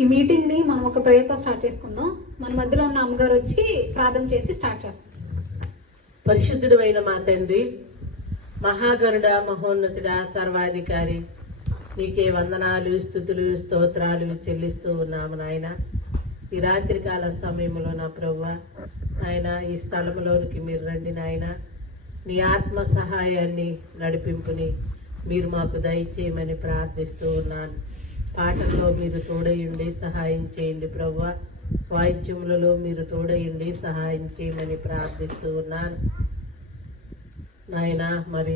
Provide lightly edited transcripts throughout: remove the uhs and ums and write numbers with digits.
ఈ మీటింగ్ ని మనం ఒక ప్రేయర్తో స్టార్ట్ చేసుకుందాం. మన మధ్యలో ఉన్న అమ్మగారు వచ్చి ప్రార్థన చేసి స్టార్ట్ చేస్తాం. పరిశుద్ధుడు అయిన మా తండ్రి, మహాగరుడ, మహోన్నతుడ, సర్వాధికారి, నీకే వందనాలు, స్తుతులు, స్తోత్రాలు చెల్లిస్తూ ఉన్నాము నాయన. ఈ రాత్రికాల సమయంలో నా ప్రభువా, ఆయన ఈ స్థలంలోనికి మీరు రండి నాయన. నీ ఆత్మ సహాయాన్ని, నడిపింపుని మీరు మాకు దయచేయమని ప్రార్థిస్తూ ఉన్నాను. పాటల్లో మీరు తోడయుండి సహాయం చేయండి ప్రభువా. వాయిద్యములలో మీరు తోడయుండి సహాయం చేయమని ప్రార్థిస్తూ ఉన్నాను నాయన. మరి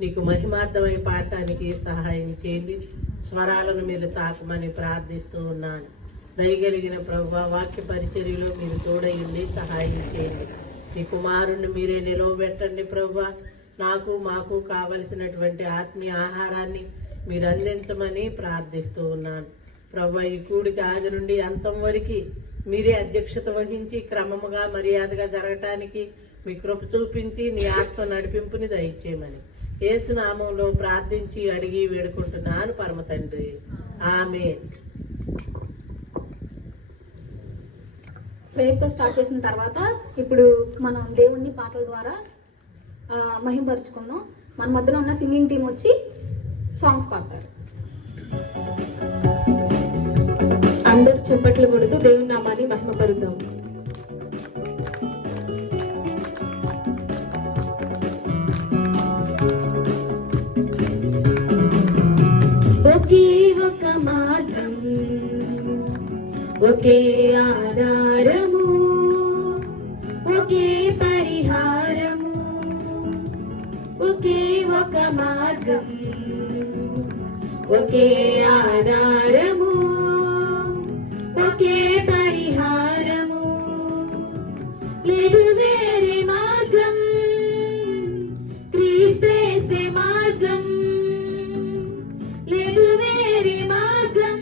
నీకు మహిమార్థమై పాడటానికి సహాయం చేయండి. స్వరాలను మీరు తాకమని ప్రార్థిస్తూ ఉన్నాను. దయగలిగిన ప్రభువా, వాక్య పరిచర్యలో మీరు తోడయుండి సహాయం చేయండి. నీ కుమారుణ్ణి మీరే నిలవబెట్టండి ప్రభువా. నాకు మాకు కావలసినటువంటి ఆత్మీయ ఆహారాన్ని మీరు అందించమని ప్రార్థిస్తూ ఉన్నాను ప్రభువా. ఈ కూడికి ఆది నుండి అంతం వరకు మీరే అధ్యక్షత వహించి క్రమముగా మర్యాదగా జరగటానికి మీ కృప చూపించి నీ ఆత్మ నడిపింపుని దయచేయమని యేసు నామంలో ప్రార్థించి అడిగి వేడుకుంటున్నాను పరమ తండ్రి, ఆమేన్. ప్రేయర్తో స్టార్ట్ చేసిన తర్వాత ఇప్పుడు మనం దేవుణ్ణి పాటల ద్వారా మహిమపరుచుకుందాం. మన మధ్యలో ఉన్న సింగింగ్ టీం వచ్చి సాంగ్స్ పాడతారు. అందరూ చప్పట్లు కొడుతూ దేవుని నామాన్ని మహిమపరుద్దాం. ఒకే ఒక మార్గం, ఒకే ఆధారము, ఒకే పరిహారము, ఒకే ఒక మార్గం, ఒకే ఆధారము, ఒకే పరిహారము, లేదు వేరే మార్గం, క్రీస్తేసే మార్గం, లేదు వేరే మార్గం,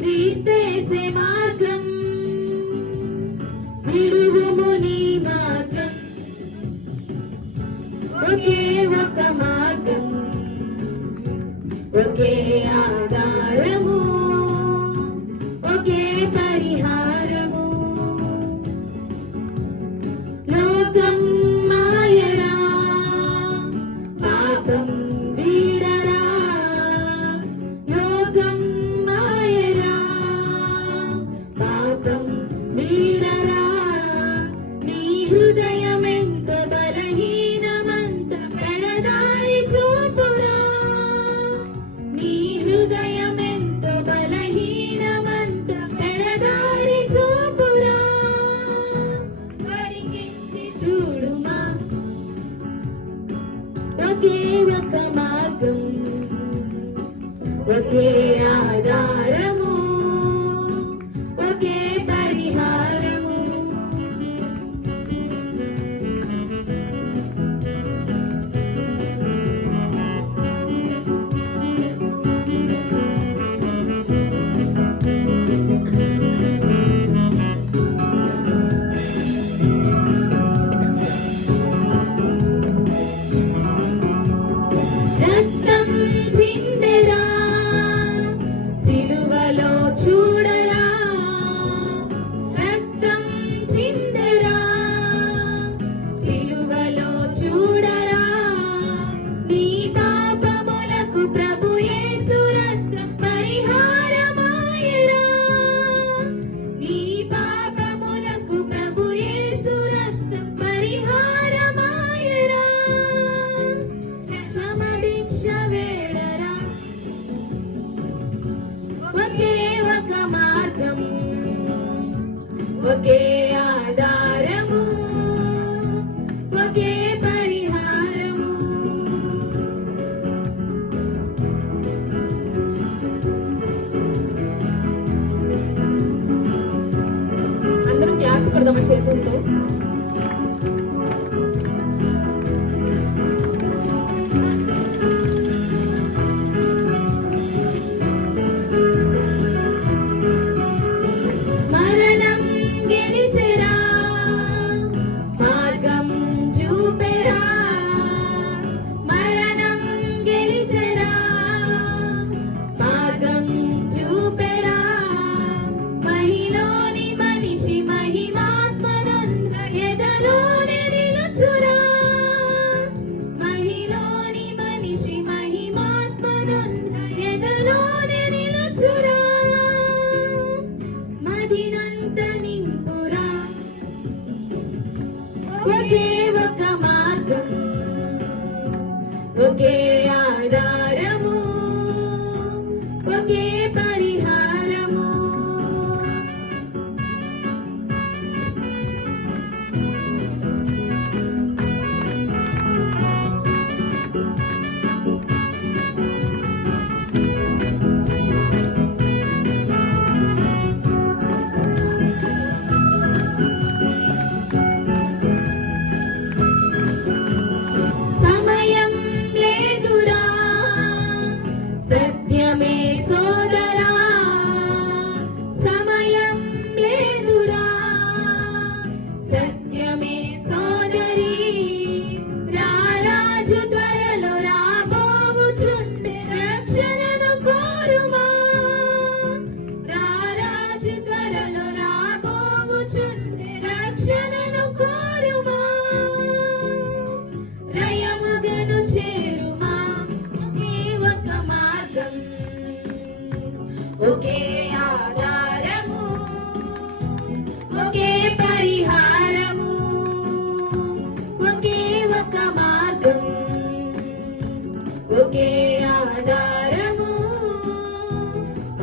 క్రీస్తేసే మార్గం, విడువము నీ మార్గం, ఒకే ఒక మార్గం, ఒకే ఆధారము, ఒకే పరిహారము. లోకం మాయరా, పాపం వీడరా, లోకం మాయరా, పాపం వీడరా, నీ హృదయం ఎంతో బలహీనమంత ప్రణదారి చూపురా, నీ హృదయం ఎంతో బలహీనమంత ప్రణదారి చూపురా, పరికించి చూడుమా, ఒకే ఒక మార్గం, ఒకే ఆధారము, ఒకే పరిహారము. రక్తం చిందెరా, సిలువలో చూడరా, రక్తం చిందెరా, సిలువలో చూడరా, నీ పాపములకు ప్రభు యేసు రక్తం పరిహారమాయరా, నీ పాపములకు ప్రభు యేసు రక్తం పరిహారమాయరా, క్షమభిక్ష వేడరా, ఒకే ఒక మార్గం, ఒకే ఆధారము, ఒకే పరిహారము. అందరం క్లాప్స్ కొడదామా చేతులతో? మరణం గెలిచెరా, మార్గం చూపెరా, మరణం గెలిచెరా, మార్గం చూపెరా, ఒకే పరిహారము. సమయం లేదురా సత్యమే సోదరా, సమయం లేదురా సత్యమే సోదరి. రారాజు త్వరలో రాబోవుచుండె రక్షణను కోరుమా, రారాజు త్వరలో రాబోవుచుండె రక్షణను కోరుమా. రయముగను చేరుమా ఒకే ఒక మార్గం, ఒకే ఆధారము, ఒకే పరిహారము, ఒకే ఒక మార్గం, ఒకే ఆధారము,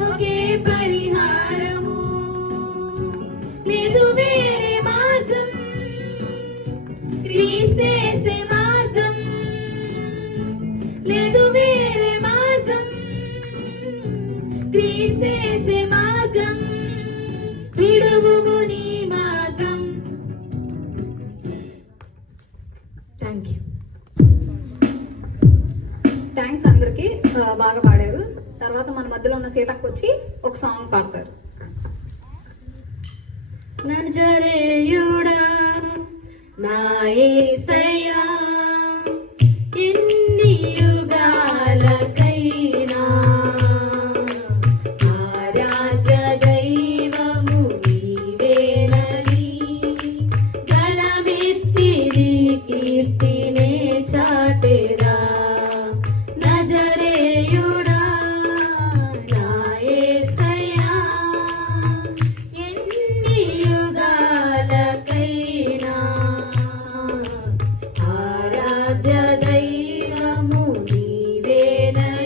ఒకే పరిహారము. లేదు వేరే మార్గం, క్రీస్తేసే మార్గం. లేదు వేరే మార్గం, క్రీస్తేసే మార్గం. విడువుము నీ మార్గం. Thank you. థ్యాంక్స్ అందరికి, బాగా పాడారు. తర్వాత మన మధ్యలో ఉన్న సీతక్క వచ్చి ఒక సాంగ్ పాడతారు. నజరేయుడా నా యేసయ్యా, ఎన్ని యుగాలకైనా ఆరాధ్య దైవము నీవేనని గళమెత్తి నీ కీర్తినే చాటెదా. నజరేయుడా నా యేసయ్యా, ఎన్ని యుగాలకైనా ఆరాధ్య దైవము నీవేనని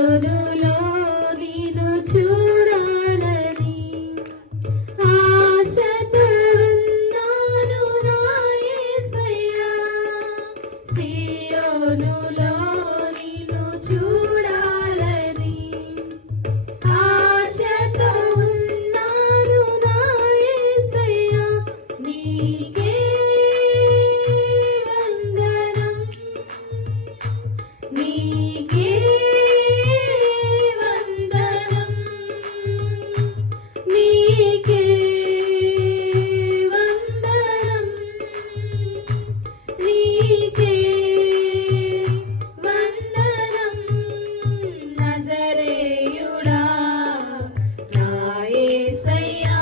సియోనులో నిన్ను చూడాలని ఆశతో ఉన్నాను నా యేసయ్యా. సియోనులో నిన్ను చూడాలని ఆశతో ఉన్నాను నా యేసయ్యా. నీకే వందనం, నీకే వందనం, నీకే వందనం, నీకే వందనం. నజరేయుడా నా యేసయ్యా,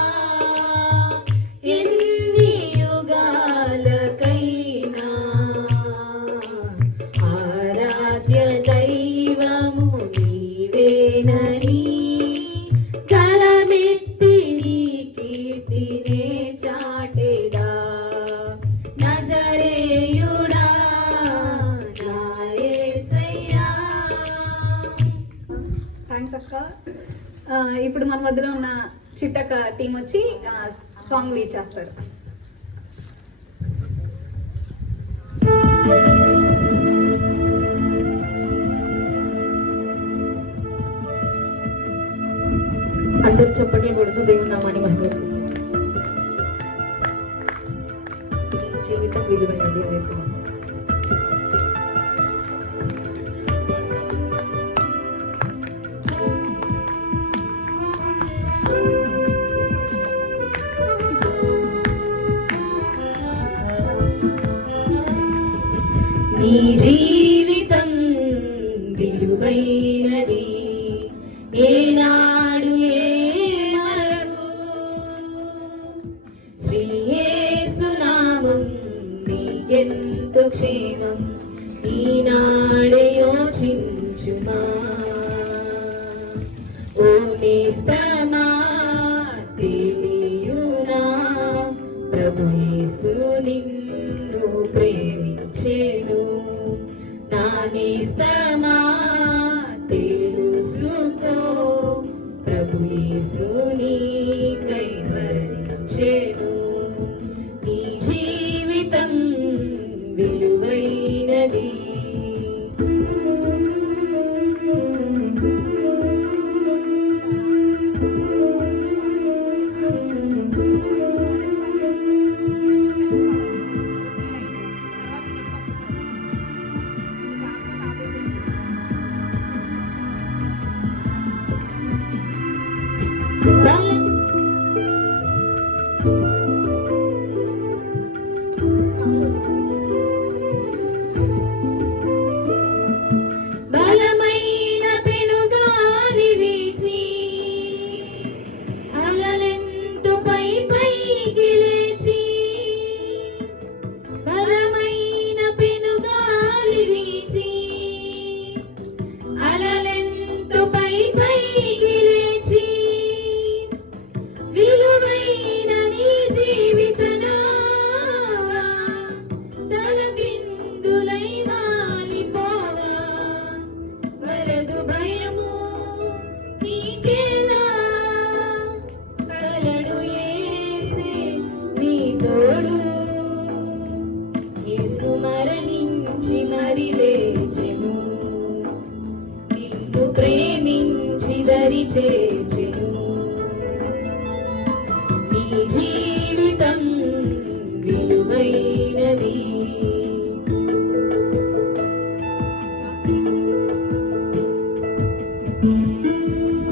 ఎన్ని యుగాలకైనా ఆరాధ్య దైవము నీవేనని కలమెత్తి నీ కీర్తినే చాటెదా. నజరేయుడా నా యేసయ్యా. థ్యాంక్స్ అక్క. ఇప్పుడు మన మధ్యలో ఉన్న చిట్టక్క టీం వచ్చి సాంగ్ లీడ్ చేస్తారు. అందరూ చప్పట్లు కొడుతూ దేవుని నామాన్ని మహిమ. జీవితం విలువైనది అనే సాంగ్. నీ జీవితం విలువైనది, ఏనాడు ఏ మరకు. శ్రీ యేసు నామం నీకెంతో క్షేమం, ఈనాడే యోచించుమా. ఓ నేస్తమా తెలియునా, ప్రభు యేసు నిన్ను ప్రేమించెను. నా నేస్తమా తెలుసుకో, ప్రభు యేసు నీకై మరణించెను. నీ జీవితం విలువైనది. బలమైన పెనుగాలి వీచి అలలెంతో పైకి లేచి. బలమైన పెనుగాలి వీచి అలలెంతో పైకి లేచి. విలువైన నీ జీవిత నావా తలక్రిందులై వాలిపోవా. వలదు భయము నీకేలా, కలడు యేసే నీ తోడు. యేసు మరణించి మరి లేచెను, నిన్ను ప్రేమించి దరి చేర్చెను. నీ జీవితం విలువైనది.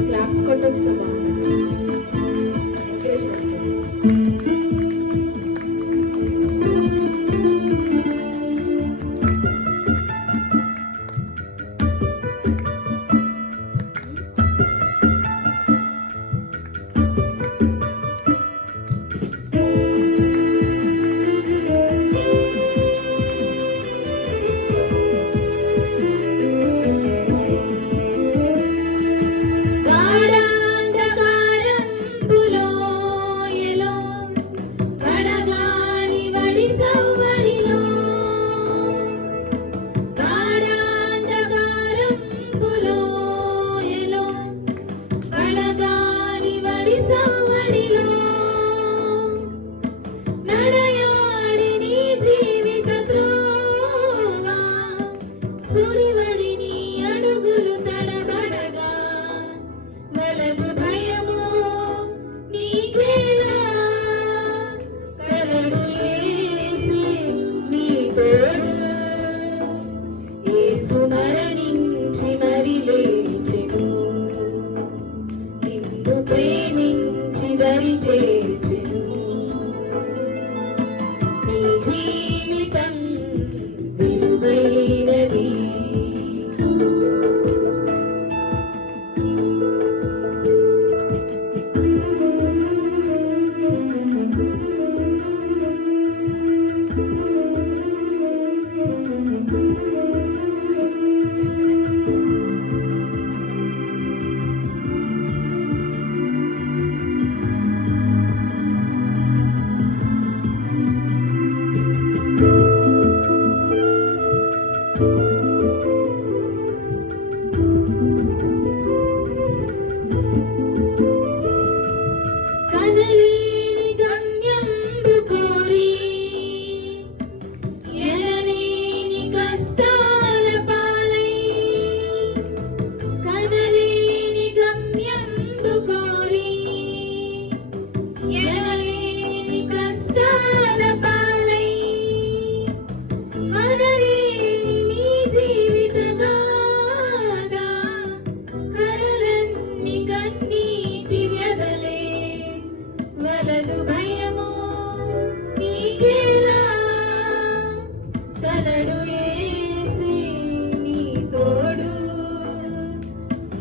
క్లాప్స్ కొట్టొచ్చు కదా.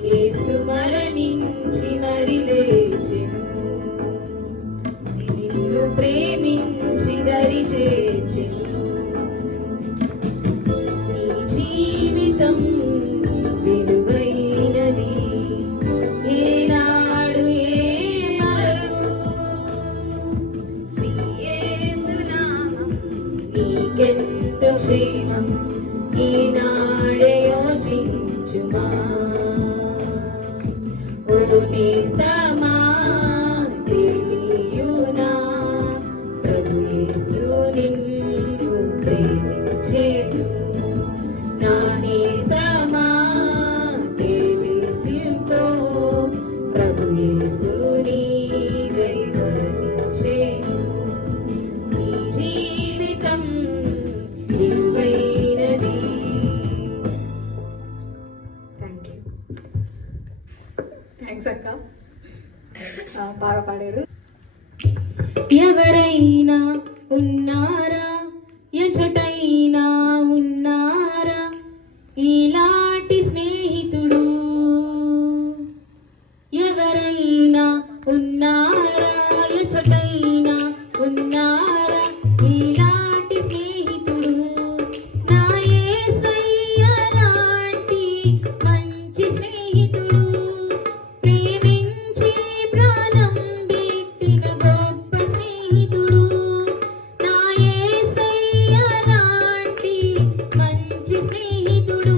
యేసు మరణించి మరి లేచెను, నిన్ను ప్రేమించి దరి చేర్చెను. నీ జీవితం విలువైనది, ఏనాడు ఏ మరవు. యేసు నామం నీకెంతో క్షేమం ఈనాడే యోచించుమా. ఓ నేస్తమా తెలియునా, ప్రభు యేసు నిన్ను ప్రేమించెను. నా నేస్తమా తెలుసుకో, ప్రభు యేసు నీకై మరణించెను. నీ జీవితం విలువైనది. Thank you. థ్యాంక్స్ అక్క, బాగా పాడారు. ఎవరైనా ఉన్నారా, ఎచటైనా ఉన్నారా ఇలాంటి స్నేహితుడు? ఎవరైనా ఉన్నారా, ఎచటైనా ఉన్నారా ఇలాంటి స్నేహితుడు? నా యేసయ్య లాంటి మంచి స్నేహితుడు, ప్రేమించి ప్రాణం పెట్టిన గొప్ప స్నేహితుడు. నా యేసయ్య లాంటి మంచి స్నేహితుడు,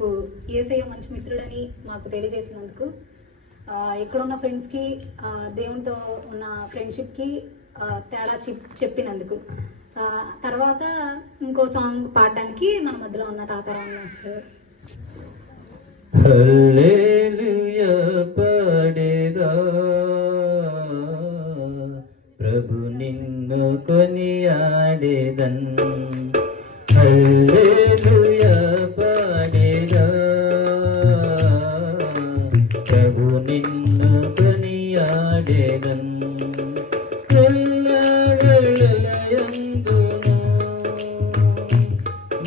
మాకు యేసయ్య మంచి మిత్రుడని మాకు తెలియజేసినందుకు, ఇక్కడున్న ఫ్రెండ్స్కి దేవునితో ఉన్న ఫ్రెండ్షిప్కి తేడా చెప్పినందుకు, తర్వాత ఇంకో సాంగ్ పాడడానికి మన మధ్యలో ఉన్న తాతారావు వస్తారు. హల్లెలూయా పాడేదా ప్రభు నిన్ను కొనియాడేదన్. హల్లెలూయా పాడేదా ప్రభు నిన్ను కొనియాడేదన్.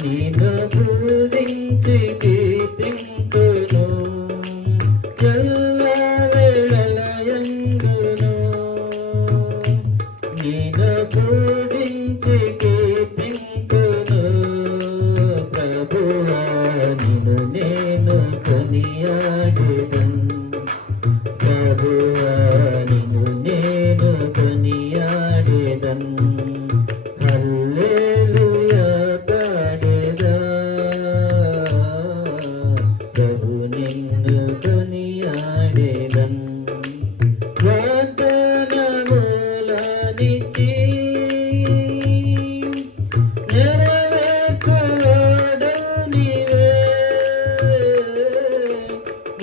నిన్ను పూజించి కీర్తింతును, ఎల్లవేళలయందును నిన్ను పూజించి కీర్తింతును. ప్రభువా నిన్ను నేను కొనియాడెదన్. ప్రభువా నిన్ను నేను కొనియాడెదన్. హల్లెలూయా పాడెదా ప్రభు నిన్ను కొనియాడెదన్. వాగ్దానములనిచ్చి నెరవేర్చువాడవు నీవే.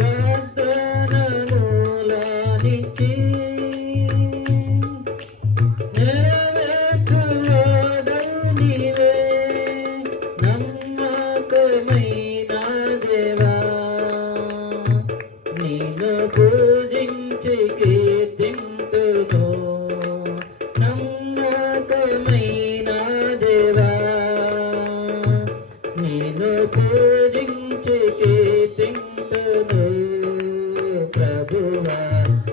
వాగ్దానములనిచ్చి నెరవేర్చువాడవు నీవే. నమ్మకమైన దేవా నిన్ను పూజించి కీర్తింతును. నమ్మకమైన దేవా నిన్ను పూజించి కీర్తింతును. ప్రభువా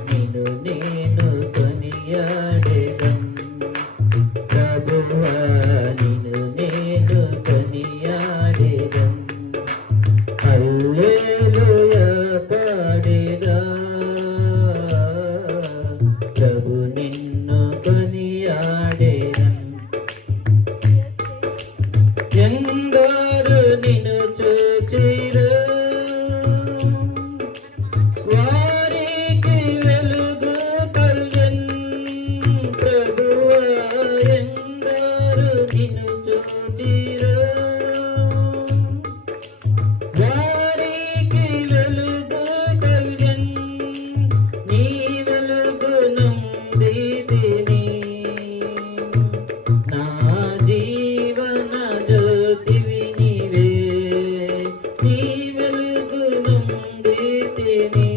నిన్ను నేను కొనియాడెదన్. ప్రభువా నిన్ను నేను కొనియాడెదన్. హల్లెలూయా పాడెదా ప్రభు నిన్ను కొనియాడెదన్. ఎందరు నిన్ను చూచిరు వారికి వెలుగు కలుగెన్. ప్రభువా ఎందరు నిన్ను చూచిరు వారికి వెలుగు కలుగెన్. నీ వెలుగు నందితిని, నా జీవన జ్యోతివి నీవే. నీ వెలుగు నందితిని,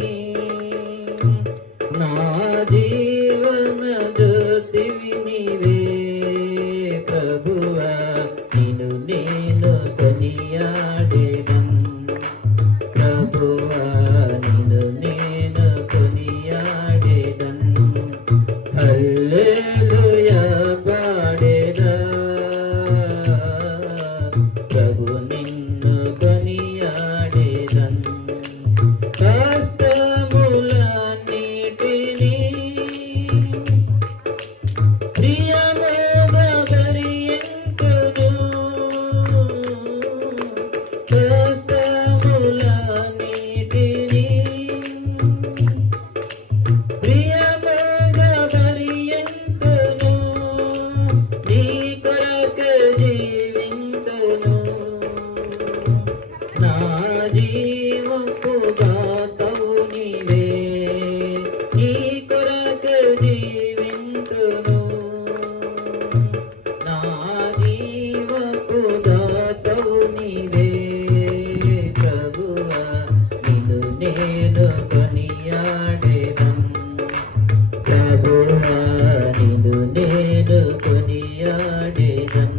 నా జీవన జ్యోతివి నీవే. ప్రభువా నిన్ను నేను కొనియాడెదన్. ప్రభువా నిన్ను నేను కొనియాడెదన్. హల్లెలూయా పాడెదా ప్రభు నిన్ను కొనియాడెదన్. కష్టములన్నిటినీ ప్రియముగా భరింతును. కష్టములన్నిటినీ ప్రియముగా భరింతును. నీ కొరకు జీవింతును. నా జీవపు దాతవు నీవే. నీ కొరకు జీవింతును. నా జీవపు దాతవు నీవే. ప్రభువా నిన్ను నేను కొనియాడెదన్. ప్రభువా నిన్ను నేను కొనియాడెదన్.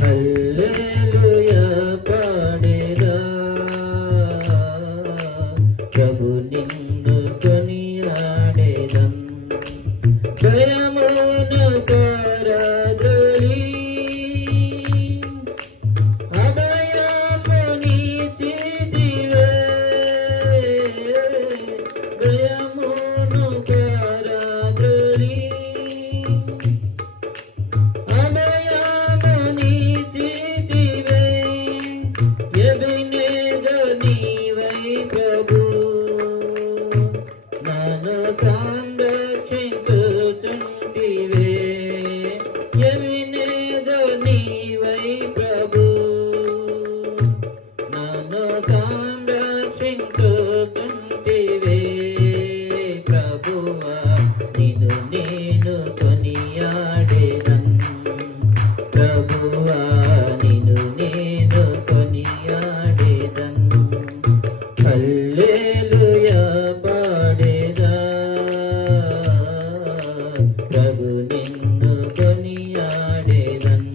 హల్లెలూయా పాడెదా ప్రభు నిన్ను కొనియాడెదన్. భయమును పారద్రోలి అభయము నీచితివే. భయమును పారద్రోలి అభయము నీచితివే. ఎబినేజరు నన్ను సంరక్షించుచుంటివే ఎవినేదో నీవై ప్రభు నన్ను సంరక్షించుచుంటివే ప్రభువా నిన్ను నేను కొనియాడెదన్ ప్రభువా నిన్ను నేను కొనియాడెదన్ హల్లెలూయా పాడెదా ప్రభు నిన్ను కొనియాడెదన్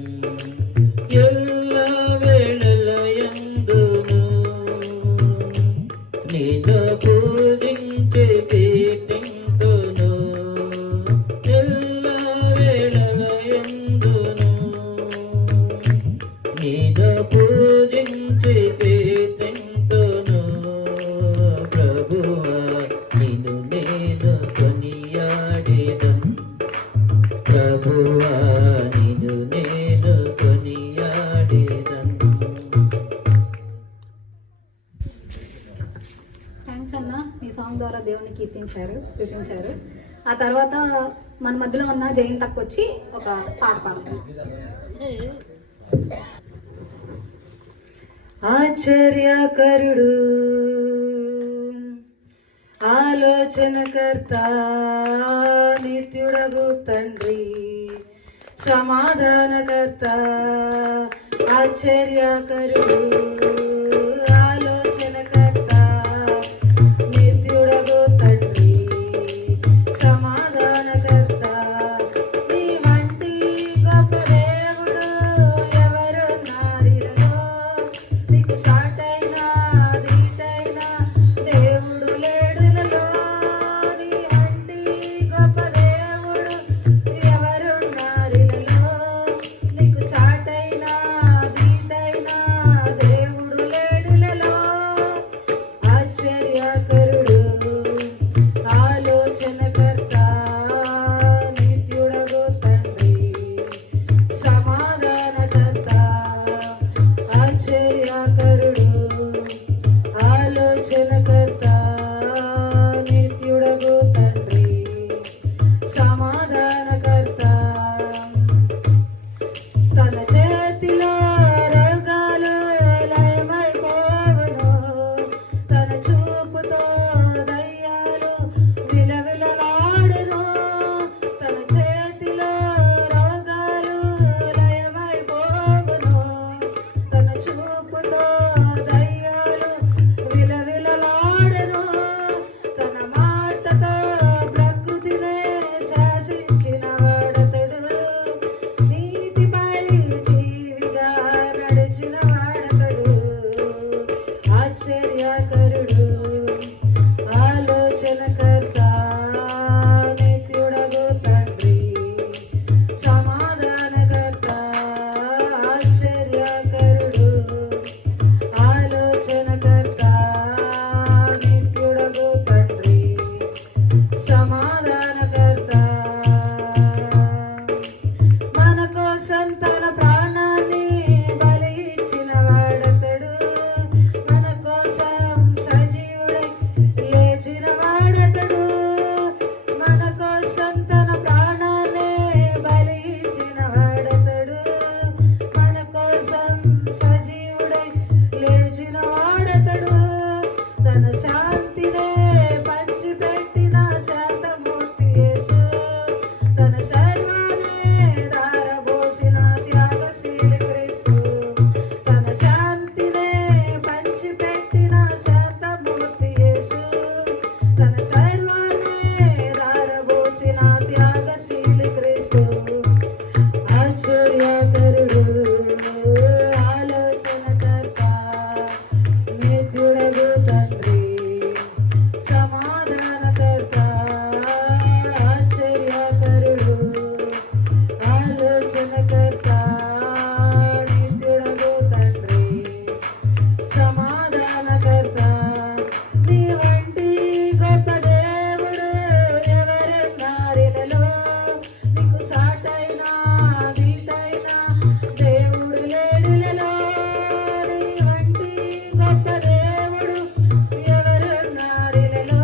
ఎల్ల వేళలయందును నిన్ను పూజించి కీర్తింతును ఎల్ల వేళలయందును నిన్ను పూజించి కీర్తింతును ప్రభువా నిన్ను నేను కొనియాడెదన్ ప్రభువా నిన్ను నేను కొనియాడెదన్ థ్యాంక్స్ అన్న, మీ సాంగ్ ద్వారా దేవుని స్తుతించారు. ఆ తర్వాత మన మధ్యలో ఉన్న జయంత్ అక్క వచ్చి ఒక పాట పాడతాం. ఆశ్చర్యకరుడు ఆలోచనకర్త నిత్యుడగు తండ్రి సమాధానకర్త ఆశ్చర్యకరుడు ఆలోచనకర్త నిత్యుడగు తండ్రి సమాధానకర్త నీ వంటి గొప్ప దేవుడు ఎవరున్నారిలో నీకు సాటైనా దీటైనా దేవుడు లేడులలో నీ వంటి గొప్ప దేవుడు ఎవరున్నారిలో నీకు సాటైనా దీటైనా దేవుడు లేడులలో ఆశ్చర్యకరుడు ఆలోచనకర్త నిత్యుడగు తండ్రి సమాధానకర్త ఆశ్చర్యకరుడు ఆలోచనకర్త నిత్యుడగు తండ్రి సమాధానకర్త తన చేతిలో రోగాలు లయమైపోవును తన చూపుతో దయ్యాలు విలవిలలాడును తన చేతిలో రోగాలు లయమైపోవును తన చూపుతో దయ్యాలు విలవిలలాడును తన మాటతో ప్రకృతినే శాసించిన వాడతడు నీతిపై జీవిగా నడిచిన వాడతడు ఆశ్చర్యకరుడు ఆలోచనకర్త నిత్యుడగు తండ్రి సమాధానకర్త ఆశ్చర్యకరుడు ఆలోచనకర్త నిత్యుడగు తండ్రి సమాధానకర్త మన కోసం తన ప్రాణాన్ని బలి ఇచ్చిన వాడతడు మన కోసం సజీవుడై లేచిన వాడతడు మన కోసం తన ప్రాణాన్ని బలి ఇచ్చిన వాడతడు మన కోసం సజీవుడై లేచిన వాడతడు తన శాంతినే పంచిపెట్టిన శాంతమూర్తి యేసు తన సర్వాన్ని ధారబోసిన త్యాగశీల క్రీస్తు తన శాంతినే పంచిపెట్టిన శాంతమూర్తి యేసు తన సర్వాన్ని ధారబోసిన త్యాగశీల క్రీస్తు ఆశ్చర్యకరుడు ఆలోచనకర్త నిత్యుడగు తండ్రి సమాధానకర్త ఆశ్చర్యకరుడు ఆలోచనకర్త నిత్యుడగు తండ్రి సమాధానకర్త నీ వంటి గొప్ప దేవుడు ఎవరున్నారిలలో నీకు సాటైనా దీటైనా దేవుడు లేడులలో నీ వంటి గొప్ప దేవుడు ఎవరున్నారిలలో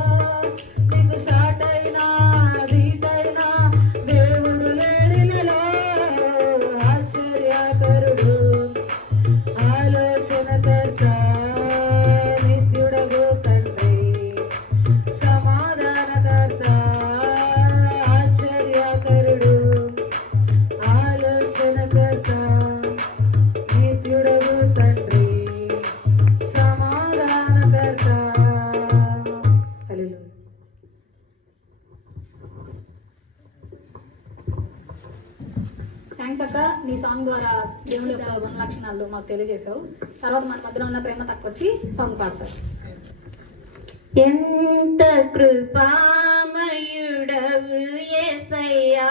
థ్యాంక్స్ అక్క, నీ సాంగ్ ద్వారా దేవుని యొక్క గుణ లక్షణాలు మాకు తెలియజేసావు. తర్వాత మన మధ్యలో ఉన్న ప్రేమ తక్కువ వచ్చి సాంగ్ పాడతారు. ఎంత కృపామయుడవు యేసయ్యా,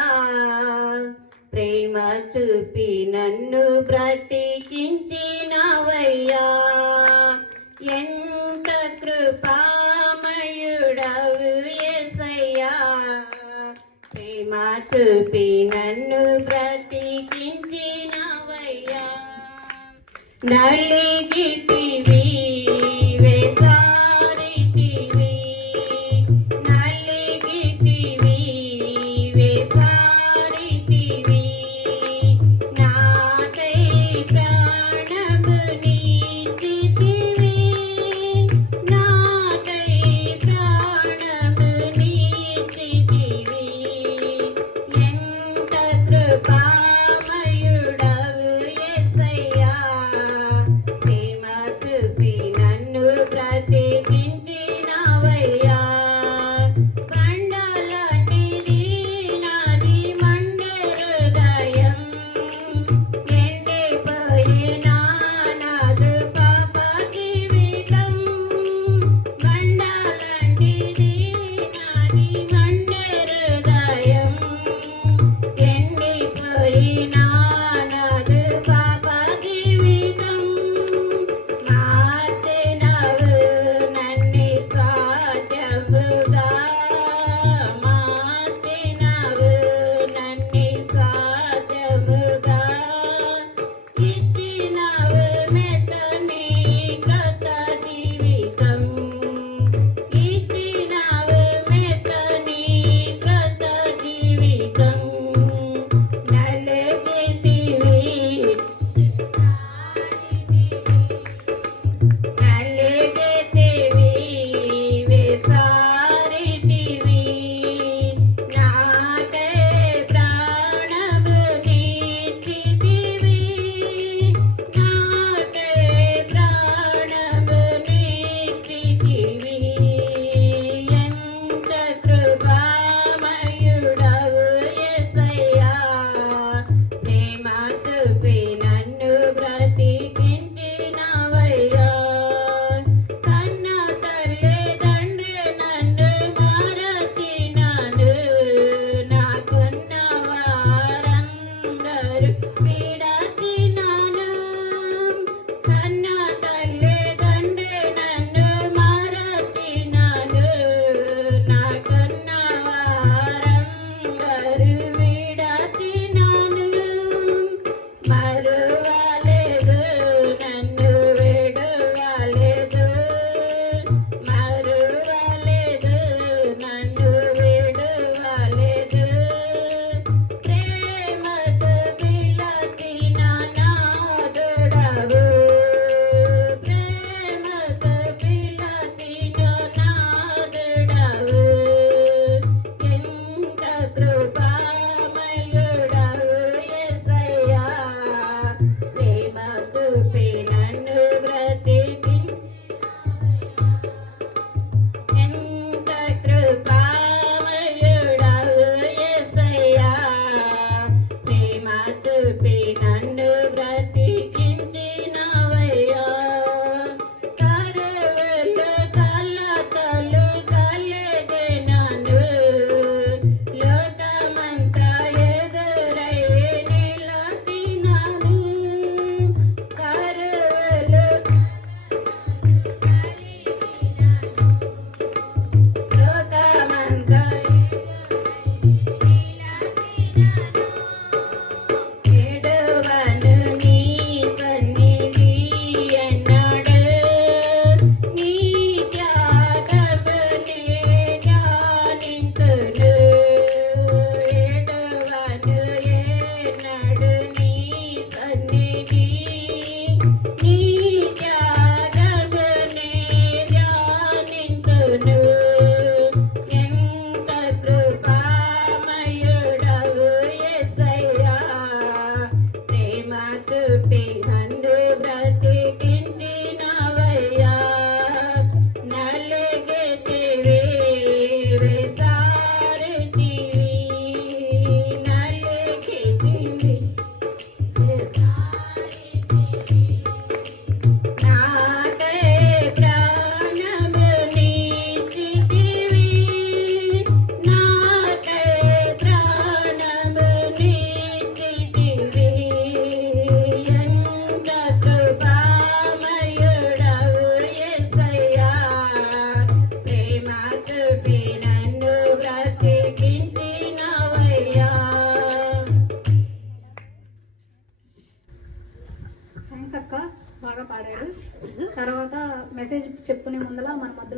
ప్రేమ చూపి నన్ను బ్రతికించినవయ్యా. ఎంత కృపామయుడవు యేసయ్యా, ప్రేమ చూపి నన్ను బ్రతికించినవయ్యా. నలిగితివి వేసారితివి, నలిగితివి వేసారితివి, నాకై ప్రాణము నీచితివి, నాకై ప్రాణము నీచితివి. ఎంత కృపామయుడవు యేసయ్యా, ప్రేమ చూపి నన్ను బ్రతికించినవయ్యా. బండలాంటిది నాది మండే హృదయం, ఎండిపోయినా నాదు పాప జీవితం. బండలాంటిది నాది మండే హృదయం, ఎండిపోయినా నాదు పాప జీవితం. మార్చినవు నన్ను సాధ్యముగా, మార్చినవు నన్ను సాధ్యముగా. ఇచ్చినవు మెత్తని కొత్త జీవితం, ఇచ్చినవు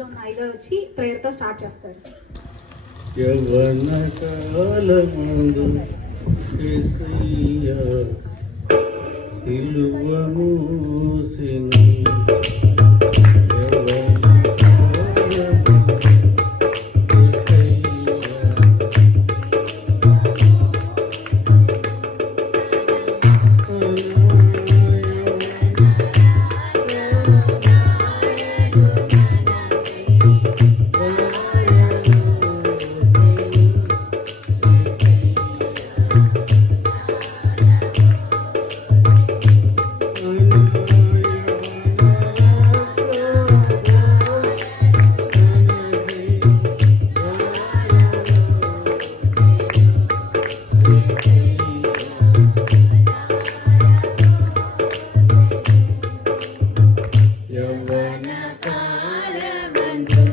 ఉన్న అయ్యగారు వచ్చి ప్రేయర్తో స్టార్ట్ చేస్తారు. యవ్వన కాలమందు యేసయ్య సిలువ మోసెను. యవ్వన కాలమందు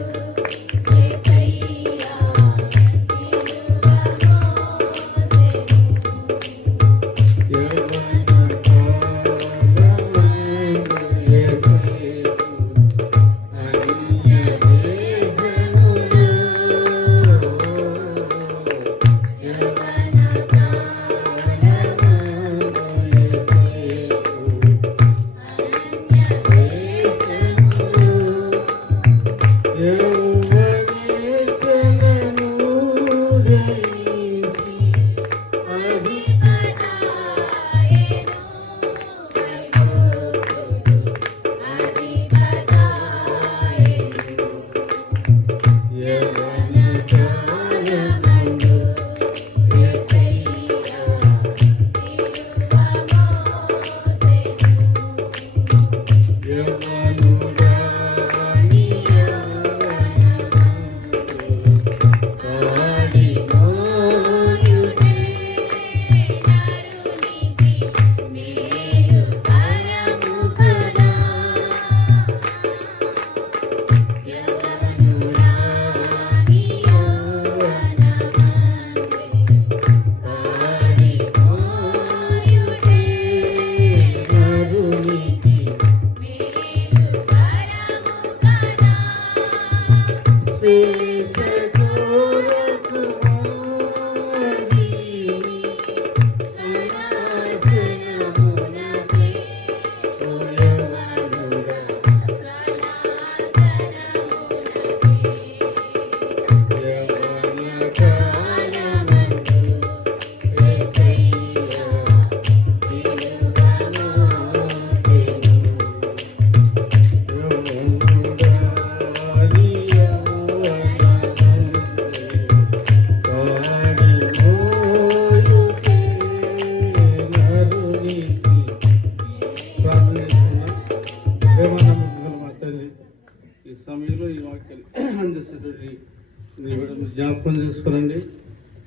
జ్ఞాపకం చేసుకోనండి.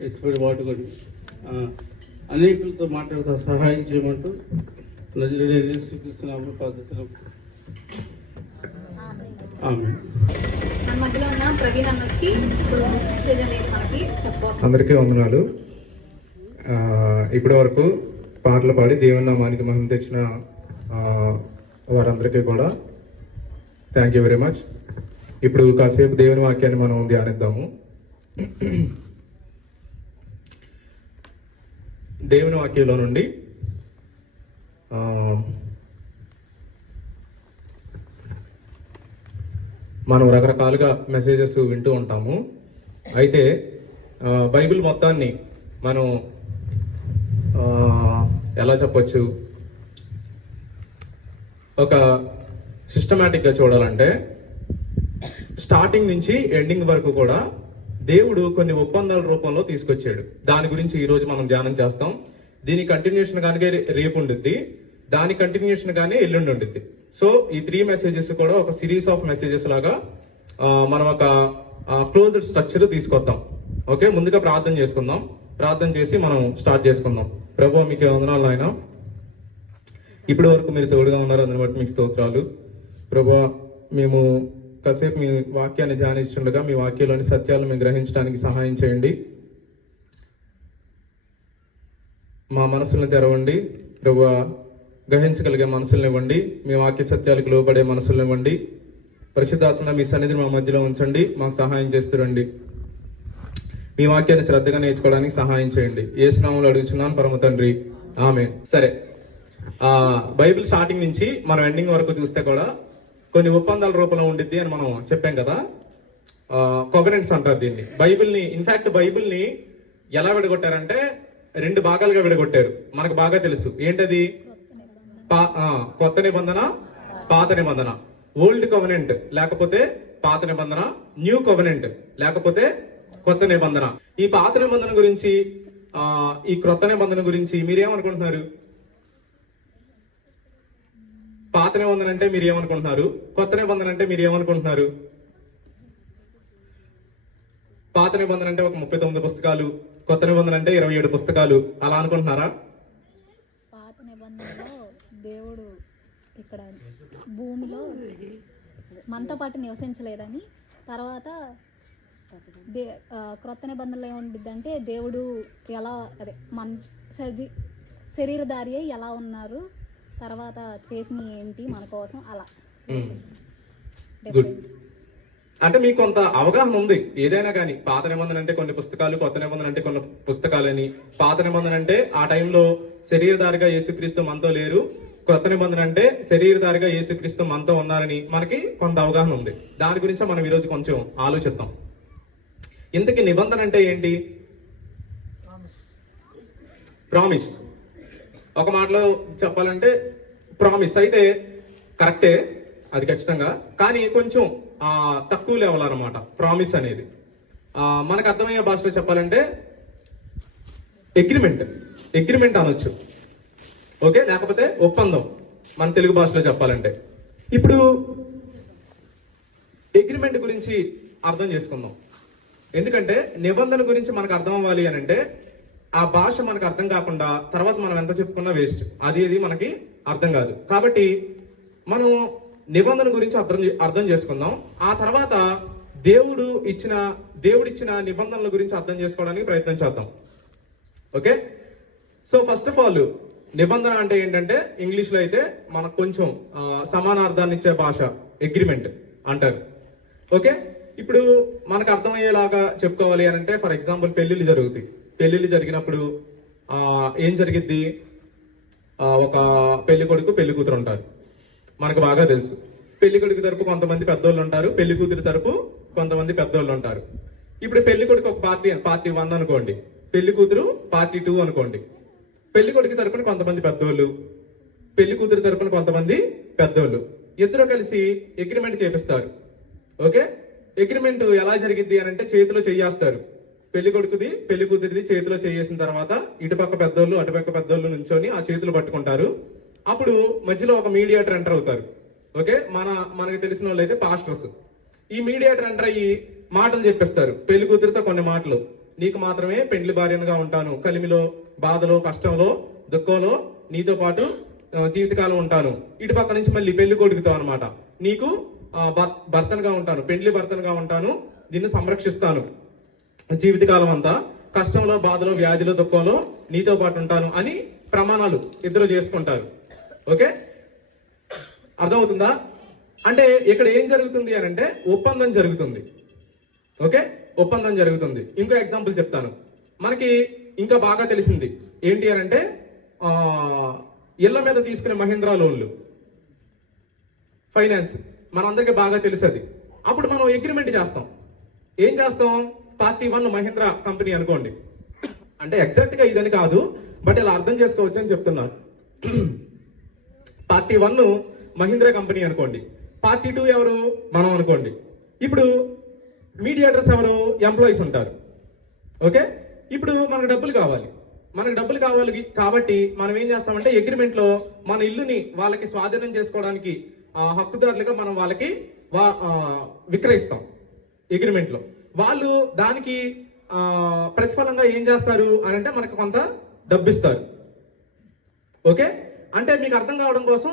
ఎత్తుపడి వాటుకొని అనేకులతో మాట్లాడుతూ సహాయం చేయమంటూ నజరేయుడైన యేసుక్రీస్తు పద్ధతిలో ఆమేన్. మన మధ్యలో ఉన్న ప్రవీణ్ అన్న వచ్చి ఇప్పుడు మెసేజ్ అనేది మనకి చెప్పబోతున్నారు. అందరికీ వందనాలు. ఇప్పటి వరకు పాటలు పాడి దేవుని నామానికి మహిమ తెచ్చిన వారందరికీ కూడా థ్యాంక్ యూ వెరీ మచ్. ఇప్పుడు కాసేపు దేవుని వాక్యాన్ని మనం ధ్యానిద్దాము. దేవుని వాక్యంలో నుండి మనం రకరకాలుగా మెసేజెస్ వింటూ ఉంటాము. అయితే బైబిల్ మొత్తాన్ని మనం ఎలా చెప్పొచ్చు, ఒక సిస్టమేటిక్గా చూడాలంటే స్టార్టింగ్ నుంచి ఎండింగ్ వరకు కూడా దేవుడు కొన్ని ఒప్పందాల రూపంలో తీసుకొచ్చాడు. దాని గురించి ఈరోజు మనం ధ్యానం చేస్తాం. దీని కంటిన్యూషన్ కానీ రేపు ఉండుద్ది, దాని కంటిన్యూషన్ కానీ ఎల్లుండి ఉండుద్ది. సో ఈ 3 మెసేజెస్ కూడా ఒక సిరీస్ ఆఫ్ మెసేజెస్ లాగా మనం ఒక క్లోజ్డ్ స్ట్రక్చర్ తీసుకొద్దాం. ఓకే, ముందుగా ప్రార్థన చేసుకుందాం. ప్రార్థన చేసి మనం స్టార్ట్ చేసుకుందాం. ప్రభువా మీకు వందనాలు నాయన, ఇప్పటి వరకు మీరు తోడుగా ఉన్నారు, అందుని బట్టి మీకు స్తోత్రాలు. ప్రభువా మేము కాసేపు మీ వాక్యాన్ని ధ్యానిస్తుండగా మీ వాక్యంలోని సత్యాలను మేము గ్రహించడానికి సహాయం చేయండి. మా మనసులను తెరవండి ప్రభువా, గ్రహించగలిగే మనసులను ఇవ్వండి. మీ వాక్య సత్యాలకు లోబడే మనసులను ఇవ్వండి పరిశుద్ధాత్మ మీ సన్నిధిని మా మధ్యలో ఉంచండి, మాకు సహాయం చేస్తురండి. మీ వాక్యాన్ని శ్రద్ధగా నేర్చుకోవడానికి సహాయం చేయండి. యేసు నామములో అడుగుచున్నాను పరమ తండ్రి, ఆమేన్. సరే, బైబిల్ స్టార్టింగ్ నుంచి మనం ఎండింగ్ వరకు చూస్తే కూడా కొన్ని ఒప్పందాల రూపంలో ఉండిద్ది అని మనం చెప్పాం కదా. కొగనెంట్స్ అంటారు దీన్ని. బైబిల్ని ఇన్ఫాక్ట్ బైబిల్ని ఎలా విడగొట్టారంటే 2 భాగాలుగా విడగొట్టారు. మనకు బాగా తెలుసు ఏంటది, కొత్త నిబంధన, పాత నిబంధన. ఓల్డ్ కవెనెంట్ లేకపోతే పాత నిబంధన, న్యూ కవెనెంట్ లేకపోతే కొత్త నిబంధన. ఈ పాత నిబంధన గురించి ఈ క్రొత్త నిబంధన గురించి మీరేమనుకుంటున్నారు? పాత నిబంధన అంటే మీరు ఏమనుకుంటున్నారు? కొత్త నిబంధన అంటే మీరు ఏమనుకుంటున్నారు? పాత నిబంధన అంటే ఒక 39 పుస్తకాలు, కొత్త నిబంధన అంటే 27 పుస్తకాలు, అలా అనుకుంటున్నారా? పాత నిబంధనలో దేవుడు ఇక్కడ భూమిలో మనతో పాటు నివసించలేదని, తర్వాత క్రొత్త నిబంధనలో ఏముండిద్దంటే దేవుడు ఎలా అదే మన శరీరధారి అయి ఎలా ఉన్నారు, తర్వాత చేసిన ఏంటి మన కోసం, అలా గుడ్. అంటే మీకు కొంత అవగాహన ఉంది ఏదైనా కానీ. పాత నిబంధన అంటే కొన్ని పుస్తకాలు, కొత్త నిబంధన అంటే కొన్ని పుస్తకాలని. పాత నిబంధన అంటే ఆ టైంలో శరీరధారిగా యేసుక్రీస్తు మనతో లేరు, క్రొత్త నిబంధన అంటే శరీరధారిగా యేసుక్రీస్తు మనతో ఉన్నారని మనకి కొంత అవగాహన ఉంది. దాని గురించి మనం ఈరోజు కొంచెం ఆలోచిద్దాం. ఇంతకీ నిబంధన అంటే ఏంటి? ప్రామిస్. ఒక మాటలో చెప్పాలంటే ప్రామిస్ అయితే కరెక్టే, అది ఖచ్చితంగా. కానీ కొంచెం తక్కువ లెవెల్ అనమాట ప్రామిస్ అనేది. మనకు అర్థమయ్యే భాషలో చెప్పాలంటే అగ్రిమెంట్ అనొచ్చు, ఓకే, లేకపోతే ఒప్పందం మన తెలుగు భాషలో చెప్పాలంటే. ఇప్పుడు అగ్రిమెంట్ గురించి అర్థం చేసుకుందాం. ఎందుకంటే నిబంధన గురించి మనకు అర్థం అవ్వాలి అని అంటే ఆ భాష మనకు అర్థం కాకుండా తర్వాత మనం ఎంత చెప్పుకున్నా వేస్ట్. అది మనకి అర్థం కాదు. కాబట్టి మనం నిబంధన గురించి అర్థం చేసుకుందాం. ఆ తర్వాత దేవుడిచ్చిన నిబంధనల గురించి అర్థం చేసుకోవడానికి ప్రయత్నం చేద్దాం. Okay, so first of all నిబంధన అంటే ఏంటంటే ఇంగ్లీష్ లో అయితే మనకు కొంచెం సమానార్థాన్ని ఇచ్చే భాష అగ్రిమెంట్ అంటారు. ఓకే, ఇప్పుడు మనకు అర్థమయ్యేలాగా చెప్పుకోవాలి అని అంటే ఫర్ ఎగ్జాంపుల్ పెళ్లిళ్ళు జరుగుతాయి. పెళ్లిళ్ళు జరిగినప్పుడు ఏం జరిగిద్ది? ఒక పెళ్లి కొడుకు పెళ్లి కూతురు ఉంటారు, మనకు బాగా తెలుసు. పెళ్లి కొడుకు తరపు కొంతమంది పెద్దోళ్ళు ఉంటారు, పెళ్లి కూతురు తరపు కొంతమంది పెద్దోళ్ళు ఉంటారు. ఇప్పుడు పెళ్లి కొడుకు ఒక పార్టీ 1 అనుకోండి, పెళ్లి కూతురు పార్టీ 2 అనుకోండి. పెళ్లి కొడుకు తరపున కొంతమంది పెద్దోళ్ళు, పెళ్లి కూతురు తరపున కొంతమంది పెద్దోళ్ళు, ఇద్దరు కలిసి అగ్రిమెంట్ చేపిస్తారు. ఓకే, అగ్రిమెంట్ ఎలా జరిగిద్ది అని అంటే చేతిలో చెయ్యేస్తారు. పెళ్లి కొడుకుది పెళ్లి కూతురిది చేతిలో చేసిన తర్వాత ఇటుపక్క పెద్దోళ్ళు అటుపక్క పెద్దోళ్ళు నుంచొని ఆ చేతులు పట్టుకుంటారు. అప్పుడు మధ్యలో ఒక మీడియేటర్ ఎంటర్ అవుతారు. ఓకే, మనకి తెలిసిన వాళ్ళు అయితే పాస్టర్స్. ఈ మీడియేటర్ ఎంటర్ అయ్యి మాటలు చెప్పిస్తారు పెళ్లి కూతురితో. కొన్ని మాటలు, నీకు మాత్రమే పెండ్లి భార్యనుగా ఉంటాను, కలిమిలో బాధలో కష్టంలో దుఃఖంలో నీతో పాటు జీవితకాలం ఉంటాను. ఇటు పక్క నుంచి మళ్ళీ పెళ్లి కొడుకుతో అనమాట, నీకు భర్తనుగా ఉంటాను, పెండ్లి భర్తనుగా ఉంటాను, దీన్ని సంరక్షిస్తాను జీవితకాలం అంతా, కష్టంలో బాధలో వ్యాధిలో దుఃఖంలో నీతో పాటు ఉంటాను అని ప్రమాణాలు ఇద్దరు చేసుకుంటారు. ఓకే, అర్థమవుతుందా? అంటే ఇక్కడ ఏం జరుగుతుంది అని అంటే ఒప్పందం జరుగుతుంది. ఓకే, ఒప్పందం జరుగుతుంది. ఇంకో ఎగ్జాంపుల్ చెప్తాను, మనకి ఇంకా బాగా తెలిసింది ఏంటి అని అంటే ఇళ్ల మీద తీసుకునే మహీంద్రా లోన్లు, ఫైనాన్స్ మనందరికీ బాగా తెలుసది. అప్పుడు మనం అగ్రిమెంట్ చేస్తాం. ఏం చేస్తాం? పార్టీ 1 మహీంద్రా కంపెనీ అనుకోండి, అంటే ఎగ్జాక్ట్ గా ఇదని కాదు బట్ ఇలా అర్థం చేసుకోవచ్చు అని చెప్తున్నాను. పార్టీ 1 మహీంద్రా కంపెనీ అనుకోండి, పార్టీ 2 ఎవరు? మనం అనుకోండి. ఇప్పుడు మీడియేటర్స్ ఎవరు? ఎంప్లాయీస్ ఉంటారు. ఓకే, ఇప్పుడు మనకు డబ్బులు కావాలి కాబట్టి మనం ఏం చేస్తామంటే అగ్రిమెంట్ లో మన ఇల్లుని వాళ్ళకి స్వాధీనం చేసుకోవడానికి హక్కుదారులుగా మనం వాళ్ళకి విక్రయిస్తాం అగ్రిమెంట్ లో. వాళ్ళు దానికి ప్రతిఫలంగా ఏం చేస్తారు అని అంటే మనకు కొంత డబ్బు ఇస్తారు. ఓకే, అంటే మీకు అర్థం కావడం కోసం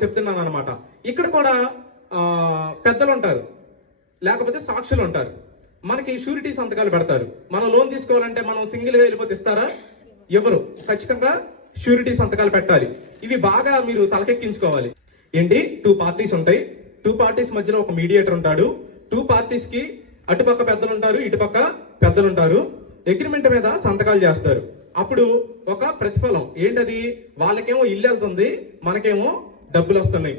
చెప్తున్నాను అనమాట. ఇక్కడ కూడా పెద్దలు ఉంటారు, లేకపోతే సాక్షులు ఉంటారు, మనకి షూరిటీ సంతకాలు పెడతారు. మనం లోన్ తీసుకోవాలంటే మనం సింగిల్ గా వెళ్ళిపోతే ఇస్తారా? ఎవరు? ఖచ్చితంగా షూరిటీ సంతకాలు పెట్టాలి. ఇవి బాగా మీరు తలకెక్కించుకోవాలి. ఏంటి, 2 పార్టీస్ ఉంటాయి, టూ పార్టీస్ మధ్యలో ఒక మీడియేటర్ ఉంటాడు. టూ పార్టీస్ కి అటుపక్క పెద్దలు ఉంటారు, ఇటుపక్క పెద్దలు ఉంటారు. అగ్రిమెంట్ మీద సంతకాలు చేస్తారు. అప్పుడు ఒక ప్రతిఫలం ఏంటది, వాళ్ళకేమో ఇల్లు వెళ్తుంది, మనకేమో డబ్బులు వస్తున్నాయి.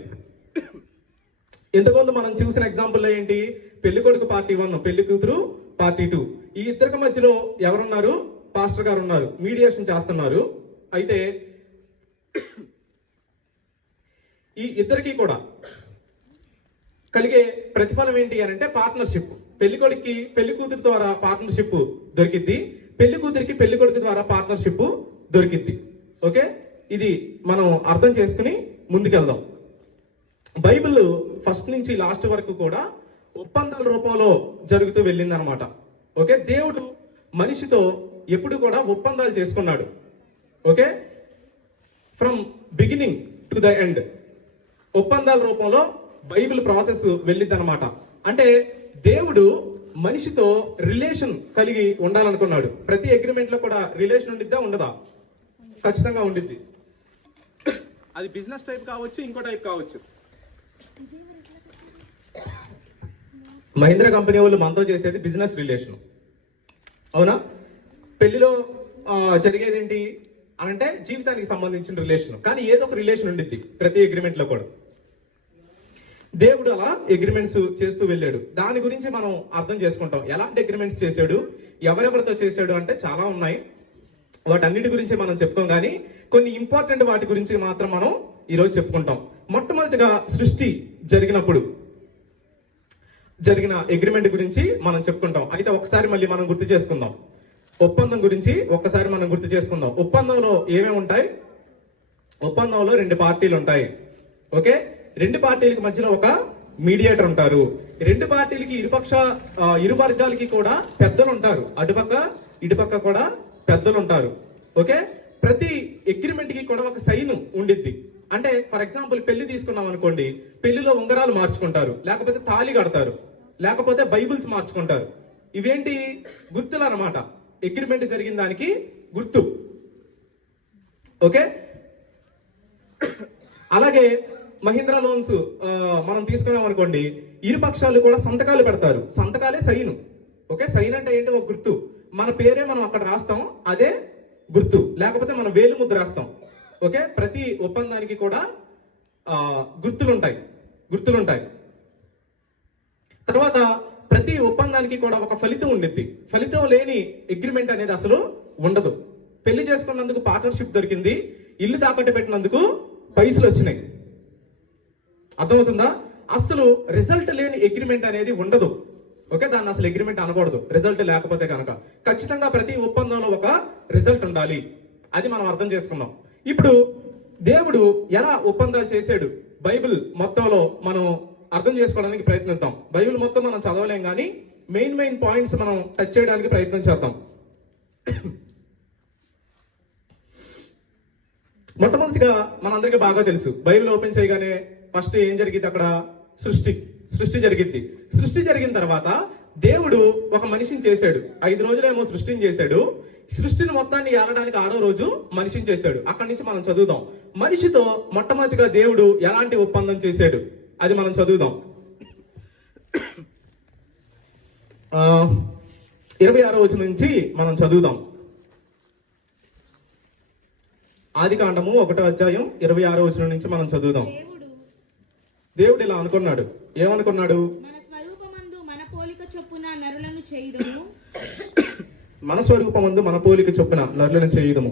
ఇంతకుముందు మనం చూసిన ఎగ్జాంపుల్ ఏంటి, పెళ్లి కొడుకు పార్టీ 1, పెళ్లి కూతురు పార్టీ 2. ఈ ఇద్దరికి మధ్యలో ఎవరున్నారు, పాస్టర్ గారు ఉన్నారు, మీడియేషన్ చేస్తున్నారు. అయితే ఈ ఇద్దరికి కూడా కలిగే ప్రతిఫలం ఏంటి అని అంటే పార్ట్నర్షిప్. పెళ్లి కొడుక్కి పెళ్లి కూతురు ద్వారా పార్ట్నర్షిప్ దొరికిద్ది, పెళ్లి కూతురికి పెళ్లి కొడుకు ద్వారా పార్ట్నర్షిప్ దొరికిద్ది. ఓకే, ఇది మనం అర్థం చేసుకుని ముందుకెళ్దాం. బైబిల్ ఫస్ట్ నుంచి లాస్ట్ వరకు కూడా ఒప్పందాల రూపంలో జరుగుతూ వెళ్ళింది అనమాట. ఓకే, దేవుడు మనిషితో ఎప్పుడు కూడా ఒప్పందాలు చేసుకున్నాడు. Okay, from beginning to the end ఒప్పందాల రూపంలో బైబిల్ ప్రాసెస్ వెళ్ళింది అనమాట. అంటే దేవుడు మనిషితో రిలేషన్ కలిగి ఉండాలనుకున్నాడు. ప్రతి అగ్రిమెంట్ లో కూడా రిలేషన్ ఉండిద్దా ఉండదా? ఖచ్చితంగా ఉండిద్ది. అది బిజినెస్ టైప్ కావచ్చు, ఇంకో టైప్ కావచ్చు. మహీంద్రా కంపెనీ వాళ్ళు మనతో చేసేది బిజినెస్ రిలేషన్, అవునా? పెళ్లిలో జరిగేది ఏంటి అనంటే జీవితానికి సంబంధించిన రిలేషన్. కానీ ఏదో ఒక రిలేషన్ ఉండిద్ది ప్రతి అగ్రిమెంట్ లో కూడా. దేవుడు అలా అగ్రిమెంట్స్ చేస్తూ వెళ్ళాడు. దాని గురించి మనం అర్థం చేసుకుంటాం. ఎలాంటి అగ్రిమెంట్స్ చేశాడు, ఎవరెవరితో చేశాడు అంటే చాలా ఉన్నాయి. వాటన్నిటి గురించి మనం చెప్పుకోం, కానీ కొన్ని ఇంపార్టెంట్ వాటి గురించి మాత్రం మనం ఈరోజు చెప్పుకుంటాం. మొట్టమొదటిగా సృష్టి జరిగినప్పుడు జరిగిన అగ్రిమెంట్ గురించి మనం చెప్పుకుంటాం. అయితే ఒకసారి మళ్ళీ మనం గుర్తు చేసుకుందాం. ఒప్పందం గురించి ఒక్కసారి మనం గుర్తు చేసుకుందాం. ఒప్పందంలో ఏమేమి ఉంటాయి? ఒప్పందంలో 2 పార్టీలు ఉంటాయి. ఓకే, 2 పార్టీలకు మధ్యలో ఒక మీడియేటర్ ఉంటారు. 2 పార్టీలకి ఇరు వర్గాలకి కూడా పెద్దలు ఉంటారు. అటుపక్క ఇటుపక్క కూడా పెద్దలు ఉంటారు. ఓకే, ప్రతి అగ్రిమెంట్ కి కూడా ఒక సైన్ ఉండిద్ది. అంటే ఫర్ ఎగ్జాంపుల్ పెళ్లి తీసుకున్నాం అనుకోండి, పెళ్లిలో ఉంగరాలు మార్చుకుంటారు, లేకపోతే తాళి కడతారు, లేకపోతే బైబిల్స్ మార్చుకుంటారు. ఇవేంటి? గుర్తులు అన్నమాట. అగ్రిమెంట్ జరిగిన దానికి గుర్తు. ఓకే, అలాగే మహీంద్రా లోన్స్ మనం తీసుకున్నాం అనుకోండి, ఇరు పక్షాలు కూడా సంతకాలు పెడతారు. సంతకాలే సైన్. ఓకే, సైన్ అంటే ఏంటి? ఒక గుర్తు. మన పేరే మనం అక్కడ రాస్తాం, అదే గుర్తు. లేకపోతే మనం వేలు ముద్ర రాస్తాం. ఓకే, ప్రతి ఒప్పందానికి కూడా గుర్తులుంటాయి. తర్వాత ప్రతి ఒప్పందానికి కూడా ఒక ఫలితం ఉండిద్ది. ఫలితం లేని అగ్రిమెంట్ అనేది అసలు ఉండదు. పెళ్లి చేసుకున్నందుకు పార్ట్నర్షిప్ దొరికింది, ఇల్లు తాకట్టు పెట్టినందుకు పైసలు వచ్చినాయి. అర్థమవుతుందా? అసలు రిజల్ట్ లేని అగ్రిమెంట్ అనేది ఉండదు. ఓకే, దాన్ని అసలు అగ్రిమెంట్ అనకూడదు రిజల్ట్ లేకపోతే కనుక. ఖచ్చితంగా ప్రతి ఒప్పందంలో ఒక రిజల్ట్ ఉండాలి. అది మనం అర్థం చేసుకున్నాం. ఇప్పుడు దేవుడు ఎలా ఒప్పందాలు చేశాడు బైబిల్ మొత్తంలో మనం అర్థం చేసుకోవడానికి ప్రయత్నిద్దాం. బైబిల్ మొత్తం మనం చదవలేం, కానీ మెయిన్ పాయింట్స్ మనం టచ్ చేయడానికి ప్రయత్నం చేద్దాం. మొట్టమొదటిగా మనందరికీ బాగా తెలుసు, బైబిల్ ఓపెన్ చేయగానే ఫస్ట్ ఏం జరిగింది? అక్కడ సృష్టి జరిగింది. సృష్టి జరిగిన తర్వాత దేవుడు ఒక మనిషిని చేశాడు. 5 రోజులేమో సృష్టిని చేశాడు. సృష్టిని మొత్తాన్ని ఏలడానికి 6వ రోజు మనిషిని చేశాడు. అక్కడి నుంచి మనం చదువుదాం. మనిషితో మొట్టమొదటిగా దేవుడు ఎలాంటి ఒప్పందం చేశాడు అది మనం చదువుదాం. 26వ వచనం నుంచి మనం చదువుదాం. ఆదికాండము 1వ అధ్యాయం 26వ వచనం నుంచి మనం చదువుదాం. దేవుడు ఇలా అనుకున్నాడు. ఏమనుకున్నాడు? మన స్వరూపమందు మన పోలిక చొప్పున నరులను చేయుదుము. మన స్వరూపమందు మన పోలిక చొప్పున నరులను చేయుదుము.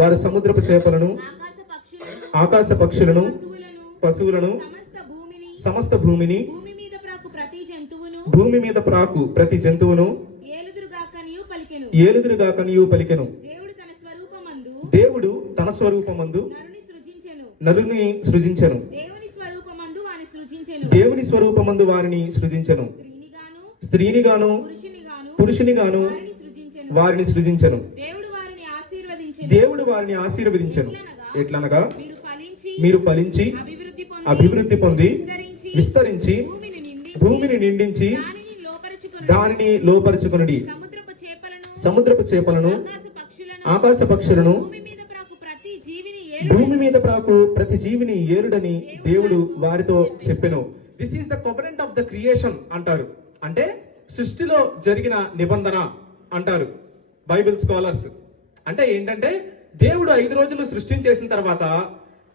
వారు సముద్రపు చేపలను ఆకాశ పక్షులను పశువులను సమస్త భూమిని భూమి మీద ప్రాకు ప్రతి జంతువును ఏలుదురుగాకనియు పలికెను. దేవుడు తన స్వరూపమందు నరుని సృజించెను. దేవుని స్వరూపమందు వారిని సృజించెను. స్త్రీని గాను పురుషుని గాను వారిని సృజించెను. దేవుడు వారిని ఆశీర్వదించెను. ఎట్లనగా మీరు ఫలించి అభివృద్ధి పొంది విస్తరించి భూమిని నిండించి దానిని లోపరుచుకునుడి. సముద్రపు చేపలను ఆకాశ పక్షులను భూమి మీద ప్రాకు ప్రతి జీవిని ఏలుడని దేవుడు వారితో చెప్పెను. This is the కవరెంట్ of the creation అంటారు. అంటే సృష్టిలో జరిగిన నిబంధన అంటారు బైబిల్ స్కాలర్స్. అంటే ఏంటంటే దేవుడు 5 రోజులు సృష్టించేసిన తర్వాత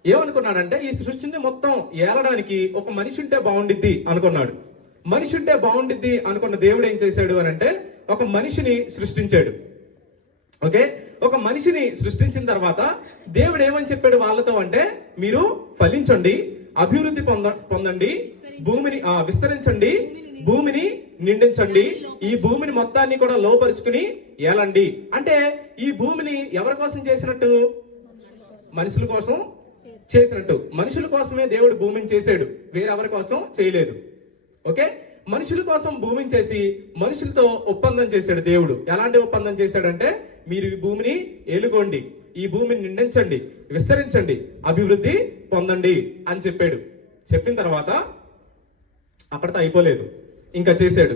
ఏమనుకున్నాడంటే ఈ సృష్టిని మొత్తం ఏలడానికి ఒక మనిషి ఉంటే బాగుండిద్ది అనుకున్నాడు. మనిషి ఉంటే బాగుండిద్ది అనుకున్న దేవుడు ఏం చేశాడు అని అంటే ఒక మనిషిని సృష్టించాడు. ఓకే, ఒక మనిషిని సృష్టించిన తర్వాత దేవుడు ఏమని చెప్పాడు వాళ్ళతో అంటే మీరు ఫలించండి, అభివృద్ధి పొందండి, భూమిని విస్తరించండి, భూమిని నిండించండి, ఈ భూమిని మొత్తాన్ని కూడా లోపరుచుకుని ఏలండి. అంటే ఈ భూమిని ఎవరి కోసం చేసినట్టు? మనుషుల కోసం చేసినట్టు. మనుషుల కోసమే దేవుడు భూమిని చేశాడు, వేరెవరి కోసం చేయలేదు. ఓకే, మనుషుల కోసం భూమిని చేసి మనుషులతో ఒప్పందం చేశాడు దేవుడు. ఎలాంటి ఒప్పందం చేశాడంటే మీరు ఈ భూమిని ఏలుకోండి, ఈ భూమిని నిండించండి, విస్తరించండి, అభివృద్ధి పొందండి అని చెప్పాడు. చెప్పిన తర్వాత అక్కడితో అయిపోలేదు, ఇంకా చేశాడు.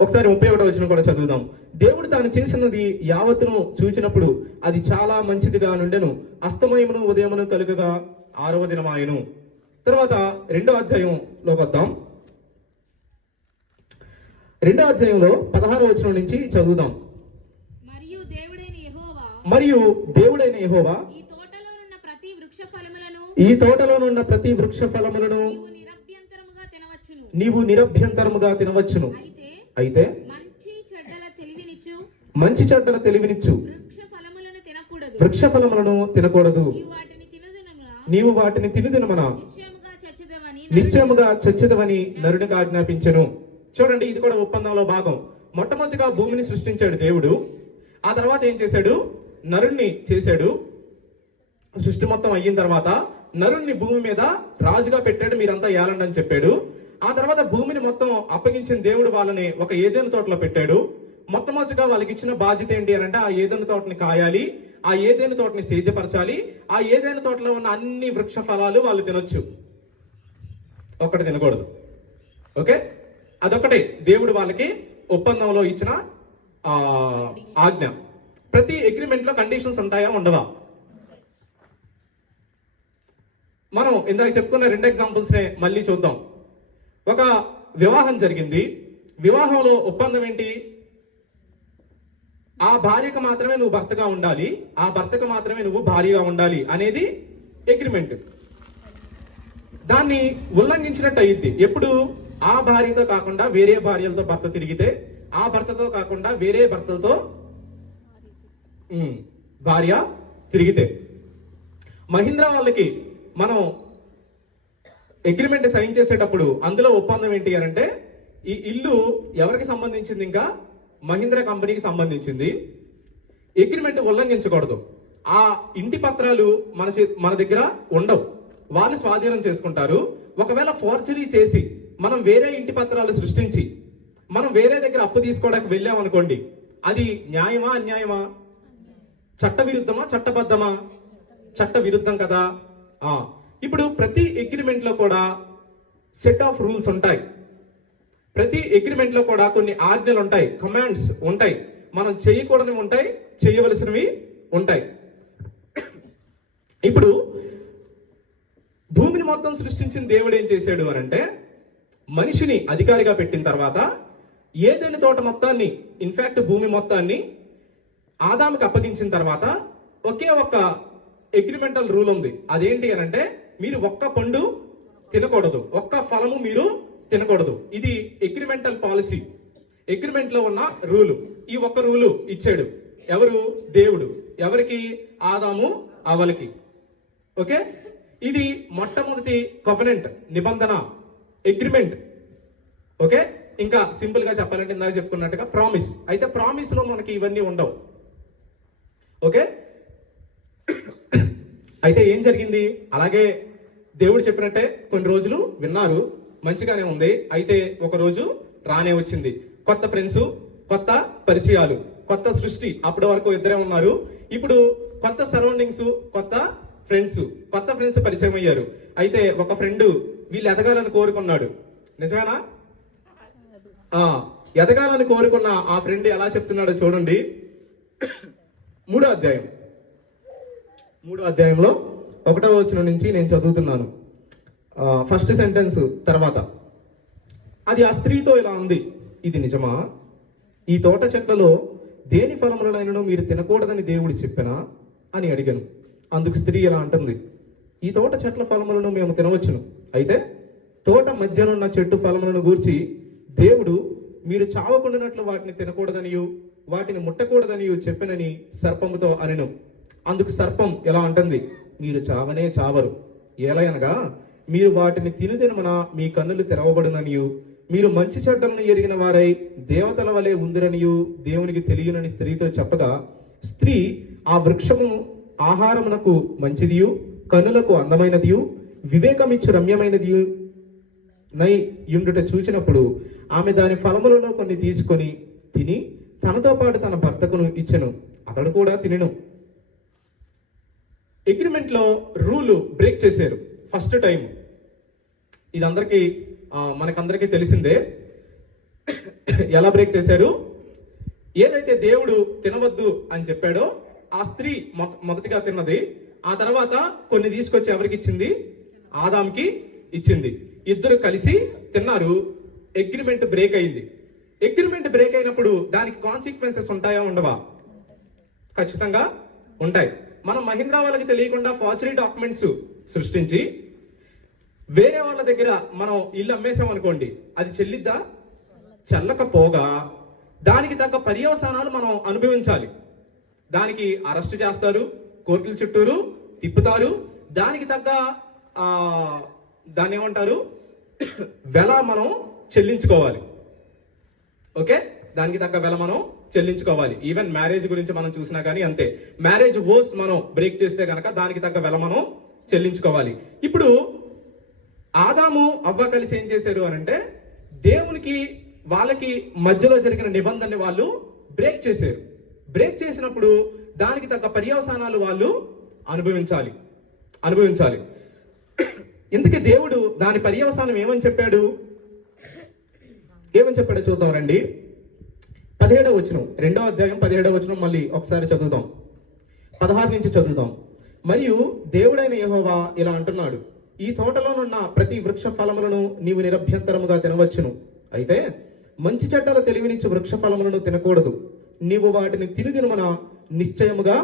ఒకసారి 31వ వచనం కూడా చదువుదాం. దేవుడు తాను చేసినది యావత్తును చూచినప్పుడు అది చాలా మంచిదిగా నుండెను. అస్తమయమును ఉదయమును కలుగగా 6వ దినమాయెను. తర్వాత 2వ అధ్యాయంలోకి వద్దాం. 2వ అధ్యాయంలో 16వ వచనం నుంచి చదువుదాం. మరియు దేవుడైన యెహోవా ఈ తోటలోనున్న ప్రతి వృక్ష ఫలములను నీవు నిరభ్యంతరముగా తినవచ్చును. అయితే మంచి చెడ్డల తెలివినిచ్చు వృక్ష ఫలములను తినకూడదు. నీవు వాటిని తినుదినమన నిశ్చయముగా చచ్చెదవని నరునికి ఆజ్ఞాపించెను. చూడండి, ఇది కూడా ఒప్పందంలో భాగం. మొట్టమొదటిగా భూమిని సృష్టించాడు దేవుడు. ఆ తర్వాత ఏం చేశాడు? నరుణ్ణి చేశాడు. సృష్టి మొత్తం అయిన తర్వాత నరుణ్ణి భూమి మీద రాజుగా పెట్టాడు, మీరంతా ఏలండి అని చెప్పాడు. ఆ తర్వాత భూమిని మొత్తం అప్పగించిన దేవుడు వాళ్ళని ఒక ఏదెను తోటలో పెట్టాడు. మొట్టమొదటిగా వాళ్ళకి ఇచ్చిన బాధ్యత ఏంటి అని అంటే ఆ ఏదెను తోటని కాయాలి, ఆ ఏదెను తోటని సేద్యపరచాలి, ఆ ఏదెను తోటలో ఉన్న అన్ని వృక్ష ఫలాలు వాళ్ళు తినొచ్చు, ఒక్కటి తినకూడదు. ఓకే, అదొకటే దేవుడు వాళ్ళకి ఒప్పందంలో ఇచ్చిన ఆజ్ఞ. ప్రతి అగ్రిమెంట్ లో కండిషన్స్ ఉంటాయా ఉండవా? మనం ఇందాక చెప్పుకున్న 2 ఎగ్జాంపుల్స్ నే మళ్ళీ చూద్దాం. ఒక వివాహం జరిగింది. వివాహంలో ఒప్పందం ఏంటి? ఆ భార్యకు మాత్రమే నువ్వు భర్తగా ఉండాలి, ఆ భర్తకు మాత్రమే నువ్వు భార్యగా ఉండాలి అనేది అగ్రిమెంట్. దాన్ని ఉల్లంఘించినట్టు అయ్యింది ఎప్పుడు? ఆ భార్యతో కాకుండా వేరే భార్యలతో భర్త తిరిగితే, ఆ భర్తతో కాకుండా వేరే భర్తలతో భార్య తిరిగితే. మహీంద్రా వాళ్ళకి మనం అగ్రిమెంట్ సైన్ చేసేటప్పుడు అందులో ఒప్పందం ఏంటి అని అంటే ఈ ఇల్లు ఎవరికి సంబంధించింది? ఇంకా మహీంద్రా కంపెనీకి సంబంధించింది. అగ్రిమెంట్ ఉల్లంఘించకూడదు. ఆ ఇంటి పత్రాలు మన దగ్గర ఉండవు, వాళ్ళు స్వాధీనం చేసుకుంటారు. ఒకవేళ ఫోర్జరీ చేసి మనం వేరే ఇంటి పత్రాలు సృష్టించి మనం వేరే దగ్గర అప్పు తీసుకోవడానికి వెళ్ళామనుకోండి, అది న్యాయమా అన్యాయమా? చట్ట విరుద్ధమా చట్టబద్ధమా? చట్ట విరుద్ధం కదా. ఇప్పుడు ప్రతి అగ్రిమెంట్ లో కూడా సెట్ ఆఫ్ రూల్స్ ఉంటాయి. ప్రతి అగ్రిమెంట్ లో కూడా కొన్ని ఆజ్ఞలు ఉంటాయి, కమాండ్స్ ఉంటాయి. మనం చేయకూడనివి ఉంటాయి, చేయవలసినవి ఉంటాయి. ఇప్పుడు భూమిని మొత్తం సృష్టించిన దేవుడు ఏం చేశాడు అని అంటే మనిషిని అధికారిగా పెట్టిన తర్వాత ఏదైనా తోట మొత్తాన్ని, ఇన్ఫాక్ట్ భూమి మొత్తాన్ని ఆదాముకి అప్పగించిన తర్వాత ఒకే ఒక్క అగ్రిమెంటల్ రూల్ ఉంది. అదేంటి అని అంటే మీరు ఒక్క పండు తినకూడదు, ఒక్క ఫలము మీరు తినకూడదు. ఇది అగ్రిమెంటల్ పాలసీ, అగ్రిమెంట్ లో ఉన్న రూలు. ఈ ఒక్క రూలు ఇచ్చాడు ఎవరు? దేవుడు. ఎవరికి? ఆదాము అవ్వలకి. ఓకే, ఇది మొట్టమొదటి కవెనెంట్, నిబంధన, అగ్రిమెంట్. ఓకే, ఇంకా సింపుల్ గా చెప్పాలంటే ఇందాక చెప్పుకున్నట్టుగా ప్రామిస్. అయితే ప్రామిస్ లో మనకి ఇవన్నీ ఉండవు. ఓకే, అయితే ఏం జరిగింది? అలాగే దేవుడు చెప్పినట్టే కొన్ని రోజులు విన్నారు, మంచిగానే ఉంది. అయితే ఒక రోజు రానే వచ్చింది. కొత్త ఫ్రెండ్స్, కొత్త పరిచయాలు, కొత్త సృష్టి. అప్పటి వరకు ఇద్దరే ఉన్నారు. ఇప్పుడు కొత్త సరౌండింగ్స్, కొత్త ఫ్రెండ్స్ పరిచయం అయ్యారు. అయితే ఒక ఫ్రెండ్ వీళ్ళు ఎదగాలని కోరుకున్నాడు. నిజమేనా? ఎదగాలని కోరుకున్న ఆ ఫ్రెండ్ ఎలా చెప్తున్నాడో చూడండి. 3వ అధ్యాయం 3వ అధ్యాయంలో 1వ వచనం నుంచి నేను చదువుతున్నాను. ఫస్ట్ సెంటెన్స్ తర్వాత, అది ఆ స్త్రీతో ఇలా ఉంది, ఇది నిజమా? ఈ తోట చెట్లలో దేని ఫలములనైనను మీరు తినకూడదని దేవుడు చెప్పినా అని అడిగాను. అందుకు స్త్రీ ఇలా అంటుంది, ఈ తోట చెట్ల ఫలములను మేము తినవచ్చును, అయితే తోట మధ్యనున్న చెట్టు ఫలములను గూర్చి దేవుడు మీరు చావకుండానట్లు వాటిని తినకూడదనియు వాటిని ముట్టకూడదనియు చెప్పినని సర్పముతో అనెను. అందుకు సర్పం ఎలా అంటుంది, మీరు చావనే చావరు, ఏలయనగా మీరు వాటిని తినుదినమున మీ కన్నులు తెరవబడుననియు మీరు మంచి చెడ్డలను ఎరిగిన వారై దేవతల వలె ఉందిరనియు దేవునికి తెలియనని స్త్రీతో చెప్పగా, స్త్రీ ఆ వృక్షము ఆహారమునకు మంచిదియు కన్నులకు అందమైనదియు వివేకమిచ్చు రమ్యమైనదియు నై యుండుట చూచినప్పుడు ఆమె దాని ఫలములలో కొన్ని తీసుకొని తిని తనతో పాటు తన భర్తకును ఇచ్చెను, అతడు కూడా తినెను. అగ్రిమెంట్ లో రూల్ బ్రేక్ చేశారు ఫస్ట్ టైం. ఇది మనకందరికీ తెలిసిందే. ఎలా బ్రేక్ చేశారు? ఏదైతే దేవుడు తినవద్దు అని చెప్పాడో ఆ స్త్రీ మొదటిగా తిన్నది, ఆ తర్వాత కొన్ని తీసుకొచ్చి ఎవరికి ఇచ్చింది? ఆదాంకి ఇచ్చింది. ఇద్దరు కలిసి తిన్నారు. అగ్రిమెంట్ బ్రేక్ అయింది. అగ్రిమెంట్ బ్రేక్ అయినప్పుడు దానికి కాన్సిక్వెన్సెస్ ఉంటాయా ఉండవా? ఖచ్చితంగా ఉంటాయి. మనం మహీంద్రా వాళ్ళకి తెలియకుండా ఫార్జరీ డాక్యుమెంట్స్ సృష్టించి వేరే వాళ్ళ దగ్గర మనం ఇల్లు అమ్మేసాం అనుకోండి, అది చెల్లిద్దా? చెల్లకపోగా దానికి తగ్గ పర్యవసానాలు మనం అనుభవించాలి. దానికి అరెస్ట్ చేస్తారు, కోర్టుల చుట్టూరు తిప్పుతారు, దానికి తగ్గ దాన్ని ఏమంటారు, వెల మనం చెల్లించుకోవాలి. ఓకే, దానికి తగ్గ వెల మనం చెల్లించుకోవాలి. ఈవెన్ మ్యారేజ్ గురించి మనం చూసినా కానీ అంతే. మ్యారేజ్ వోస్ మనం బ్రేక్ చేస్తే కనుక దానికి తగ్గ వెల మనం చెల్లించుకోవాలి. ఇప్పుడు ఆదాము అవ్వ కలిసి ఏం చేశారు అనంటే, దేవునికి వాళ్ళకి మధ్యలో జరిగిన నిబంధనని వాళ్ళు బ్రేక్ చేశారు. బ్రేక్ చేసినప్పుడు దానికి తగ్గ పర్యవసానాలు వాళ్ళు అనుభవించాలి. ఇందుకే దేవుడు దాని పర్యవసానం ఏమని చెప్పాడు చూద్దాం రండి. 17వ వచనం, 2వ అధ్యాయం 17వ వచనం మళ్ళీ ఒకసారి చదువుదాం. 16 నుంచి చదువుదాం. మరియు దేవుడైన యెహోవా ఇలా అంటున్నాడు, ఈ తోటలోనున్న ప్రతి వృక్ష ఫలములను నీవు నిరభ్యంతరముగా తినవచ్చును, అయితే మంచి చెడ్డల తెలివినిచ్చు వృక్ష ఫలములను తినకూడదు. నీవు వాటిని తినుదినమున నిశ్చయముగా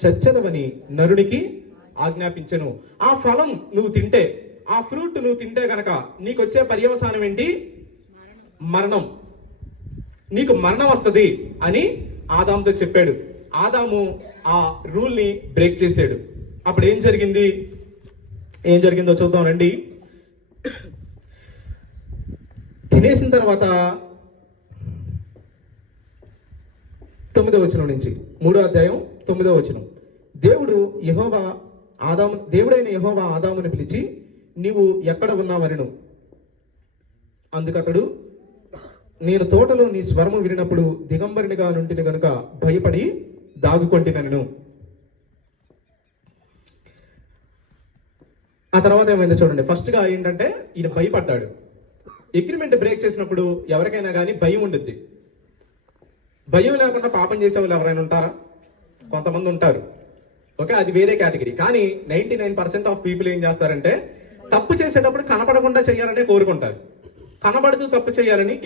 చచ్చదవని నరునికి ఆజ్ఞాపించెను. ఆ ఫలం నువ్వు తింటే, ఆ ఫ్రూట్ నువ్వు తింటే గనక నీకు వచ్చే పర్యవసానం ఏంటి? మరణం. నీకు మరణం వస్తుంది అని ఆదాముతో చెప్పాడు. ఆదాము ఆ రూల్ ని బ్రేక్ చేశాడు. అప్పుడు ఏం జరిగిందో చూద్దాం రండి. తినేసిన తర్వాత 9వ వచనం నుంచి 3వ అధ్యాయం 9వ వచనం, దేవుడైన యెహోవా ఆదాముని పిలిచి, నీవు ఎక్కడ ఉన్నావనెను. అందుకతడు, నేను తోటలో నీ స్వరము వినినప్పుడు దిగంబరినిగా నుంటిని గనుక భయపడి దాగుకొంటినెను. ఆ తర్వాత ఏమైందో చూడండి. ఫస్ట్ గా ఏంటంటే ఈయన భయపడ్డాడు. అగ్రిమెంట్ బ్రేక్ చేసినప్పుడు ఎవరికైనా కానీ భయం ఉండుద్ది. భయం లేకుండా పాపం చేసే వాళ్ళు ఎవరైనా ఉంటారా? కొంతమంది ఉంటారు. ఓకే, అది వేరే కేటగిరీ. కానీ 99% ఆఫ్ పీపుల్ ఏం చేస్తారంటే, తప్పు చేసేటప్పుడు కనపడకుండా చేయాలనే కోరుకుంటారు. కనబడుతూ తప్పు చేయాలని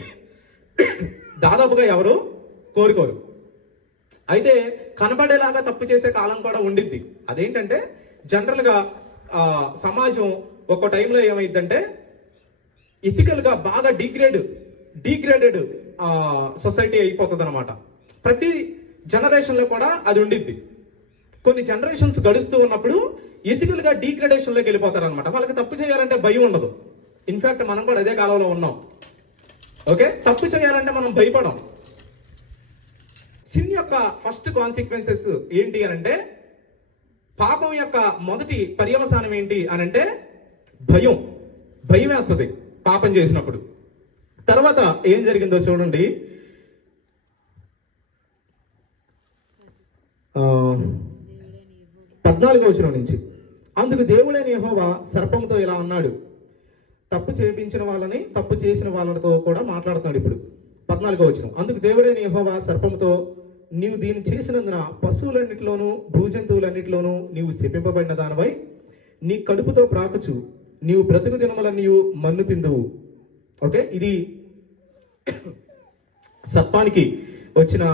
దాదాపుగా ఎవరు కోరుకోరు. అయితే కనబడేలాగా తప్పు చేసే కాలం కూడా ఉండిద్ది. అదేంటంటే జనరల్ గా సమాజం ఒక టైంలో ఏమైందంటే ఎథికల్ గా బాగా డీగ్రేడెడ్ సొసైటీ అయిపోతుంది అనమాట. ప్రతి జనరేషన్ లో కూడా అది ఉండిద్ది. కొన్ని జనరేషన్స్ గడుస్తూ ఉన్నప్పుడు ఎథికల్ గా డీగ్రేడేషన్ లోకి వెళ్ళిపోతారు అనమాట. వాళ్ళకి తప్పు చేయాలంటే భయం ఉండదు. ఇన్ఫాక్ట్ మనం కూడా అదే కాలంలో ఉన్నాం. ఓకే, తప్పు చేయాలంటే మనం భయపడం. సిన్ యొక్క ఫస్ట్ కాన్సిక్వెన్సెస్ ఏంటి అనంటే, పాపం యొక్క మొదటి పర్యవసానం ఏంటి అనంటే భయం వేస్తుంది పాపం చేసినప్పుడు. తర్వాత ఏం జరిగిందో చూడండి. 14వ వచనం నుంచి, అందుకు దేవుడైన యెహోవా సర్పంతో ఇలా అన్నాడు. తప్పు చేయించిన వాళ్ళని, తప్పు చేసిన వాళ్ళతో కూడా మాట్లాడుతున్నాడు ఇప్పుడు. 14వ వచనం, అందుకు దేవుడైన యెహోవా సర్పంతో, నీవు దీన్ని చేసినందున పశువులన్నిటిలోనూ భూజంతువులన్నిటిలోనూ నీవు శపింపబడిన దానివై నీ కడుపుతో ప్రాకుచు నీవు బ్రతుకు దినములన్నీ మన్ను తిందువు. ఓకే, ఇది సర్పానికి వచ్చిన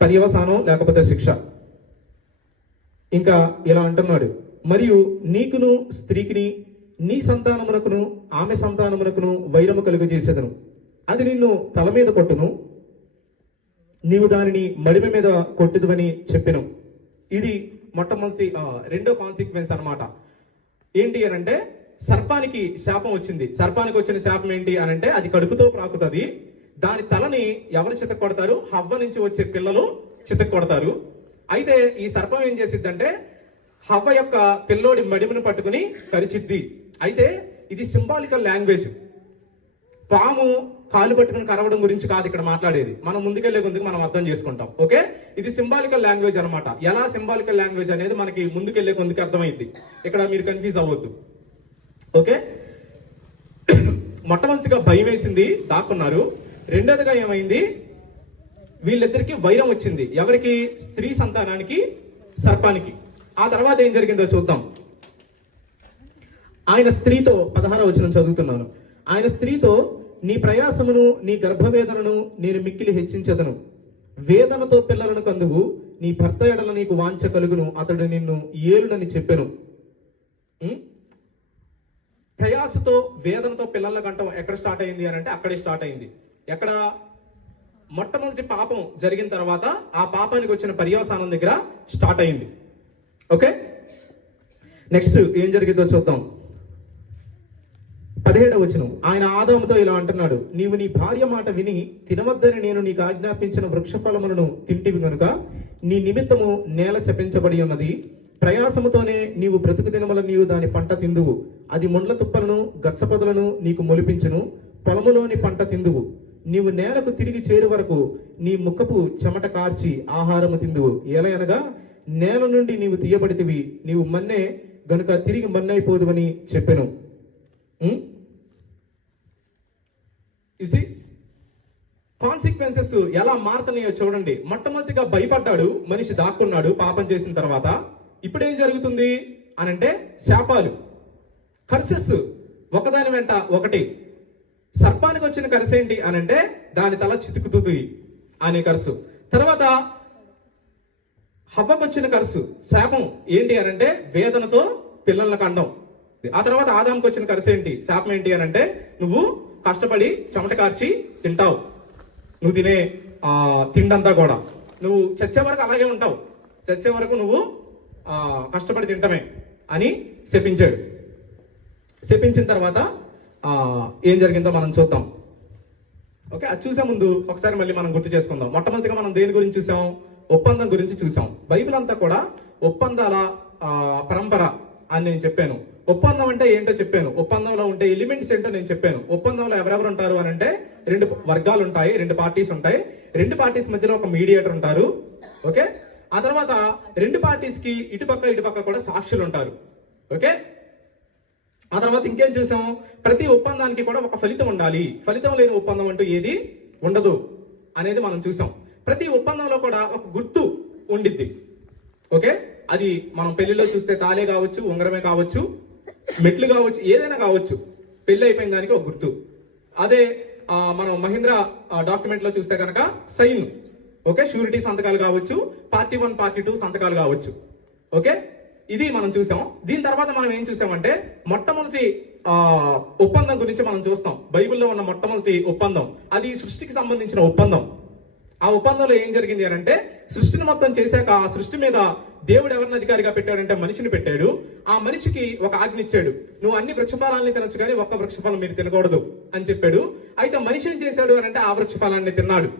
పర్యవసానం లేకపోతే శిక్ష. ఇంకా ఇలా అంటున్నాడు, మరియు నీకును స్త్రీకిని నీ సంతానమునకును ఆమె సంతానమునకును వైరము కలుగజేసేదను. అది నిన్ను తల మీద కొట్టును, నీవు దానిని మడిమ మీద కొట్టుదువని చెప్పెను. ఇది మొట్టమొదటి రెండో కాన్సిక్వెన్స్ అన్నమాట. ఏంటి అని అంటే సర్పానికి శాపం వచ్చింది. సర్పానికి వచ్చిన శాపం ఏంటి అని అంటే అది కడుపుతో ప్రాకుతుంది. దాని తలని ఎవరు చితక్ కొడతారు? హవ్వ నుంచి వచ్చే పిల్లలు చితక్ కొడతారు. అయితే ఈ సర్పం ఏం చేసిద్దంటే హవ్వ యొక్క పిల్లోడి మడిమను పట్టుకుని కరిచిద్ది. అయితే ఇది సింబాలికల్ లాంగ్వేజ్. పాము కాలు పట్టుకుని కరవడం గురించి కాదు ఇక్కడ మాట్లాడేది. మనం ముందుకెళ్లే కొద్దిగా మనం అర్థం చేసుకుంటాం. ఓకే, ఇది సింబాలికల్ లాంగ్వేజ్ అనమాట. ఎలా సింబాలికల్ లాంగ్వేజ్ అనేది మనకి ముందుకెళ్లే కొద్దిగా అర్థమైంది. ఇక్కడ మీరు కన్ఫ్యూజ్ అవ్వద్దు. ఓకే, మొట్టమొదటిగా భయం వేసింది, దాక్కున్నారు. రెండోదిగా ఏమైంది, వీళ్ళిద్దరికి వైరం వచ్చింది. ఎవరికి? స్త్రీ సంతానానికి, సర్పానికి. ఆ తర్వాత ఏం జరిగిందో చూద్దాం. ఆయన స్త్రీతో 16వ వచనం చదువుతున్నాను. ఆయన స్త్రీతో, నీ ప్రయాసమును నీ గర్భవేదనను నేను మిక్కిలి హెచ్చించదను. వేదనతో పిల్లలను కందువు, నీ భర్త ఎడల నీకు వాంఛ కలుగును, అతడు నిన్ను ఏలునని చెప్పెను. ప్రయాసతో వేదనతో పిల్లల కంటం ఎక్కడ స్టార్ట్ అయింది అని అంటే అక్కడే స్టార్ట్ అయింది. ఎక్కడ? మొట్టమొదటి పాపం జరిగిన తర్వాత ఆ పాపానికి వచ్చిన పర్యవసానం దగ్గర స్టార్ట్ అయింది. ఓకే, నెక్స్ట్ ఏం జరిగిందో చూద్దాం. 17వ వచనం. ఆయన ఆదాముతో ఇలా అంటున్నాడు, నీవు నీ భార్య మాట విని తినవద్దని నేను నీకు ఆజ్ఞాపించిన వృక్ష ఫలములను తింటివి గనుక నీ నిమిత్తము నేల శపించబడి ఉన్నది. ప్రయాసముతోనే నీవు బ్రతుకు దినముల నీవు దాని పంట తిందువు. అది ముండ్ల తుప్పలను గచ్చపొదలను నీకు మొలిపించును. పొలములోని పంట తిందువు. నీవు నేలకు తిరిగి చేరు వరకు నీ ముఖపు చెమట కార్చి ఆహారము తిందువు. ఎలయనగా నేల నుండి నీవు తీయబడితివి, నీవు మన్నే గనుక తిరిగి మన్నైపోదువని చెప్పెను. కాన్సిక్వెన్సెస్ ఎలా మారుతున్నాయో చూడండి. మొట్టమొదటిగా భయపడ్డాడు మనిషి, దాక్కున్నాడు పాపం చేసిన తర్వాత. ఇప్పుడు ఏం జరుగుతుంది అనంటే శాపాలు, కర్సెస్ ఒకదాని వెంట ఒకటి. సర్పానికి వచ్చిన కర్సు ఏంటి అనంటే దాని తల చితుకుతుంది అనే కర్సు. తర్వాత హవ్వకు వచ్చిన కర్సు శాపం ఏంటి అనంటే వేదనతో పిల్లల కండం. ఆ తర్వాత ఆదాంకి వచ్చిన కర్సు ఏంటి, శాపం ఏంటి అనంటే నువ్వు కష్టపడి చెమట కార్చి తింటావు. నువ్వు తినే తిండంతా కూడా నువ్వు చచ్చే వరకు అలాగే ఉంటావు, చచ్చే వరకు నువ్వు కష్టపడి తింటమే అని శపించాడు. శపించిన తర్వాత ఏం జరిగిందో మనం చూద్దాం. ఓకే, అది చూసే ముందు ఒకసారి మళ్ళీ మనం గుర్తు చేసుకుందాం. మొట్టమొదటిగా మనం దేని గురించి చూసాం? ఒప్పందం గురించి చూసాం. బైబిల్ అంతా కూడా ఒప్పందాల పరంపర అని నేను చెప్పాను. ఒప్పందం అంటే ఏంటో చెప్పాను. ఒప్పందంలో ఉంటే ఎలిమెంట్స్ ఏంటో నేను చెప్పాను. ఒప్పందంలో ఎవరెవరు ఉంటారు అని అంటే 2 వర్గాలు ఉంటాయి, 2 పార్టీస్ ఉంటాయి. 2 పార్టీస్ మధ్యలో ఒక మీడియేటర్ ఉంటారు. ఓకే, ఆ తర్వాత 2 పార్టీస్ కి ఇటుపక్క కూడా సాక్షులు ఉంటారు. ఓకే, ఆ తర్వాత ఇంకేం చూసాం? ప్రతి ఒప్పందానికి కూడా ఒక ఫలితం ఉండాలి. ఫలితం లేని ఒప్పందం అంటూ ఏది ఉండదు అనేది మనం చూసాం. ప్రతి ఒప్పందంలో కూడా ఒక గుర్తు ఉండిద్ది. ఓకే, అది మనం పెళ్లిలో చూస్తే తాళే కావచ్చు, ఉంగరమే కావచ్చు, మెట్లు కావచ్చు, ఏదైనా కావచ్చు. పెళ్లి అయిపోయిన దానికి ఒక గుర్తు. అదే మనం మహీంద్రా డాక్యుమెంట్ లో చూస్తే కనుక సైన్. ఓకే, షూరిటీ సంతకాలు కావచ్చు, పార్టీ 1 పార్టీ 2 సంతకాలు కావచ్చు. ఓకే, ఇది మనం చూసాం. దీని తర్వాత మనం ఏం చూసామంటే మొట్టమొదటి ఒప్పందం గురించి మనం చూస్తాం. బైబిల్లో ఉన్న మొట్టమొదటి ఒప్పందం అది సృష్టికి సంబంధించిన ఒప్పందం. ఆ ఒప్పందంలో ఏం జరిగింది అని అంటే సృష్టిని మొత్తం చేశాక ఆ సృష్టి మీద దేవుడు ఎవరిని అధికారిగా పెట్టాడంటే మనిషిని పెట్టాడు. ఆ మనిషికి ఒక ఆజ్ఞ ఇచ్చాడు, నువ్వు అన్ని వృక్షఫలాన్ని తినొచ్చు కానీ ఒక్క వృక్షఫలం మీరు తినకూడదు అని చెప్పాడు. అయితే మనిషి ఏం చేశాడు అని అంటే ఆ వృక్షఫలాన్ని తిన్నాడు.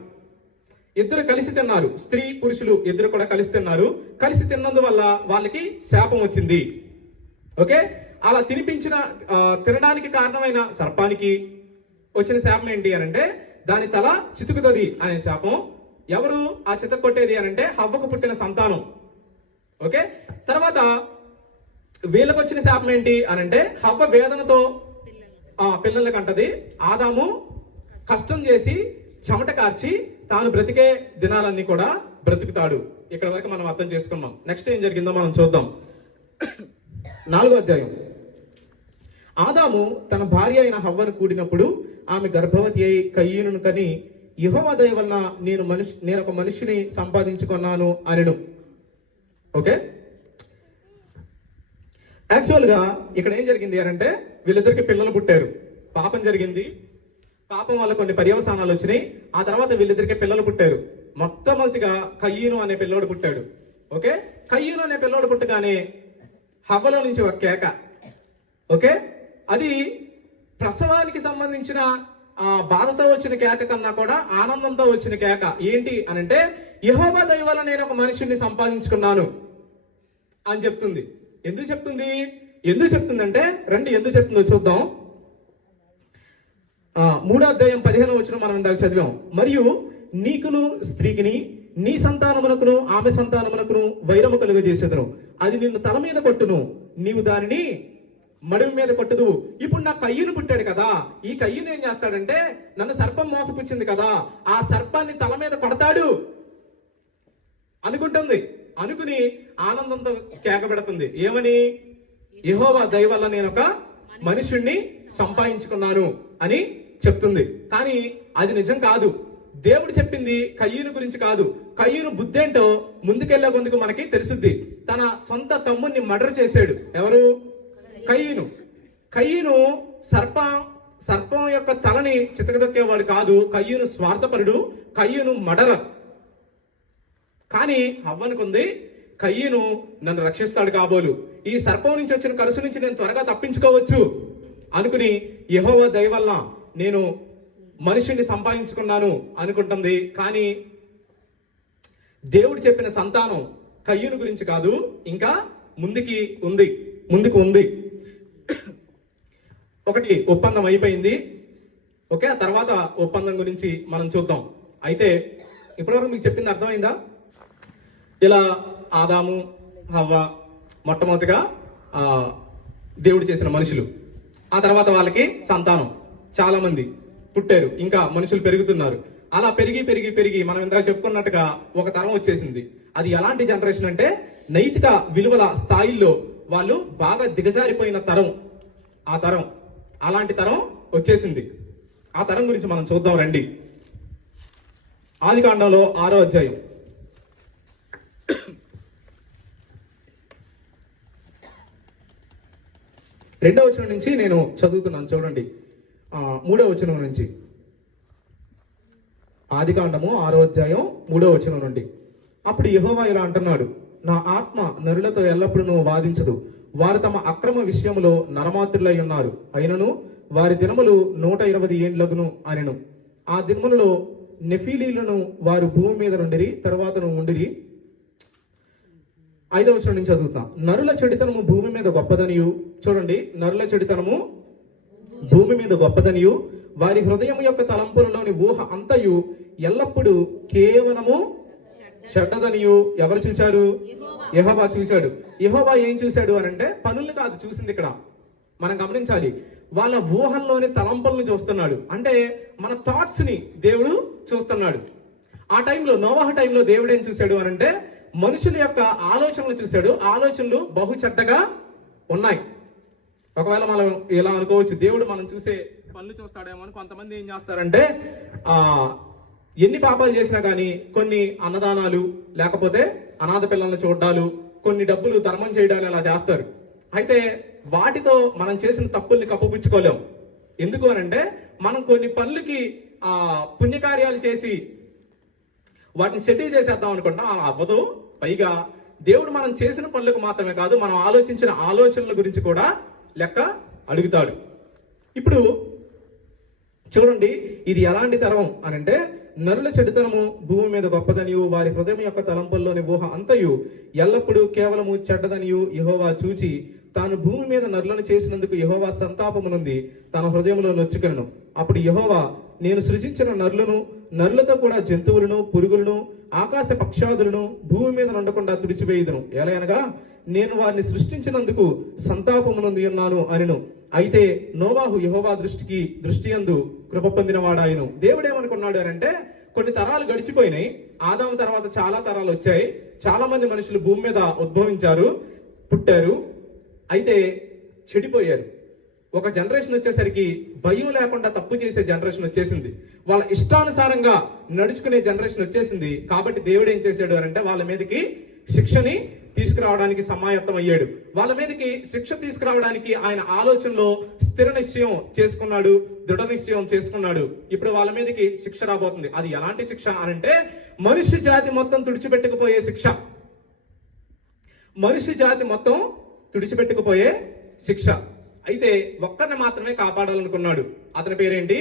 ఇద్దరు కలిసి తిన్నారు, స్త్రీ పురుషులు ఇద్దరు కూడా కలిసి తిన్నారు. కలిసి తిన్నందువల్ల వాళ్ళకి శాపం వచ్చింది. ఓకే, అలా తినడానికి కారణమైన సర్పానికి వచ్చిన శాపం ఏంటి అని అంటే దాని తల చితుకుతుంది అనే శాపం. ఎవరు ఆ చితక కొట్టేది అని అంటే హవ్వకు పుట్టిన సంతానం. ఓకే, తర్వాత వీళ్ళకి వచ్చిన శాపం ఏంటి అని అంటే హవ్వ వేదనతో పిల్లల్ని కంటది. ఆదాము కష్టం చేసి చెమట కార్చి తాను బ్రతికే దినాలన్నీ కూడా బ్రతుకుతాడు. ఇక్కడ వరకు మనం అర్థం చేసుకున్నాం. నెక్స్ట్ ఏం జరిగిందో మనం చూద్దాం. 4వ అధ్యాయం. ఆదాము తన భార్య అయిన హవ్వను కూడినప్పుడు ఆమె గర్భవతి అయి కయ్యూనును కని యెహోవా దయ వలన నేను ఒక మనిషిని సంపాదించుకున్నాను అనెను. ఓకే, యాక్చువల్ గా ఇక్కడ ఏం జరిగింది అంటే వీళ్ళిద్దరికి పిల్లలు పుట్టారు. పాపం జరిగింది, పాపం వల్ల కొన్ని పర్యవసానాలు వచ్చినాయి. ఆ తర్వాత వీళ్ళిద్దరికి పిల్లలు పుట్టారు. మొట్టమొదటిగా కయ్యూను అనే పిల్లోడు పుట్టాడు. ఓకే, కయ్యూను అనే పిల్లోడు పుట్టగానే హవ్వలో నుంచి ఒక కేక. ఓకే, అది ప్రసవానికి సంబంధించిన బాధతో వచ్చిన కేక కన్నా కూడా ఆనందంతో వచ్చిన కేక. ఏంటి అనంటే యెహోవా దయ వల్ల నేను ఒక మనిషిని సంపాదించుకున్నాను అని చెప్తుంది. ఎందుకు చెప్తుందంటే రండి ఎందుకు చెప్తుందో చూద్దాం. 3వ అధ్యాయం 15వ వచనం మనం ఇందాక చదివాం. మరియు నీకును స్త్రీకిని నీ సంతానమునకును ఆమె సంతానమునకును వైరము కలుగజేసేదను. అది నిన్ను తల మీద కొట్టును, నీవు దానిని మడిమి మీద కొట్టదు. ఇప్పుడు నా కయ్యూను పుట్టాడు కదా, ఈ కయ్యూను ఏం చేస్తాడంటే నన్ను సర్పం మోసపుచ్చింది కదా, ఆ సర్పాన్ని తల మీద కొడతాడు అనుకుంటుంది. అనుకుని ఆనందంతో కేక పెడుతుంది. ఏమని? యెహోవా దయ వల్ల నేను ఒక మనుషుణ్ణి సంపాదించుకున్నాను అని చెప్తుంది. కానీ అది నిజం కాదు. దేవుడు చెప్పింది కయ్యూను గురించి కాదు. కయ్యూను బుద్ధేంటో ముందుకెళ్లే ముందుకు మనకి తెలుసుద్ది. తన సొంత తమ్ముణ్ణి మర్డర్ చేశాడు. ఎవరు? కయ్యూను సర్పం యొక్క తలని చితకదొక్కేవాడు కాదు. కయ్యూను స్వార్థపరుడు, కయ్యూను మర్డరర్. కానీ హవ్వనుకుంది కయ్యూను నన్ను రక్షిస్తాడు కాబోలు, ఈ సర్పం నుంచి వచ్చిన కరుసు నుంచి నేను త్వరగా తప్పించుకోవచ్చు అనుకుని యెహోవా దయ వల్ల నేను మనిషిని సంపాదించుకున్నాను అనుకుంటుంది. కానీ దేవుడు చెప్పిన సంతానం కయ్యూను గురించి కాదు, ఇంకా ముందుకు ఉంది. ఒకటి ఒప్పందం అయిపోయింది. ఓకే, ఆ తర్వాత ఒప్పందం గురించి మనం చూద్దాం. అయితే ఇప్పటివరకు మీకు చెప్పింది అర్థమైందా? ఇలా ఆదాము హవ్వ మొట్టమొదటిగా దేవుడు చేసిన మనుషులు. ఆ తర్వాత వాళ్ళకి సంతానం చాలా మంది పుట్టారు, ఇంకా మనుషులు పెరుగుతున్నారు. అలా పెరిగి మనం ఇందాక చెప్పుకున్నట్టుగా ఒక తరం వచ్చేసింది. అది ఎలాంటి జనరేషన్ అంటే నైతిక విలువల స్థాయిల్లో వాళ్ళు బాగా దిగజారిపోయిన తరం. ఆ తరం అలాంటి తరం వచ్చేసింది. ఆ తరం గురించి మనం చూద్దాం రండి. ఆదికాండంలో 6వ అధ్యాయం. 2వ వచనం నుంచి నేను చదువుతున్నాను చూడండి. 3వ వచనం నుంచి. ఆదికాండము 6వ అధ్యాయం 3వ వచనం నుండి. అప్పుడు యెహోవా ఇలా అంటున్నాడు, నా ఆత్మ నరులతో ఎల్లప్పుడూ వాదించదు. వారు తమ అక్రమ విషయములో నరమాత్రులై ఉన్నారు. అయినను వారి దినములు 120 ఏండ్లగును అనెను. ఆ దినములలో నెఫీలీలను వారు భూమి మీద నుండిరి, తరువాతను ఉండిరి. 5వ వచనం నుంచి చదువుతాం. నరుల చెడితనము భూమి మీద గొప్పదనియు. చూడండి, నరుల చెడితనము భూమి మీద గొప్పదనియు, వారి హృదయం యొక్క తలంపులలోని ఊహ అంతయు ఎల్లప్పుడూ కేవలము చెడ్డదనియు ఎవరు చూశారు? యెహోవా చూశాడు. యెహోవా ఏం చూశాడు అని అంటే పనుల్ని కాదు చూసింది. ఇక్కడ మనం గమనించాలి, వాళ్ళ ఊహల్లోని తలంపులను చూస్తున్నాడు. అంటే మన థాట్స్ ని దేవుడు చూస్తున్నాడు. ఆ టైంలో నోవాహు టైంలో దేవుడు ఏం చూశాడు అని అంటే మనుషుల యొక్క ఆలోచనలు చూశాడు. ఆలోచనలు బహు చెడ్డగా ఉన్నాయి. ఒకవేళ మనం ఇలా అనుకోవచ్చు, దేవుడు మనం చూసే పనులు చూస్తాడేమో అని. కొంతమంది ఏం చేస్తారంటే ఎన్ని పాపాలు చేసినా కానీ కొన్ని అన్నదానాలు, లేకపోతే అనాథ పిల్లల్ని చూడ్డాలు, కొన్ని డబ్బులు ధర్మం చేయడాలు అలా చేస్తారు. అయితే వాటితో మనం చేసిన తప్పుల్ని కప్పుపుచ్చుకోలేం. ఎందుకు అని అంటే మనం కొన్ని పనులకి పుణ్యకార్యాలు చేసి వాటిని సెటిల్ చేసేద్దాం అనుకుంటాం, అలా అవ్వదు. పైగా దేవుడు మనం చేసిన పనులకు మాత్రమే కాదు, మనం ఆలోచించిన ఆలోచనల గురించి కూడా లెక్క అడుగుతాడు. ఇప్పుడు చూడండి, ఇది ఎలాంటి తరం అని అంటే నరుల చెడుతనము భూమి మీద గొప్పదనియు, వారి హృదయం యొక్క తలంపుల్లోని ఊహ అంతయు ఎల్లప్పుడూ కేవలము చెడ్డదనియు యెహోవా చూచి తాను భూమి మీద నరులను చేసినందుకు యెహోవా సంతాపమునుంది తన హృదయంలో నొచ్చుకొనెను. అప్పుడు యెహోవా, నేను సృజించిన నరులతో కూడా జంతువులను, పురుగులను, ఆకాశ పక్షాదులను భూమి మీద ఉండకుండా తుడిచివేయుదును. ఎలాగనగా నేను వారిని సృష్టించినందుకు సంతాపమునంది ఉన్నాను అనెను. అయితే నోవాహు యెహోవా దృష్టి యందు కృప పొందిన వాడాయను. దేవుడు ఏమనుకున్నాడు అని అంటే కొన్ని తరాలు గడిచిపోయినాయి. ఆదాము తర్వాత చాలా తరాలు వచ్చాయి. చాలా మంది మనుషులు భూమి మీద ఉద్భవించారు, పుట్టారు, అయితే చెడిపోయారు. ఒక జనరేషన్ వచ్చేసరికి భయం లేకుండా తప్పు చేసే జనరేషన్ వచ్చేసింది. వాళ్ళ ఇష్టానుసారంగా నడుచుకునే జనరేషన్ వచ్చేసింది. కాబట్టి దేవుడు ఏం చేశాడు అని అంటే వాళ్ళ మీదకి శిక్షని తీసుకురావడానికి సమాయత్తం అయ్యాడు. వాళ్ళ మీదకి శిక్ష తీసుకురావడానికి ఆయన ఆలోచనలో స్థిర నిశ్చయం చేసుకున్నాడు, దృఢ నిశ్చయం చేసుకున్నాడు. ఇప్పుడు వాళ్ళ మీదకి శిక్ష రాబోతుంది. అది ఎలాంటి శిక్ష అనంటే మనుష్య జాతి మొత్తం తుడిచిపెట్టుకుపోయే శిక్ష. మనుష్య జాతి మొత్తం తుడిచిపెట్టుకుపోయే శిక్ష. అయితే ఒక్కరిని మాత్రమే కాపాడాలనుకున్నాడు. అతని పేరేంటి?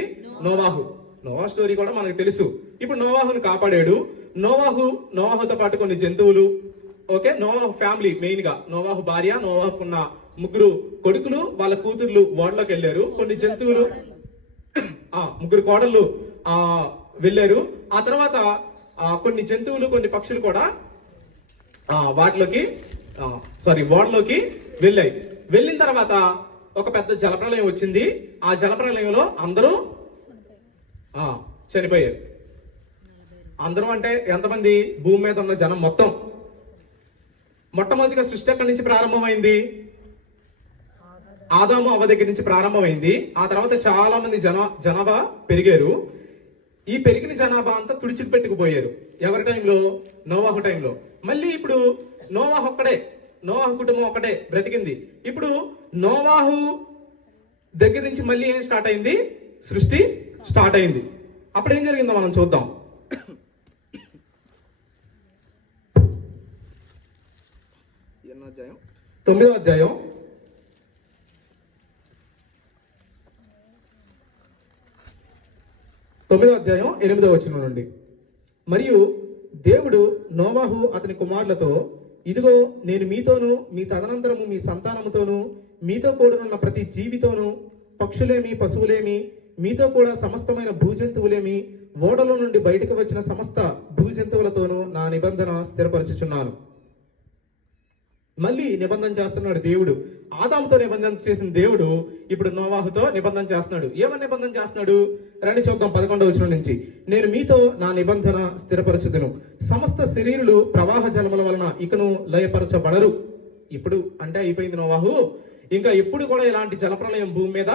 నోవాహు. నోవాహు స్టోరీ కూడా మనకు తెలుసు. ఇప్పుడు నోవాహును కాపాడాడు. నోవాహుతో పాటు కొన్ని జంతువులు, ఓకే, నోవాహు ఫ్యామిలీ మెయిన్ గా నోవాహు భార్య, నోవాహుకున్న 3 కొడుకులు, వాళ్ళ కూతుర్లు ఓడలోకి వెళ్ళారు. కొన్ని జంతువులు, 3 కోడళ్ళు వెళ్ళారు. ఆ తర్వాత కొన్ని జంతువులు, కొన్ని పక్షులు కూడా ఓడలోకి వెళ్ళాయి. వెళ్ళిన తర్వాత ఒక పెద్ద జలప్రలయం వచ్చింది. ఆ జలప్రలయంలో అందరూ చనిపోయారు. అందరూ అంటే ఎంతమంది? భూమి మీద ఉన్న జనం మొత్తం. మొట్టమొదటిగా సృష్టి ఎక్కడి నుంచి ప్రారంభమైంది? ఆదాము అవ్వ దగ్గర నుంచి ప్రారంభమైంది. ఆ తర్వాత చాలా మంది జనాభా పెరిగారు. ఈ పెరిగిన జనాభా అంతా తుడిచిపెట్టుకుపోయారు. ఎవరి టైంలో? నోవాహు టైంలో. మళ్ళీ ఇప్పుడు నోవాహు కుటుంబం ఒకటే బ్రతికింది. ఇప్పుడు నోవాహు దగ్గర నుంచి మళ్ళీ ఏం స్టార్ట్ అయింది? సృష్టి స్టార్ట్ అయింది. అప్పుడు ఏం జరిగిందో మనం చూద్దాం. 9వ అధ్యాయం 8వ వచనం నుండి. మరియు దేవుడు నోవాహు అతని కుమారులతో, ఇదిగో నేను మీతోను, మీ తదనంతరము మీ సంతానముతోను, మీతో కూడనున్న ప్రతి జీవితోను, పక్షులేమి పశువులేమి, మీతో కూడా సమస్తమైన భూజంతువులేమి, ఓడలో నుండి బయటకు వచ్చిన సమస్త భూజంతువులతోనూ నా నిబంధన స్థిరపరచుచున్నాను. మళ్ళీ నిబంధన చేస్తున్నాడు దేవుడు. ఆదాముతో నిబంధన చేసిన దేవుడు ఇప్పుడు నోవాహుతో నిబంధన చేస్తున్నాడు. ఏమని నిబంధన చేస్తున్నాడు? రండి చూద్దాం 11వ వచనం నుంచి. నేను మీతో నా నిబంధన స్థిరపరచుదును. సమస్త శరీరులు ప్రవాహ జలముల వలన ఇకను లయపరచబడరు. ఇప్పుడు అంటే అయిపోయింది నోవాహు. ఇంకా ఎప్పుడు కూడా ఇలాంటి జలప్రలయం భూమి మీద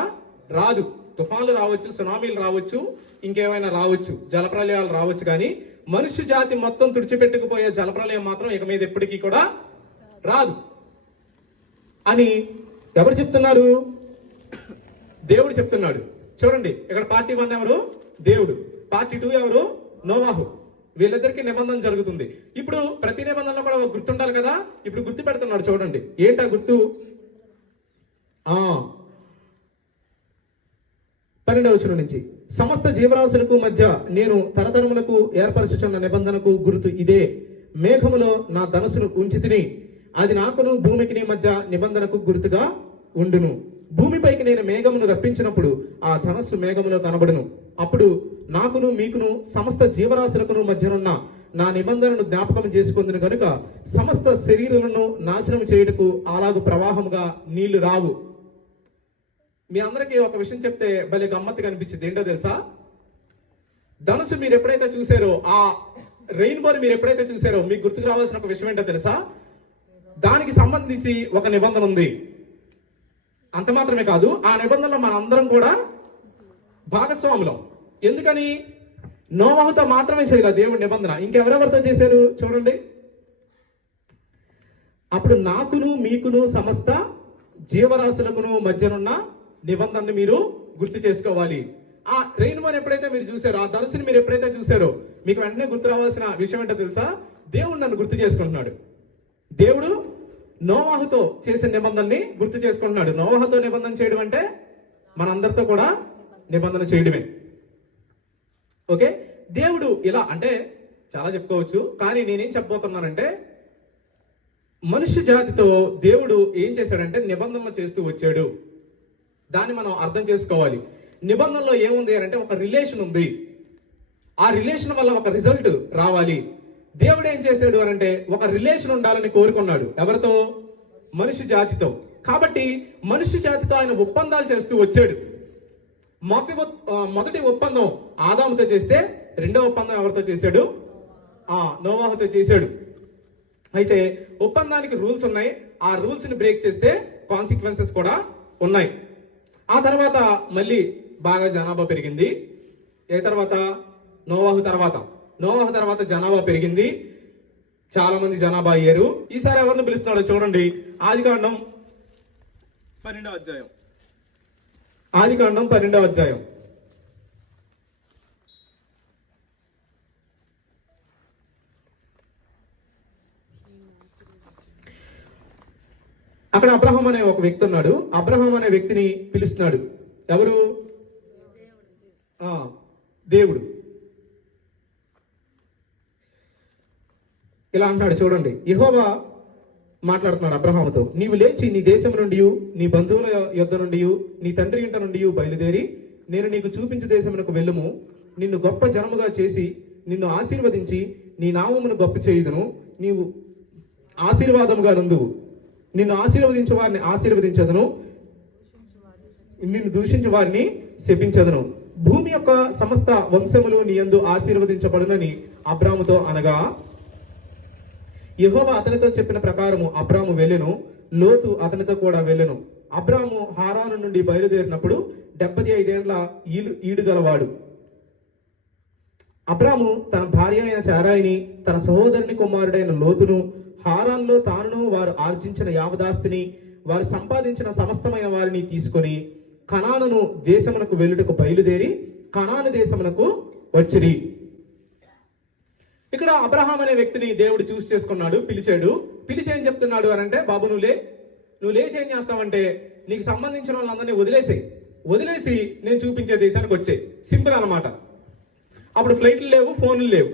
రాదు. తుఫాన్లు రావచ్చు, సునామీలు రావచ్చు, ఇంకేమైనా రావచ్చు, జలప్రలయాలు రావచ్చు, కానీ మనుష్య జాతి మొత్తం తుడిచిపెట్టుకుపోయే జలప్రలయం మాత్రం ఇక మీద ఎప్పటికీ కూడా రాదు అని ఎవరు చెప్తున్నారు? దేవుడు చెప్తున్నాడు. చూడండి, ఇక్కడ పార్టీ 1 ఎవరు? దేవుడు. పార్టీ 2 ఎవరు? నోవాహు. వీళ్ళిద్దరికి నిబంధన జరుగుతుంది. ఇప్పుడు ప్రతి నిబంధనలో కూడా గుర్తుండాలి కదా. ఇప్పుడు గుర్తు పెడుతున్నాడు. చూడండి ఏంటా గుర్తు? 12వ వచనం నుంచి. సమస్త జీవరాశులకు మధ్య నేను తరతరములకు ఏర్పరచుచున్న నిబంధనకు గుర్తు ఇదే. మేఘములో నా ధనుసును ఉంచితిని, అది నాకును భూమికి మధ్య నిబంధనకు గుర్తుగా ఉండును. భూమిపైకి నేను మేఘమును రప్పించినప్పుడు ఆ ధనస్సు మేఘములో కనబడును. అప్పుడు నాకును మీకును సమస్త జీవరాశులకును మధ్యనున్న నా నిబంధనను జ్ఞాపకం చేసుకుందును గనుక సమస్త శరీరులను నాశనం చేయుటకు అలాగు ప్రవాహముగా నీళ్లు రావు. మీ అందరికీ ఒక విషయం చెప్తే భలే గమ్మత్తుగా అనిపించింది. ఏంటో తెలుసా? ధనుసు మీరు ఎప్పుడైతే చూసారో, ఆ రెయిన్బోని మీరు ఎప్పుడైతే చూసారో, మీకు గుర్తుకు రావాల్సిన ఒక విషయం ఏంటో తెలుసా? దానికి సంబంధించి ఒక నిబంధన ఉంది. అంత మాత్రమే కాదు, ఆ నిబంధనలో మనందరం కూడా భాగస్వాములం. ఎందుకని? నోవాహుతో మాత్రమే చేయలేదు దేవుడి నిబంధన, ఇంకెవరెవరితో చేశారు చూడండి. అప్పుడు నాకును మీకును సమస్త జీవరాశులకును మధ్యనున్న నిబంధనని మీరు గుర్తు చేసుకోవాలి. ఆ రెయిన్బోని ఎప్పుడైతే మీరు చూసారో, ఆ ధనుసుని మీరు ఎప్పుడైతే చూసారో, మీకు వెంటనే గుర్తు రావాల్సిన విషయం ఏంటో తెలుసా? దేవుడు నన్ను గుర్తు చేసుకుంటున్నాడు. దేవుడు నోవాహుతో చేసిన నిబంధనని గుర్తు చేసుకుంటున్నాడు. నోవాహుతో నిబంధన చేయడం అంటే మనందరితో కూడా నిబంధన చేయడమే. ఓకే, దేవుడు ఇలా అంటే చాలా చెప్పుకోవచ్చు, కానీ నేనేం చెప్పబోతున్నానంటే మనుష్య జాతితో దేవుడు ఏం చేశాడంటే నిబంధనలు చేస్తూ వచ్చాడు. దాన్ని మనం అర్థం చేసుకోవాలి. నిబంధనలో ఏముంది అంటే ఒక రిలేషన్ ఉంది. ఆ రిలేషన్ వల్ల ఒక రిజల్ట్ రావాలి. దేవుడు ఏం చేశాడు అంటే ఒక రిలేషన్ ఉండాలని కోరుకున్నాడు. ఎవరితో? మనుష్య జాతితో. కాబట్టి మనుష్య జాతితో ఆయన ఒప్పందాలు చేస్తూ వచ్చాడు. మొదటి ఒప్పందం ఆదాముతో చేస్తే రెండో ఒప్పందం ఎవరితో చేశాడు? నోవాహుతో చేశాడు. అయితే ఒప్పందానికి రూల్స్ ఉన్నాయి. ఆ రూల్స్ ని బ్రేక్ చేస్తే కాన్సిక్వెన్సెస్ కూడా ఉన్నాయి. ఆ తర్వాత మళ్ళీ బాగా జనాభా పెరిగింది. ఏ తర్వాత? నోవాహు తర్వాత జనాభా పెరిగింది. చాలా మంది జనాభా అయ్యారు. ఈసారి ఎవరిని పిలుస్తున్నాడో చూడండి. ఆదికాండం 12వ అధ్యాయం. అక్కడ అబ్రహాం అనే ఒక వ్యక్తి ఉన్నాడు. అబ్రహాం అనే వ్యక్తిని పిలుస్తున్నాడు. ఎవరు? దేవుడు. ఇలా అంటున్నాడు చూడండి. యెహోవా మాట్లాడుతున్నాడు అబ్రహాముతో, నీవు లేచి నీ దేశం నుండి, నీ బంధువుల యొద్ద నుండి, నీ తండ్రి ఇంట నుండి బయలుదేరి నేను నీకు చూపించే దేశమునకు వెళ్ళుము. నిన్ను గొప్ప జనముగా చేసి నిన్ను ఆశీర్వదించి నీ నామమును గొప్ప చేయుదును. నీవు ఆశీర్వాదముగా నుందువు. నిన్ను ఆశీర్వదించే వారిని ఆశీర్వదించదును, నిన్ను దూషించే వారిని శపించదును. భూమి యొక్క సమస్త వంశములు నీ యందు ఆశీర్వదించబడునని అబ్రాముతో అనగా, యెహోవా అతనితో చెప్పిన ప్రకారము అబ్రాము వెళ్ళెను. లోతు అతనితో కూడా వెళ్ళెను. అబ్రాము హారాను నుండి బయలుదేరినప్పుడు 75 ఏండ్ల ఈడు గలవాడు. అబ్రాము తన భార్య అయిన శారాయిని, తన సహోదరుని కుమారుడైన లోతును, హారాన్లో తానును వారు ఆర్జించిన యావదాస్తిని, వారు సంపాదించిన సమస్తమైన వారిని తీసుకొని కనానును దేశమునకు వెళ్ళుటకు బయలుదేరి కనాను దేశమునకు వచ్చిరి. ఇక్కడ అబ్రహాం అనే వ్యక్తిని దేవుడు చూస్ చేసుకున్నాడు, పిలిచాడు. పిలిచి ఏం చెప్తున్నాడు అని అంటే, బాబు నువ్వు లేచి ఏం చేస్తావంటే నీకు సంబంధించిన వాళ్ళందరినీ వదిలేసి నేను చూపించే దేశానికి వచ్చే. సింపుల్ అన్నమాట. అప్పుడు ఫ్లైట్లు లేవు, ఫోన్లు లేవు,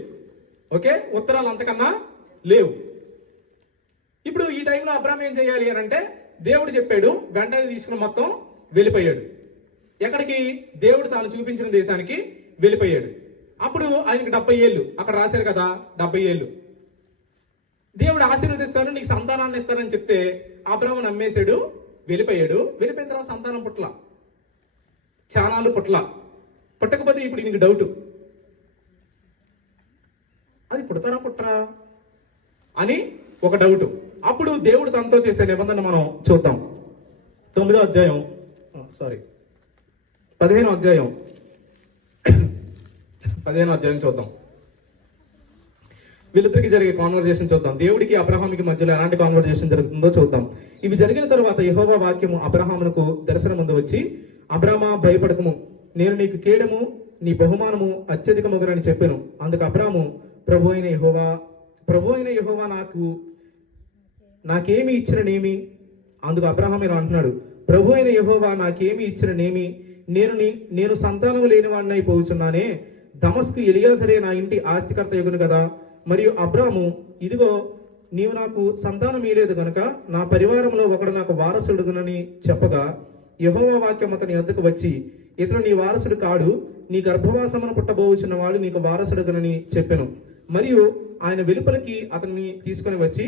ఓకే, ఉత్తరాలు అంతకన్నా లేవు. ఇప్పుడు ఈ టైంలో అబ్రహాం ఏం చేయాలి అని అంటే, దేవుడు చెప్పాడు, వెంటనే తీసుకుని మొత్తం వెళ్ళిపోయాడు. ఎక్కడికి? దేవుడు తాను చూపించిన దేశానికి వెళ్ళిపోయాడు. అప్పుడు ఆయనకి 70 ఏళ్ళు, అక్కడ రాశారు కదా 70 ఏళ్ళు. దేవుడు ఆశీర్వదిస్తాను, నీకు సంతానాన్ని ఇస్తానని చెప్తే అబ్రహాము నమ్మేశాడు, వెళ్ళిపోయాడు. వెళ్ళిపోయిన తర్వాత సంతానం చానాలు పుట్టకపోతే ఇప్పుడు నీకు డౌట్, అది పుట్టరా అని ఒక డౌట్. అప్పుడు దేవుడు తనతో చేసే నిబంధన మనం చూద్దాం. 15వ అధ్యాయం చూద్దాం. వీళ్ళిద్దరికి జరిగే కాన్వర్జేషన్ చూద్దాం. దేవుడికి అబ్రహాముకి మధ్యలో ఎలాంటి కాన్వర్జేషన్ జరుగుతుందో చూద్దాం. ఇవి జరిగిన తర్వాత యెహోవా వాక్యము అబ్రహామునకు దర్శనమందు వచ్చి, అబ్రామా భయపడకము, నేను నీకు కేడము, నీ బహుమానము అత్యధికమగునని చెప్పాను. అందుకు అబ్రాము, ప్రభు అయిన యెహోవా నాకేమి ఇచ్చిననేమి? అందుకు అబ్రహాం ఇలా అంటున్నాడు, ప్రభు అయిన యెహోవా నాకేమి ఇచ్చిననేమి? నేను సంతానం లేని వాడిని అయిపోతున్నానే. దమస్కు ఎలియాజరే నా ఇంటి ఆస్తికర్త యొగును కదా. మరియు అబ్రాము, ఇదిగో నీవు నాకు సంతానం ఇయ్యలేదు గనుక నా పరివారంలో ఒకడు నాకు వారసుడుగునని చెప్పగా, యెహోవా వాక్యం అతని వద్దకు వచ్చి, ఇతడు నీ వారసుడు కాడు, నీ గర్భవాసమును పుట్టబోచున్న వాడు నీకు వారసుడుగునని చెప్పెను. మరియు ఆయన వెలుపలికి అతన్ని తీసుకుని వచ్చి,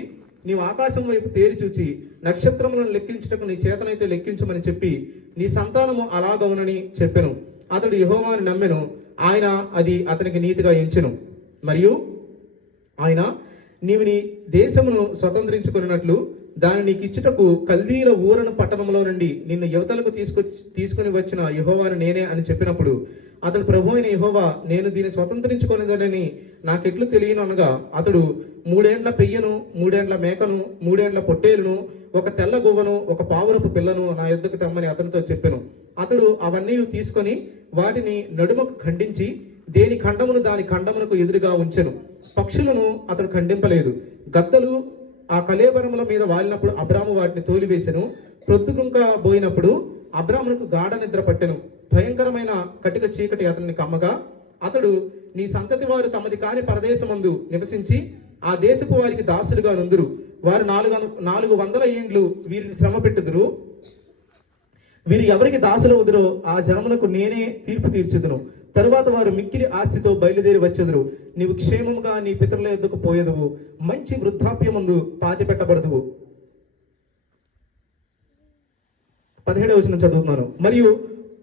నీవు ఆకాశం వైపు తేరి చూచి నక్షత్రములను లెక్కించుటకు నీ చేతనైతే లెక్కించమని చెప్పి, నీ సంతానము అలాగవునని చెప్పెను. అతడు యెహోవాను నమ్మెను, ఆయన అది అతనికి నీతిగా ఎంచెను. మరియు ఆయన, నీవు నీ దేశమును స్వతంత్రించుకున్నట్లు దాన్ని నీకు ఇచ్చుటకు కల్దీల ఊరను పట్టణంలో నుండి నిన్ను యువతలకు తీసుకుని వచ్చిన యెహోవాను నేనే అని చెప్పినప్పుడు, అతడు ప్రభు అయిన యెహోవా నేను దీన్ని స్వతంత్రించుకునేదనని నాకెట్లు తెలియను అనగా, అతడు 3 ఏండ్ల పెయ్యను, 3 ఏండ్ల మేకను, 3 ఏండ్ల పొట్టేలును, ఒక తెల్ల గువ్వను, ఒక పావురపు పిల్లను నా యొద్దకు తెమ్మని అతనితో చెప్పెను. అతడు అవన్నీ తీసుకొని వాటిని నడుమకు ఖండించి దేని ఖండమును దాని ఖండమునకు ఎదురుగా ఉంచెను. పక్షులను అతడు ఖండింపలేదు. గద్దలు ఆ కళేబరముల మీద వాలినప్పుడు అబ్రాము వాటిని తోలివేసెను. ప్రొద్దుగుంక పోయినప్పుడు అబ్రామునకు గాఢ నిద్ర పట్టెను. భయంకరమైన కటిక చీకటి అతన్ని కమ్మగా, అతడు, నీ సంతతి వారు తమది కాని పరదేశమందు నివసించి ఆ దేశపు వారికి దాసులుగా నుందురు. వారు 400 ఏండ్లు వీరిని శ్రమ పెట్టుదురు. వీరు ఎవరికి దాసులు వదురో ఆ జనమునకు నేనే తీర్పు తీర్చుదును. తరువాత వారు మిక్కిలి ఆస్తితో బయలుదేరి వచ్చెదరు. నీవు క్షేమముగా నీ పితరుల యొద్దకు పోయేదువు, మంచి వృద్ధాప్యమందు పాతి పెట్టబడదువు. 17వ వచనం చదువుతున్నాను. మరియు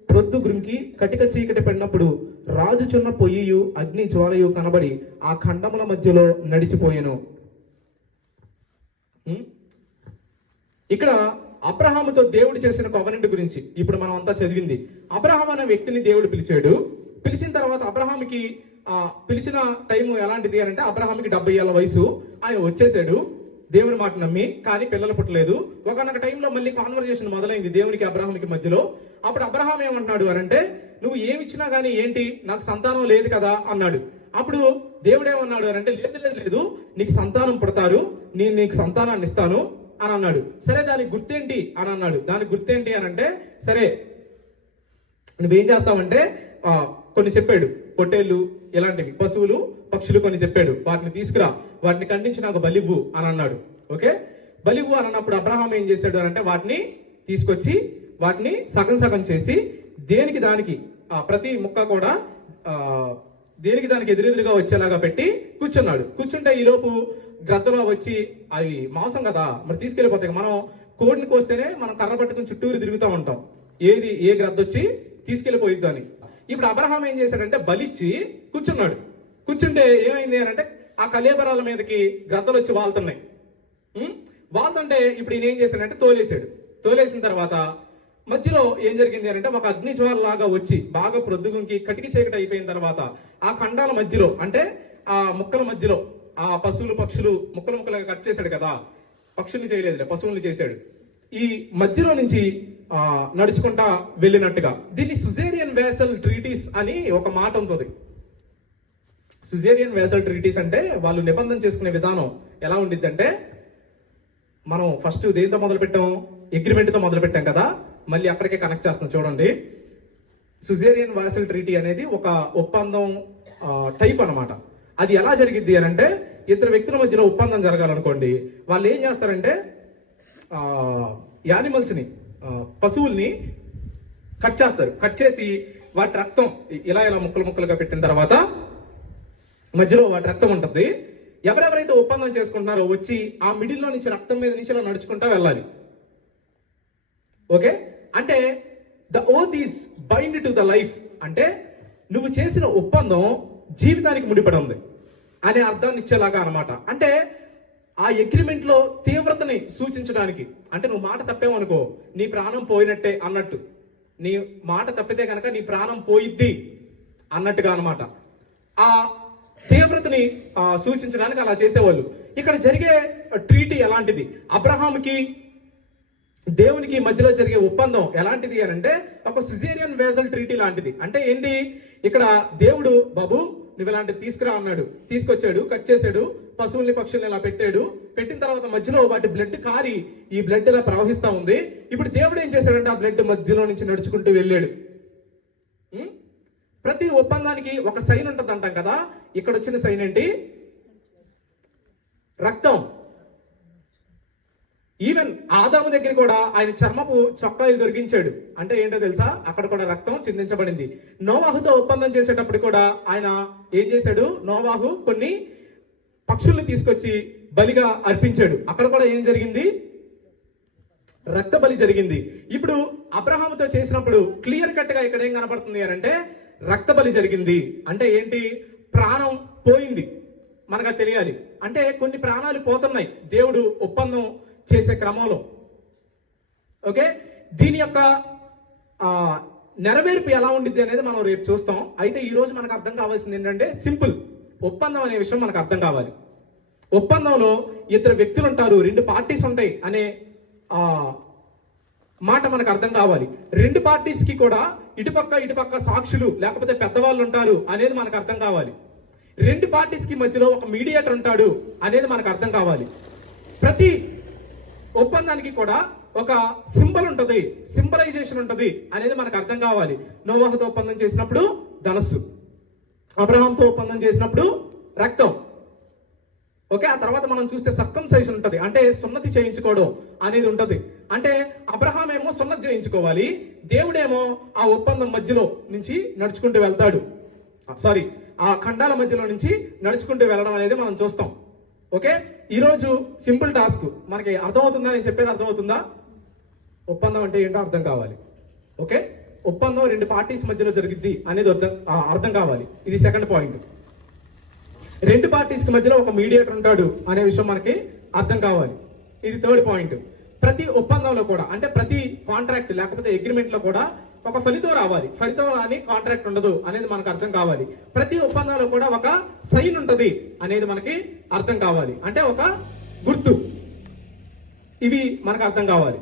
ప్రొద్దు గురికి కటిక చీకటి పడినప్పుడు రాజుచున్న పొయ్యియు అగ్ని జ్వాలయు కనబడి ఆ ఖండముల మధ్యలో నడిచిపోయెను. ఇక్కడ అబ్రహాముతో దేవుడు చేసిన కోవనెంట్ గురించి ఇప్పుడు మనం అంతా చదివింది. అబ్రహాం అనే వ్యక్తిని దేవుడు పిలిచాడు. పిలిచిన తర్వాత అబ్రహాంకి పిలిచిన టైం ఎలాంటిది అని అంటే అబ్రహాంకి 70 ఏళ్ల వయసు. ఆయన వచ్చేసాడు దేవుని మాట నమ్మి, కానీ పిల్లలు పుట్టలేదు. ఒకనొక టైంలో మళ్ళీ కాన్వర్జేషన్ మొదలైంది దేవునికి అబ్రహాంకి మధ్యలో. అప్పుడు అబ్రహాం ఏమంటున్నాడు అని అంటే, నువ్వు ఏమిచ్చినా గానీ ఏంటి, నాకు సంతానం లేదు కదా అన్నాడు. అప్పుడు దేవుడు ఏమన్నాడు అని అంటే, లేదు నీకు సంతానం పుడతారు, నేను నీకు సంతానాన్ని ఇస్తాను అని అన్నాడు. సరే దానికి గుర్తేంటి అని అన్నాడు. దానికి గుర్తేంటి అని అంటే, సరే నువ్వేం చేస్తావంటే కొన్ని చెప్పాడు, పొట్టేళ్ళు ఇలాంటివి పశువులు పక్షులు కొన్ని చెప్పాడు, వాటిని తీసుకురా, వాటిని ఖండించి నాకు బలివ్వు అని అన్నాడు. ఓకే, బలివ్వు అని అన్నప్పుడు అబ్రహాం ఏం చేశాడు అని అంటే వాటిని తీసుకొచ్చి వాటిని సగం సగం చేసి దేనికి దానికి ప్రతి ముక్క కూడా దేనికి దానికి ఎదురెదురుగా వచ్చేలాగా పెట్టి కూర్చున్నాడు. కూర్చుంటే ఈ లోపు గ్రద్దలో వచ్చి అవి మాంసం కదా మరి తీసుకెళ్లిపోతాయి. మనం కోడిని కోస్తేనే మనం కర్ర పట్టుకుని చుట్టూరు తిరుగుతూ ఉంటాం, ఏది ఏ గ్రద్ద వచ్చి తీసుకెళ్లిపోయిద్దు అని. ఇప్పుడు అబ్రహాం ఏం చేశాడంటే బలిచ్చి కూర్చున్నాడు. కూర్చుంటే ఏమైంది అని అంటే ఆ కలేబరాల మీదకి గ్రద్దలు వచ్చి వాళ్తున్నాయి. వాళ్తుంటే ఇప్పుడు ఈయన ఏం చేశాడంటే తోలేశాడు. తోలేసిన తర్వాత మధ్యలో ఏం జరిగింది అని అంటే ఒక అగ్ని జ్వాల లాగా వచ్చి బాగా ప్రొద్దుగుంకి కటికి చీకటి అయిపోయిన తర్వాత ఆ ఖండాల మధ్యలో అంటే ఆ ముక్కల మధ్యలో ఆ పశువులు పక్షులు ముక్కలుగా కట్ చేశాడు కదా, పక్షుల్ని చేయలేదులే పశువుల్ని చేశాడు. ఈ మధ్యలో నుంచి నడుచుకుంటా వెళ్ళినట్టుగా దీన్ని సుజేరియన్ వేసల్ ట్రీటీస్ అని ఒక మాట ఉంటుంది. సుజేరియన్ వేసల్ ట్రీటీస్ అంటే వాళ్ళు నిబంధన చేసుకునే విధానం ఎలా ఉండిద్ది అంటే, మనం ఫస్ట్ దేంతో మొదలు పెట్టాం, అగ్రిమెంట్తో మొదలు పెట్టాం కదా, మళ్ళీ అక్కడికే కనెక్ట్ చేస్తున్నాం చూడండి. సుజేరియన్ వేసల్ ట్రీటీ అనేది ఒక ఒప్పందం టైప్ అన్నమాట. అది ఎలా జరిగిద్ది అని అంటే, ఇద్దరు వ్యక్తుల మధ్యలో ఒప్పందం జరగాలనుకోండి, వాళ్ళు ఏం చేస్తారంటే యానిమల్స్ని పశువుల్ని కట్ చేస్తారు. కట్ చేసి వాటి రక్తం ఇలా ముక్కలుగా పెట్టిన తర్వాత మధ్యలో వాటి రక్తం ఉంటుంది. ఎవరెవరైతే ఒప్పందం చేసుకుంటున్నారో వచ్చి ఆ మిడిల్లో నుంచి రక్తం మీద నుంచి ఇలా నడుచుకుంటా వెళ్ళాలి. ఓకే, అంటే the oath is bind to the life అంటే నువ్వు చేసిన ఒప్పందం జీవితానికి ముడిపడి ఉంది అనే అర్థాన్ని ఇచ్చేలాగా అనమాట. అంటే ఆ అగ్రిమెంట్ లో తీవ్రతని సూచించడానికి, అంటే నువ్వు మాట తప్పేమనుకో నీ ప్రాణం పోయినట్టే అన్నట్టు, నీ మాట తప్పితే కనుక నీ ప్రాణం పోయిద్ది అన్నట్టుగా అనమాట. ఆ తీవ్రతని సూచించడానికి అలా చేసేవాళ్ళు. ఇక్కడ జరిగే ట్రీటీ ఎలాంటిది, అబ్రహాంకి దేవునికి మధ్యలో జరిగే ఒప్పందం ఎలాంటిది అని అంటే ఒక సుజేరియన్ వేసల్ ట్రీటీ లాంటిది. అంటే ఏంటి, ఇక్కడ దేవుడు బాబు నువ్వు ఇలాంటివి తీసుకురా అన్నాడు, తీసుకొచ్చాడు, కట్ చేశాడు, పశువుల్ని పక్షుల్ని ఇలా పెట్టాడు. పెట్టిన తర్వాత మధ్యలో వాటి బ్లడ్ కారి ఈ బ్లడ్ ఇలా ప్రవహిస్తా ఉంది. ఇప్పుడు దేవుడు ఏం చేశాడంటే ఆ బ్లడ్ మధ్యలో నుంచి నడుచుకుంటూ వెళ్ళాడు. ప్రతి ఒప్పందానికి ఒక సైన్ ఉంటుంది అంటాం కదా, ఇక్కడ వచ్చిన సైన్ ఏంటి, రక్తం. ఈవెన్ ఆదాము దగ్గర కూడా ఆయన చర్మపు చొక్కాయిలు దొరికించాడు. అంటే ఏంటో తెలుసా, అక్కడ కూడా రక్తం చిందించబడింది. నోవాహుతో ఒప్పందం చేసేటప్పుడు కూడా ఆయన ఏం చేశాడు, నోవాహు కొన్ని పక్షుల్ని తీసుకొచ్చి బలిగా అర్పించాడు. అక్కడ కూడా ఏం జరిగింది, రక్త బలి జరిగింది. ఇప్పుడు అబ్రహాముతో చేసినప్పుడు క్లియర్ కట్ గా ఇక్కడ ఏం కనపడుతుంది అని అంటే రక్త బలి జరిగింది. అంటే ఏంటి, ప్రాణం పోయింది. మనకు తెలియాలి. అంటే కొన్ని ప్రాణాలు పోతున్నాయి దేవుడు ఒప్పందం చేసే క్రమంలో. ఓకే, దీని యొక్క నెరవేర్పు ఎలా ఉండిద్ది అనేది మనం రేపు చూస్తాం. అయితే ఈ రోజు మనకు అర్థం కావాల్సింది ఏంటంటే సింపుల్, ఒప్పందం అనే విషయం మనకు అర్థం కావాలి. ఒప్పందంలో ఇద్దరు వ్యక్తులు ఉంటారు, 2 పార్టీస్ ఉంటాయి అనే మాట మనకు అర్థం కావాలి. 2 పార్టీస్ కి కూడా ఇటుపక్క సాక్షులు లేకపోతే పెద్దవాళ్ళు ఉంటారు అనేది మనకు అర్థం కావాలి. 2 పార్టీస్ కి మధ్యలో ఒక మీడియేటర్ ఉంటాడు అనేది మనకు అర్థం కావాలి. ప్రతి ఒప్పందానికి కూడా ఒక సింబల్ ఉంటది, సింబలైజేషన్ ఉంటది అనేది మనకు అర్థం కావాలి. నోవాహుతో ఒప్పందం చేసినప్పుడు ధనస్సు, అబ్రహాంతో ఒప్పందం చేసినప్పుడు రక్తం. ఓకే, ఆ తర్వాత మనం చూస్తే సర్కంసైజన్ ఉంటది, అంటే సున్నతి చేయించుకోవడం అనేది ఉంటది. అంటే అబ్రహాం ఏమో సున్నతి చేయించుకోవాలి, దేవుడేమో ఆ ఒప్పందం మధ్యలో నుంచి నడుచుకుంటూ వెళ్తాడు. ఆ ఖండాల మధ్యలో నుంచి నడుచుకుంటూ వెళ్ళడం అనేది మనం చూస్తాం. ఓకే, ఈరోజు సింపుల్ టాస్క్ మనకి అర్థమవుతుందా, నేను చెప్పేది అర్థమవుతుందా? ఒప్పందం అంటే ఏంటో అర్థం కావాలి. ఓకే, ఒప్పందం రెండు పార్టీస్ మధ్యలో జరిగిద్ది అనేది అర్థం కావాలి. ఇది సెకండ్ పాయింట్. రెండు పార్టీస్ కి మధ్యలో ఒక మీడియేటర్ ఉంటాడు అనే విషయం మనకి అర్థం కావాలి. ఇది థర్డ్ పాయింట్. ప్రతి ఒప్పందంలో కూడా, అంటే ప్రతి కాంట్రాక్ట్ లేకపోతే అగ్రిమెంట్ లో కూడా ఒక ఫలితం రావాలి. ఫలితం రాని కాంట్రాక్ట్ ఉండదు అనేది మనకు అర్థం కావాలి. ప్రతి ఒప్పందంలో కూడా ఒక సైన్ ఉంటది అనేది మనకి అర్థం కావాలి, అంటే ఒక గుర్తు. ఇవి మనకు అర్థం కావాలి.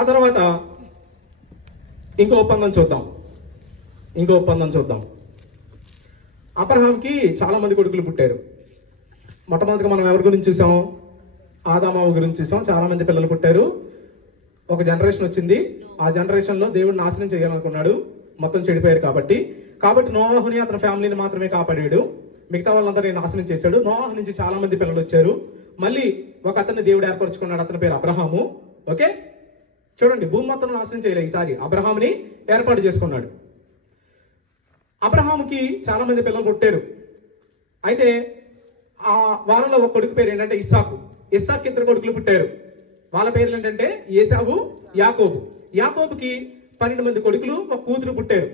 ఆ తర్వాత ఇంకో ఒప్పందం చూద్దాం. అబ్రహాంకి చాలా మంది కొడుకులు పుట్టారు. మొట్టమొదటిగా మనం ఎవరి గురించి చూసాం? ఆదామావు గురించి చూసాం. చాలా మంది పిల్లలు పుట్టారు. ఒక జనరేషన్ వచ్చింది. ఆ జనరేషన్ లో దేవుడు నాశనం చేయాలనుకున్నాడు, మొత్తం చెడిపోయారు. కాబట్టి నోవాహుని అతని ఫ్యామిలీని మాత్రమే కాపాడాడు, మిగతా వాళ్ళందరినీ నాశనం చేశాడు. నోవాహు నుంచి చాలా మంది పిల్లలు వచ్చారు. మళ్ళీ ఒక అతన్ని దేవుడు ఏర్పరచుకున్నాడు, అతని పేరు అబ్రహాము. ఓకే, చూడండి, భూమి మొత్తం నాశనం చేయలే, ఈసారి అబ్రహాముని ఏర్పాటు చేసుకున్నాడు. అబ్రహాముకి చాలా మంది పిల్లలు పుట్టారు. అయితే ఆ వారంలో ఒక కొడుకు పేరు ఏంటంటే ఇస్సాకు. ఇస్సాకు ఇద్దరు కొడుకులు పుట్టారు. వాళ్ళ పేర్లు ఏంటంటే ఏసావు, యాకోబు. యాకోబుకి 12 మంది కొడుకులు, ఒక కూతురు పుట్టారు.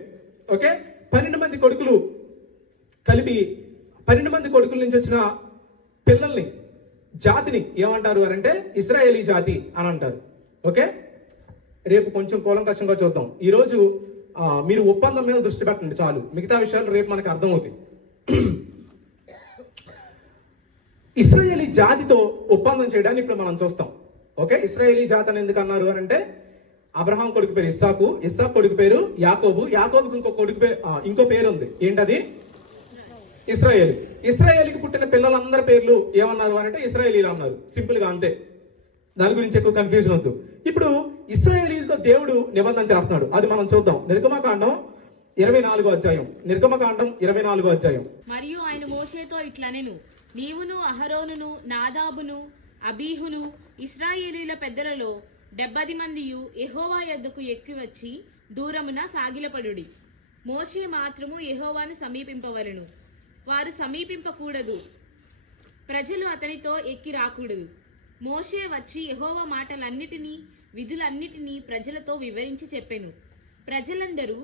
ఓకే, 12 మంది కొడుకులు కలిపి 12 మంది కొడుకుల నుంచి వచ్చిన పిల్లల్ని, జాతిని ఏమంటారు అంటే ఇశ్రాయేలీ జాతి అని అంటారు. ఓకే, రేపు కొంచెం కూలంకషంగా చూద్దాం. ఈరోజు మీరు ఒప్పందం మీద దృష్టి పెట్టండి చాలు, మిగతా విషయాలు రేపు మనకి అర్థమవుతాయి. ఇశ్రాయేలీ జాతితో ఒప్పందం చేయడాన్ని ఇప్పుడు మనం చూస్తాం. ఓకే, ఇశ్రాయేలీ జాతి అని ఎందుకు అన్నారు అంటే అబ్రహాం కొడుకు పేరు ఇస్సాకు, ఇస్సాకు కొడుకు పేరు యాకోబు, యాకోబుకి ఇంకో పేరు ఉంది. ఏంటది? ఇశ్రాయేలు. ఇశ్రాయేలీకి పుట్టిన పిల్లలందరి పేర్లు ఏమన్నారు అంటే ఇశ్రాయేలీలు అన్నారు. సింపుల్ గా అంతే, దాని గురించి ఎక్కువ కన్ఫ్యూజన్ వద్దు. ఇప్పుడు ఇశ్రాయేలీలతో దేవుడు నిబంధన చేస్తున్నాడు, అది మనం చూద్దాం. నిర్గమకాండం 24వ అధ్యాయం. మరియు ఆయన మోషేతో ఇట్లనెను, నీవును అహరోనును నాదాబును అబీహును ఇశ్రాయేలీల పెద్దలలో 70 మందియు యెహోవా యొద్దకు ఎక్కి వచ్చి దూరమున సాగిలపడుడి. మోషే మాత్రము యెహోవాను సమీపింపవలెను, వారు సమీపింపకూడదు, ప్రజలు అతనితో ఎక్కి రాకూడదు. మోషే వచ్చి యెహోవా మాటలన్నిటినీ విధులన్నిటినీ ప్రజలతో వివరించి చెప్పెను. ప్రజలందరూ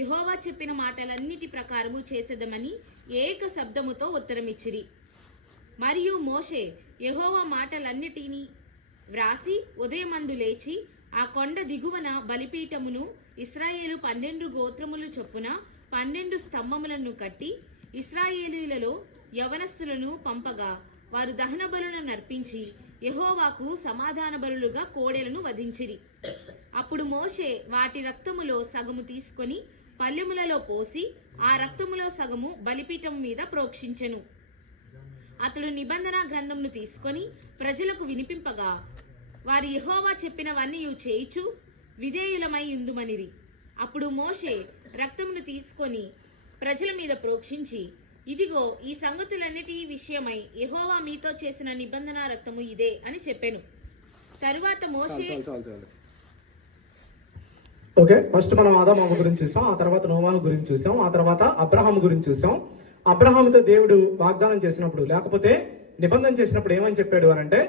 యెహోవా చెప్పిన మాటలన్నిటి ప్రకారము చేసేదమని ఏక శబ్దముతో ఉత్తరమిచ్చిరి. మరియు మోషే యెహోవా మాటలన్నిటినీ వ్రాసి ఉదయమందు లేచి ఆ కొండ దిగువన బలిపీఠమును ఇశ్రాయేలు 12 గోత్రములు చొప్పున 12 స్తంభములను కట్టి ఇశ్రాయేలీలలో యవనస్తులను పంపగా వారు దహన బలులను నర్పించి యెహోవాకు సమాధాన బలులుగా కోడెలను వధించిరి. అప్పుడు మోషే వాటి రక్తములో సగము తీసుకొని పల్లెములలో పోసి ఆ రక్తములో సగము బలిపీఠం మీద ప్రోక్షించెను. అతడు నిబంధన గ్రంథమును తీసుకొని ప్రజలకు వినిపింపగా వారు యెహోవా చెప్పినవన్నీ చేయిచు విధేయులమై ఉందుమనిరి. అప్పుడు మోషే రక్తమును తీసుకొని ప్రజల మీద ప్రోక్షించి, ఇదిగో ఈ సంగతులన్నిటి విషయమై యెహోవా మీతో చేసిన నిబంధన రక్తము ఇదే అని చెప్పెను. తరువాత మోషే ఓకే, ఫస్ట్ మనం ఆదాము గురించి చూసాం, ఆ తర్వాత నోవాహు గురించి చూసాం, ఆ తర్వాత అబ్రహాము గురించి చూసాం. అబ్రహాముతో దేవుడు వాగ్దానం చేసినప్పుడు, లేకపోతే నిబంధన చేసినప్పుడు ఏమని చెప్పాడు అని అంటే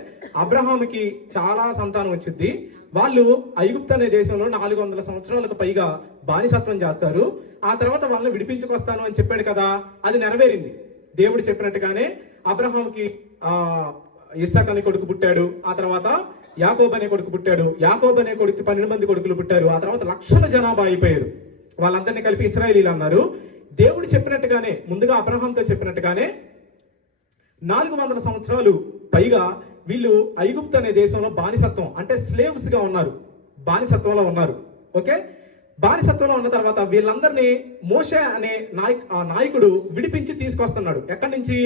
అబ్రహాముకి చాలా సంతానం వచ్చింది. వాళ్ళు ఐగుప్తు అనే దేశంలో 400 సంవత్సరాలకు పైగా బానిసత్వం చేస్తారు. ఆ తర్వాత వాళ్ళని విడిపించుకొస్తాను అని చెప్పాడు కదా, అది నెరవేరింది. దేవుడు చెప్పినట్టుగానే అబ్రహాంకి ఇస్సాకు అనే కొడుకు పుట్టాడు. ఆ తర్వాత యాకోబు అనే కొడుకు పుట్టాడు. యాకోబు అనే కొడుకు 12 మంది కొడుకులు పుట్టారు. ఆ తర్వాత లక్షల జనాభా అయిపోయారు. వాళ్ళందరినీ కలిపి ఇశ్రాయేలీలు అన్నారు. దేవుడు చెప్పినట్టుగానే, ముందుగా అబ్రహాంతో చెప్పినట్టుగానే 400 సంవత్సరాలు పైగా వీళ్ళు ఐగుప్తు అనే దేశంలో బానిసత్వం, అంటే స్లేవ్స్ గా ఉన్నారు, బానిసత్వంలో ఉన్నారు. ఓకే, బానిసత్వంలో ఉన్న తర్వాత వీళ్ళందరినీ మోషే అనే నాయకుడు విడిపించి తీసుకొస్తున్నాడు. ఎక్కడి నుంచి?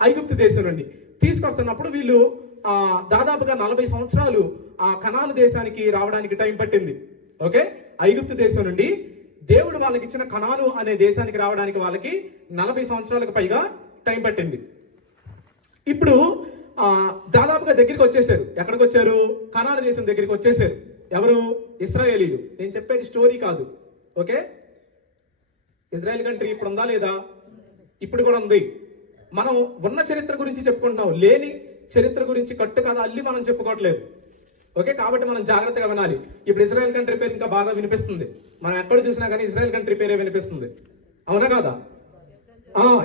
ఐగుప్తు దేశం నుండి తీసుకొస్తున్నప్పుడు వీళ్ళు దాదాపుగా 40 సంవత్సరాలు ఆ కనాను దేశానికి రావడానికి టైం పట్టింది. ఓకే, ఐగుప్తు దేశం నుండి దేవుడు వాళ్ళకి ఇచ్చిన కనాను అనే దేశానికి రావడానికి వాళ్ళకి 40 సంవత్సరాలకు పైగా టైం పట్టింది. ఇప్పుడు దాదాపుగా దగ్గరికి వచ్చేసారు. ఎక్కడికి వచ్చారు? కనాను దేశం దగ్గరికి వచ్చేసారు. ఎవరు? ఇశ్రాయేలీలు. నేను చెప్పేది స్టోరీ కాదు. ఓకే, ఇజ్రాయెల్ కంట్రీ ఇప్పుడు ఉందా లేదా? ఇప్పుడు కూడా ఉంది. మనం ఉన్న చరిత్ర గురించి చెప్పుకుంటున్నాం, లేని చరిత్ర గురించి కట్టు కథ అల్లి మనం చెప్పుకోవట్లేదు. ఓకే, కాబట్టి మనం జాగ్రత్తగా వినాలి. ఇప్పుడు ఇజ్రాయెల్ కంట్రీ పేరు ఇంకా బాగా వినిపిస్తుంది. మనం ఎక్కడ చూసినా కానీ ఇజ్రాయెల్ కంట్రీ పేరే వినిపిస్తుంది. అవునా కాదా?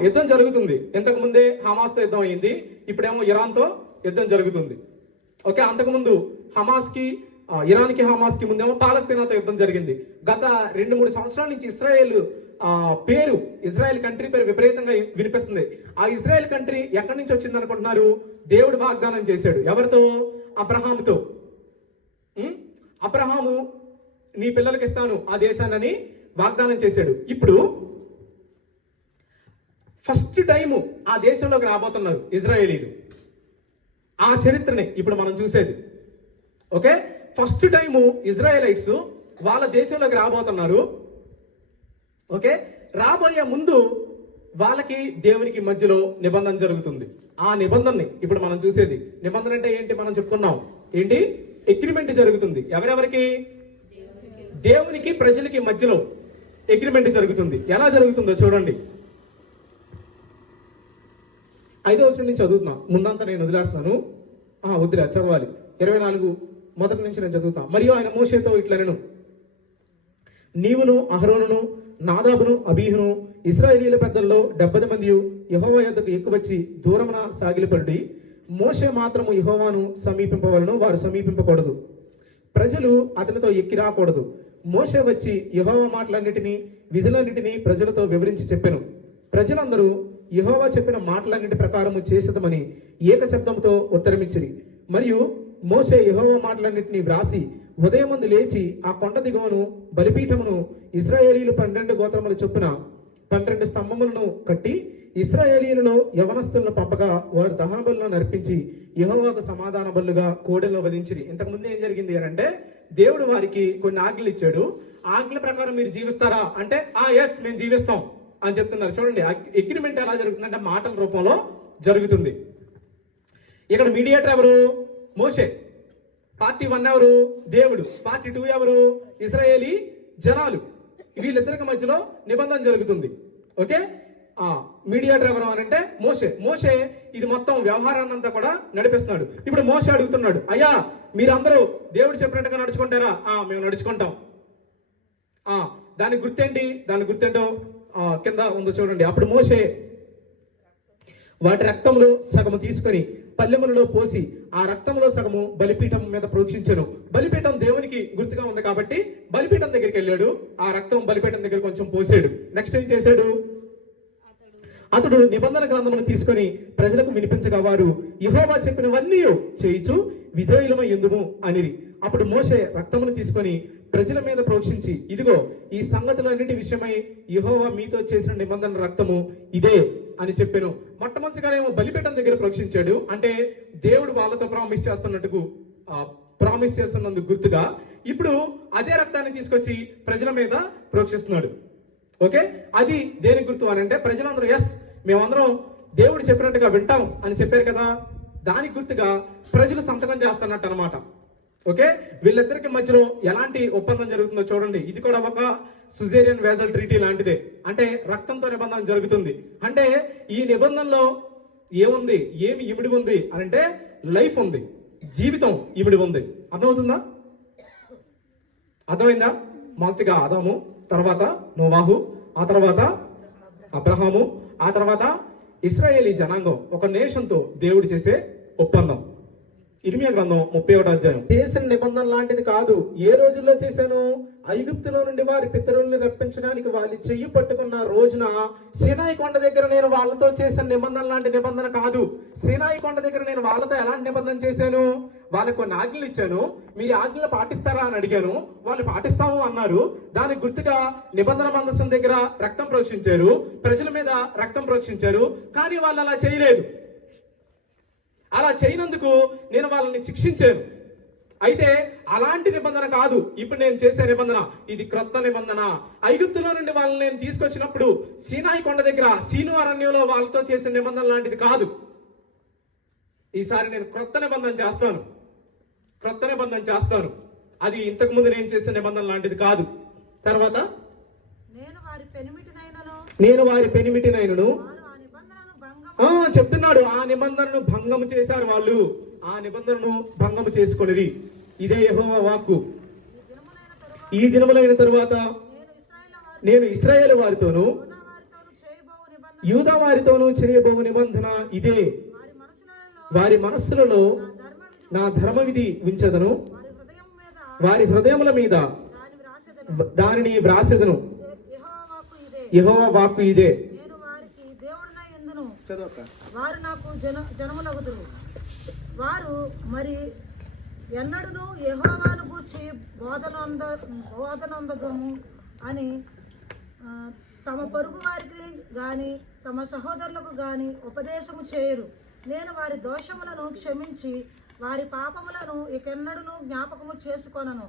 యుద్ధం జరుగుతుంది. ఇంతకు ముందే హమాస్ తో యుద్ధం అయింది, ఇప్పుడేమో ఇరాన్ తో యుద్ధం జరుగుతుంది. ఓకే, అంతకుముందు ఇరాన్ కి హమాస్ కి ముందేమో పాలస్తీనాతో యుద్ధం జరిగింది. గత 2-3 సంవత్సరాల నుంచి ఇజ్రాయెల్ కంట్రీ పేరు విపరీతంగా వినిపిస్తుంది. ఆ ఇజ్రాయెల్ కంట్రీ ఎక్కడి నుంచి వచ్చింది అనుకుంటున్నారు? దేవుడు వాగ్దానం చేశాడు. ఎవరితో? అబ్రహాముతో. అబ్రహాము నీ పిల్లలకి ఇస్తాను ఆ దేశాన్ని వాగ్దానం చేశాడు. ఇప్పుడు ఫస్ట్ టైము ఆ దేశంలోకి రాబోతున్నారు ఇజ్రాయేలీలు. ఆ చరిత్రని ఇప్పుడు మనం చూసేది. ఓకే, ఫస్ట్ టైము ఇజ్రాయెలైట్స్ వాళ్ళ దేశంలోకి రాబోతున్నారు. ఓకే, రాబోయే ముందు వాళ్ళకి దేవునికి మధ్యలో నిబంధన జరుగుతుంది. ఆ నిబంధనని ఇప్పుడు మనం చూసేది. నిబంధన అంటే ఏంటి? మనం చెప్పుకున్నాం ఏంటి? అగ్రిమెంట్ జరుగుతుంది. ఎవరెవరికి? దేవునికి ప్రజలకి మధ్యలో అగ్రిమెంట్ జరుగుతుంది. ఎలా జరుగుతుందో చూడండి. 5వ వచనం నుంచి చదువుతున్నా. ముందంతా నేను వదిలేస్తున్నాను, వదిలే చదవాలి. 24 మొదటి నుంచి నేను చదువుతా. మరియు ఆయన మోషేతో ఇట్లనెను, నీవును అహరోనును నాదాబును అబీహును ఇశ్రాయేలీయుల పెద్దల్లో 70 మంది యెహోవా యొద్దకు ఎక్కువచ్చి దూరమున సాగిలపడి మోషే మాత్రము యెహోవాను సమీపింపవలను, వారు సమీపింపకూడదు. ప్రజలు అతనితో ఎక్కి రాకూడదు. మోషే వచ్చి యెహోవా మాటలన్నిటినీ విధులన్నిటినీ ప్రజలతో వివరించి చెప్పెను. ప్రజలందరూ యెహోవా చెప్పిన మాటలన్నిటి ప్రకారము చేసేదమని ఏక శబ్దంతో ఉత్తరమిచ్చిరి. మరియు మోషే యెహోవా మాటలన్నిటినీ వ్రాసి ఉదయమందు లేచి ఆ కొండ దిగువను బలిపీఠమును ఇశ్రాయేలీయులు 12 గోత్రముల చొప్పున 12 స్తంభములను కట్టి ఇశ్రాయేలీయులలో యవనస్తులను పంపగా వారు దహన బలులను అర్పించి యెహోవాకు సమాధాన బలుగా కోడెలో వధించిరి. ఇంతకు ముందు ఏం జరిగింది అంటే దేవుడు వారికి కొన్ని ఆజ్ఞలు ఇచ్చాడు. ఆజ్ఞల ప్రకారం మీరు జీవిస్తారా అంటే ఎస్ మేము జీవిస్తాం అని చెప్తున్నారు. చూడండి, అగ్రిమెంట్ ఎలా జరుగుతుందంటే మాటల రూపంలో జరుగుతుంది. ఇక్కడ మీడియేటర్ ఎవరు? మోషే. పార్టీ 1 ఎవరు? దేవుడు. పార్టీ 2 ఎవరు? ఇశ్రాయేలీ జనాలు. వీళ్ళిద్దరికి మధ్యలో నిబంధన జరుగుతుంది. ఓకే, మీడియేటర్ ఎవరు అని అంటే మోషే ఇది మొత్తం వ్యవహారాన్నంతా కూడా నడిపిస్తున్నాడు. ఇప్పుడు మోషే అడుగుతున్నాడు, అయ్యా మీరందరూ దేవుడు చెప్పినట్టుగా నడుచుకుంటారా? మేము నడుచుకుంటాం. దానికి గుర్తేంటి? దాని గుర్తేంటో కింద ఉందో చూడండి. అప్పుడు మోషే వాటి రక్తంలో సగము తీసుకొని పల్లెములలో పోసి ఆ రక్తంలో సగము బలిపీఠం మీద ప్రోక్షించను. బలిపీఠం దేవునికి గుర్తుగా ఉంది కాబట్టి బలిపీఠం దగ్గరికి వెళ్ళాడు. ఆ రక్తం బలిపీఠం దగ్గర కొంచెం పోసాడు. నెక్స్ట్ ఏం చేశాడు? అతడు నిబంధన గ్రంథమును తీసుకొని ప్రజలకు వినిపించగా వారు యెహోవా చెప్పినవన్నీ చేయిచు విధేయులమై యుందుము అనిరి. అప్పుడు మోషే రక్తమును తీసుకొని ప్రజల మీద ప్రోక్షించి, ఇదిగో ఈ సంగతులన్నిటి విషయమై యెహోవా మీతో చేసిన నిబంధన రక్తము ఇదే అని చెప్పాను. మొట్టమొదటిగానేమో బలిపీఠం దగ్గర ప్రోక్షించాడు. అంటే దేవుడు వాళ్ళతో ప్రామిస్ చేస్తున్నందుకు గుర్తుగా ఇప్పుడు అదే రక్తాన్ని తీసుకొచ్చి ప్రజల మీద ప్రోక్షిస్తున్నాడు. ఓకే, అది దేనికి గుర్తు అని అంటే ప్రజలందరూ ఎస్ మేమందరం దేవుడు చెప్పినట్టుగా వింటాం అని చెప్పారు కదా, దానికి గుర్తుగా ప్రజలు సంతకం చేస్తున్నట్టు అనమాట. ఓకే, వీళ్ళిద్దరికి మధ్యలో ఎలాంటి ఒప్పందం జరుగుతుందో చూడండి. ఇది కూడా ఒక సుజేరియన్ వేజల్ ట్రీటీ లాంటిదే. అంటే రక్తంతో నిబంధన జరుగుతుంది. అంటే ఈ నిబంధనలో ఏముంది? ఏమి ఇమిడి ఉంది అని అంటే లైఫ్ ఉంది, జీవితం ఇమిడి ఉంది. అర్థమవుతుందా? అర్థమైందా? మొదటిగా ఆదాము, తర్వాత నోవాహు, ఆ తర్వాత అబ్రహాము, ఆ తర్వాత ఇశ్రాయేలీ జనాంగం, ఒక నేషన్తో దేవుడు చేసే ఒప్పందం. ఇర్మియా గ్రంథం 31వ అధ్యాయం. చేసిన నిబంధన లాంటిది కాదు. ఏ రోజుల్లో చేశాను? ఐగుప్తులో నుండి వారి పితరుల్ని రప్పించడానికి వాళ్ళు చెయ్యి పట్టుకున్న రోజున సీనాయి కొండ దగ్గర నేను వాళ్ళతో చేసిన నిబంధన లాంటి నిబంధన కాదు. సీనాయి కొండ దగ్గర నేను వాళ్ళతో ఎలాంటి నిబంధన చేశాను? వాళ్ళకి కొన్ని ఆజ్ఞలు ఇచ్చాను. మీరు ఆజ్ఞలు పాటిస్తారా అని అడిగాను. వాళ్ళు పాటిస్తాము అన్నారు. దానికి గుర్తుగా నిబంధన మందసం దగ్గర రక్తం ప్రోక్షించారు, ప్రజల మీద రక్తం ప్రోక్షించారు. కానీ వాళ్ళు అలా చేయలేదు. అలా చేయనందుకు నేను వాళ్ళని శిక్షించాను. అయితే అలాంటి నిబంధన కాదు ఇప్పుడు నేను చేసే నిబంధన. ఇది క్రొత్త నిబంధన. ఐగుప్తులో నుండి వాళ్ళని నేను తీసుకొచ్చినప్పుడు సీనాయి కొండ దగ్గర సీను అరణ్యంలో వాళ్ళతో చేసిన నిబంధన లాంటిది కాదు. ఈసారి నేను క్రొత్త నిబంధన చేస్తాను. అది ఇంతకు ముందు నేను చేసిన నిబంధన లాంటిది కాదు. తర్వాత నేను వారి పెనిమిటినైనను చెప్తున్నాడు. ఆ నిబంధనను భంగము చేశారు వాళ్ళు. ఆ నిబంధనను భంగము చేసుకొనిరి. ఇదే యెహోవా వాక్కు. ఈ దినములైన తరువాత నేను ఇశ్రాయేలు వారితోను యూదా వారితోను చేయబోవు నిబంధన ఇదే. వారి మనస్సులలో నా ధర్మవిధి ఉంచెదను, వారి హృదయముల మీద దానిని వ్రాసెదను. యెహోవా వాక్కు ఇదే. నేను వారికి దేవుడినై యుందును, వారు నాకు జనములగుదురు. వారు మరి ఎన్నడూను యెహోవాను గూర్చి బోధనందము అని తమ పొరుగు వారికి గాని తమ సహోదరులకు గాని ఉపదేశము చేయరు. నేను వారి దోషములను క్షమించి వారి పాపములను ఇకెన్నడూను జ్ఞాపకము చేసుకొనను.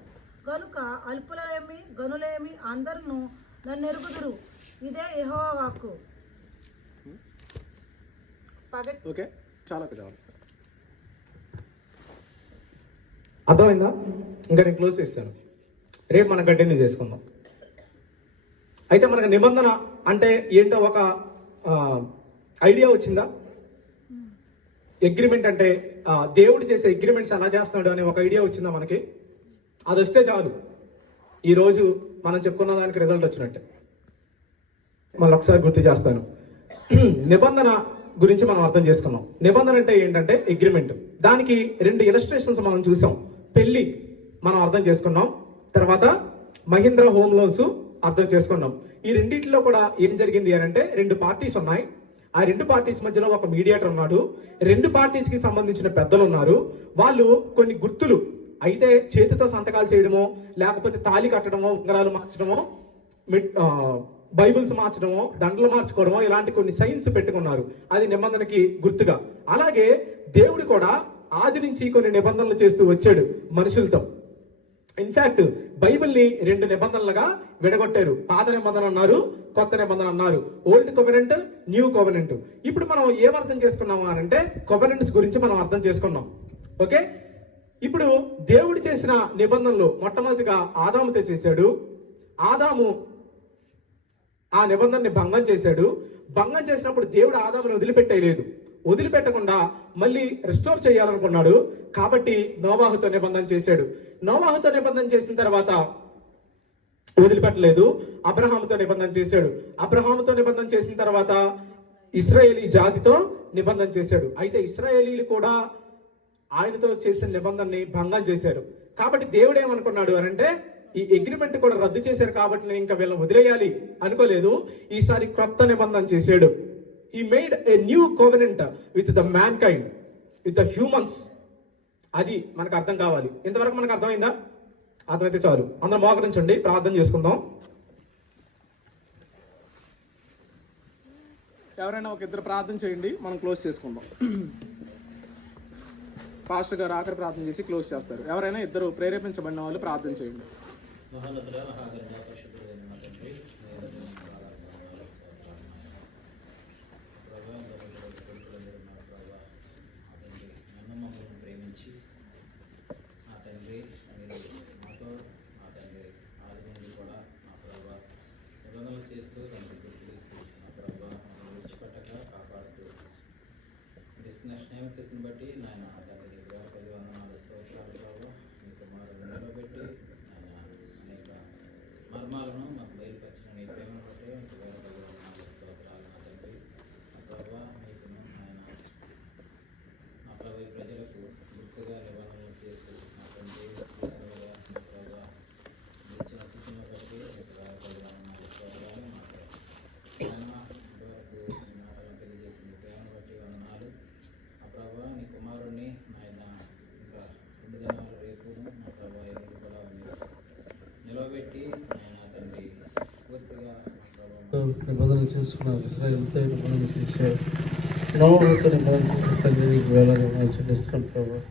కనుక అల్పులేమి గనులేమి అందరూ నన్ను ఎరుగుదురు. ఇదే యెహోవా వాక్కు. ఓకే, చాలా అర్థమైందా? ఇంకా నేను క్లోజ్ చేస్తాను. రేపు మనం కంటిన్యూ చేసుకుందాం. అయితే మనకు నిబంధన అంటే ఏంటో ఒక ఐడియా వచ్చిందా? అగ్రిమెంట్ అంటే దేవుడు చేసే అగ్రిమెంట్స్ ఎలా చేస్తున్నాడు అనే ఒక ఐడియా వచ్చిందా మనకి? అది వస్తే చాలు, ఈరోజు మనం చెప్పుకున్న దానికి రిజల్ట్ వచ్చినట్టే. మళ్ళీ ఒకసారి గుర్తు చేస్తాను. నిబంధన గురించి మనం అర్థం చేసుకున్నాం. నిబంధన అంటే ఏంటంటే అగ్రిమెంట్. దానికి 2 ఇలస్ట్రేషన్స్ మనం చూసాం. పెళ్లి మనం అర్థం చేసుకున్నాం, తర్వాత మహీంద్రా హోమ్ లోన్స్ అర్థం చేసుకున్నాం. ఈ రెండింటిలో కూడా ఏం జరిగింది అని అంటే 2 పార్టీస్ ఉన్నాయి. ఆ 2 పార్టీస్ మధ్యలో ఒక మీడియేటర్ ఉన్నాడు. 2 పార్టీస్ కి సంబంధించిన పెద్దలు ఉన్నారు. వాళ్ళు కొన్ని గుర్తులు అయితే చేతితో సంతకాలు చేయడమో, లేకపోతే తాళి కట్టడమో, ఉంగరాలు మార్చడమో, బైబిల్స్ మార్చడమో, దండలు మార్చుకోవడమో, ఇలాంటి కొన్ని సైన్స్ పెట్టుకున్నారు. అది నిబంధనకి గుర్తుగా. అలాగే దేవుడు కూడా ఆది నుంచి కొన్ని నిబంధనలు చేస్తూ వచ్చాడు మనుషులతో. ఇన్ఫాక్ట్ బైబిల్ని 2 నిబంధనలుగా విడగొట్టారు. పాత నిబంధన అన్నారు, కొత్త నిబంధన అన్నారు. Old covenant, new covenant. ఇప్పుడు మనం ఏం అర్థం చేసుకున్నాము అని అంటే కోవెనెంట్స్ గురించి మనం అర్థం చేసుకున్నాం. ఓకే, ఇప్పుడు దేవుడు చేసిన నిబంధనలు మొట్టమొదటిగా ఆదాముతో చేశాడు. ఆదాము ఆ నిబంధనని భంగం చేశాడు. భంగం చేసినప్పుడు దేవుడు ఆదాముని వదిలిపెట్టలేదు. వదిలిపెట్టకుండా మళ్ళీ రిస్టోర్ చేయాలనుకున్నాడు. కాబట్టి నోవాహుతో నిబంధన చేశాడు. నోవాహుతో నిబంధన చేసిన తర్వాత వదిలిపెట్టలేదు. అబ్రహాముతో నిబంధన చేశాడు. అబ్రహాముతో నిబంధన చేసిన తర్వాత ఇశ్రాయేలీ జాతితో నిబంధన చేశాడు. అయితే ఇశ్రాయేలీలు కూడా ఆయనతో చేసిన నిబంధనని భంగం చేశారు. కాబట్టి దేవుడు ఏమనుకున్నాడు అని అంటే ఈ అగ్రిమెంట్ కూడా రద్దు చేశారు కాబట్టి నేను ఇంకా వీళ్ళని వదిలేయాలి అనుకోలేదు. ఈసారి కొత్త నిబంధన చేశాడు. He made a new covenant with the mankind, with the humans. అది మనకు అర్థం కావాలి. ఇంతవరకు మనకు అర్థమైందా? అర్థమైతే చాలు. అందరం మోకరించండి, ప్రార్థన చేసుకుందాం. ఎవరైనా ఒక 2 ప్రార్థన చేయండి, మనం క్లోజ్ చేసుకుందాం. పాస్టర్ గారు ఆఖరి ప్రార్థన చేసి క్లోజ్ చేస్తారు. ఎవరైనా 2 ప్రేరేపించబడిన వాళ్ళు ప్రార్థన చేయండి. బట్టి నాయన తండ్రి వందనాలు స్తోత్రాలు ప్రభావ మీ కుమారుడు నిలబెట్టి ఆయన అనేక మర్మాలను మాకు బయలుపరిచిన నీ ప్రేమను బట్టి మీకు వందనాలు స్తోత్రాలు నా తండ్రి. నా ప్రభావ మీకును ఆయన నా ప్రభావ ప్రజలకు గుర్తుగా నిబంధనలు చేస్తూ నా తండ్రి ప్రభావ ఇచ్చిన సూచన బట్టి మీకు వందనాలు స్తోత్రాలు నా ఆయన ఇంతవరకు ఈ మాటలను తెలియజేసిన నీ ప్రేమను బట్టి వందనాలు. ప్రభావ నీ కుమారుడిని ఆయన ఇంకా 2 దినాలు రేపును మా ప్రభావ ఎదురు కూడా నిలబెట్టి ఆయన తండ్రి పూర్తిగా నిబంధన చేసుకున్నారు. ఇశ్రాయేలుతో నిబంధన చేశారు. నోవాహుతో నిబంధన చేసిన తండ్రి నీకు వేలాది వందనాలు చెల్లిస్తున్నాను ప్రభావ.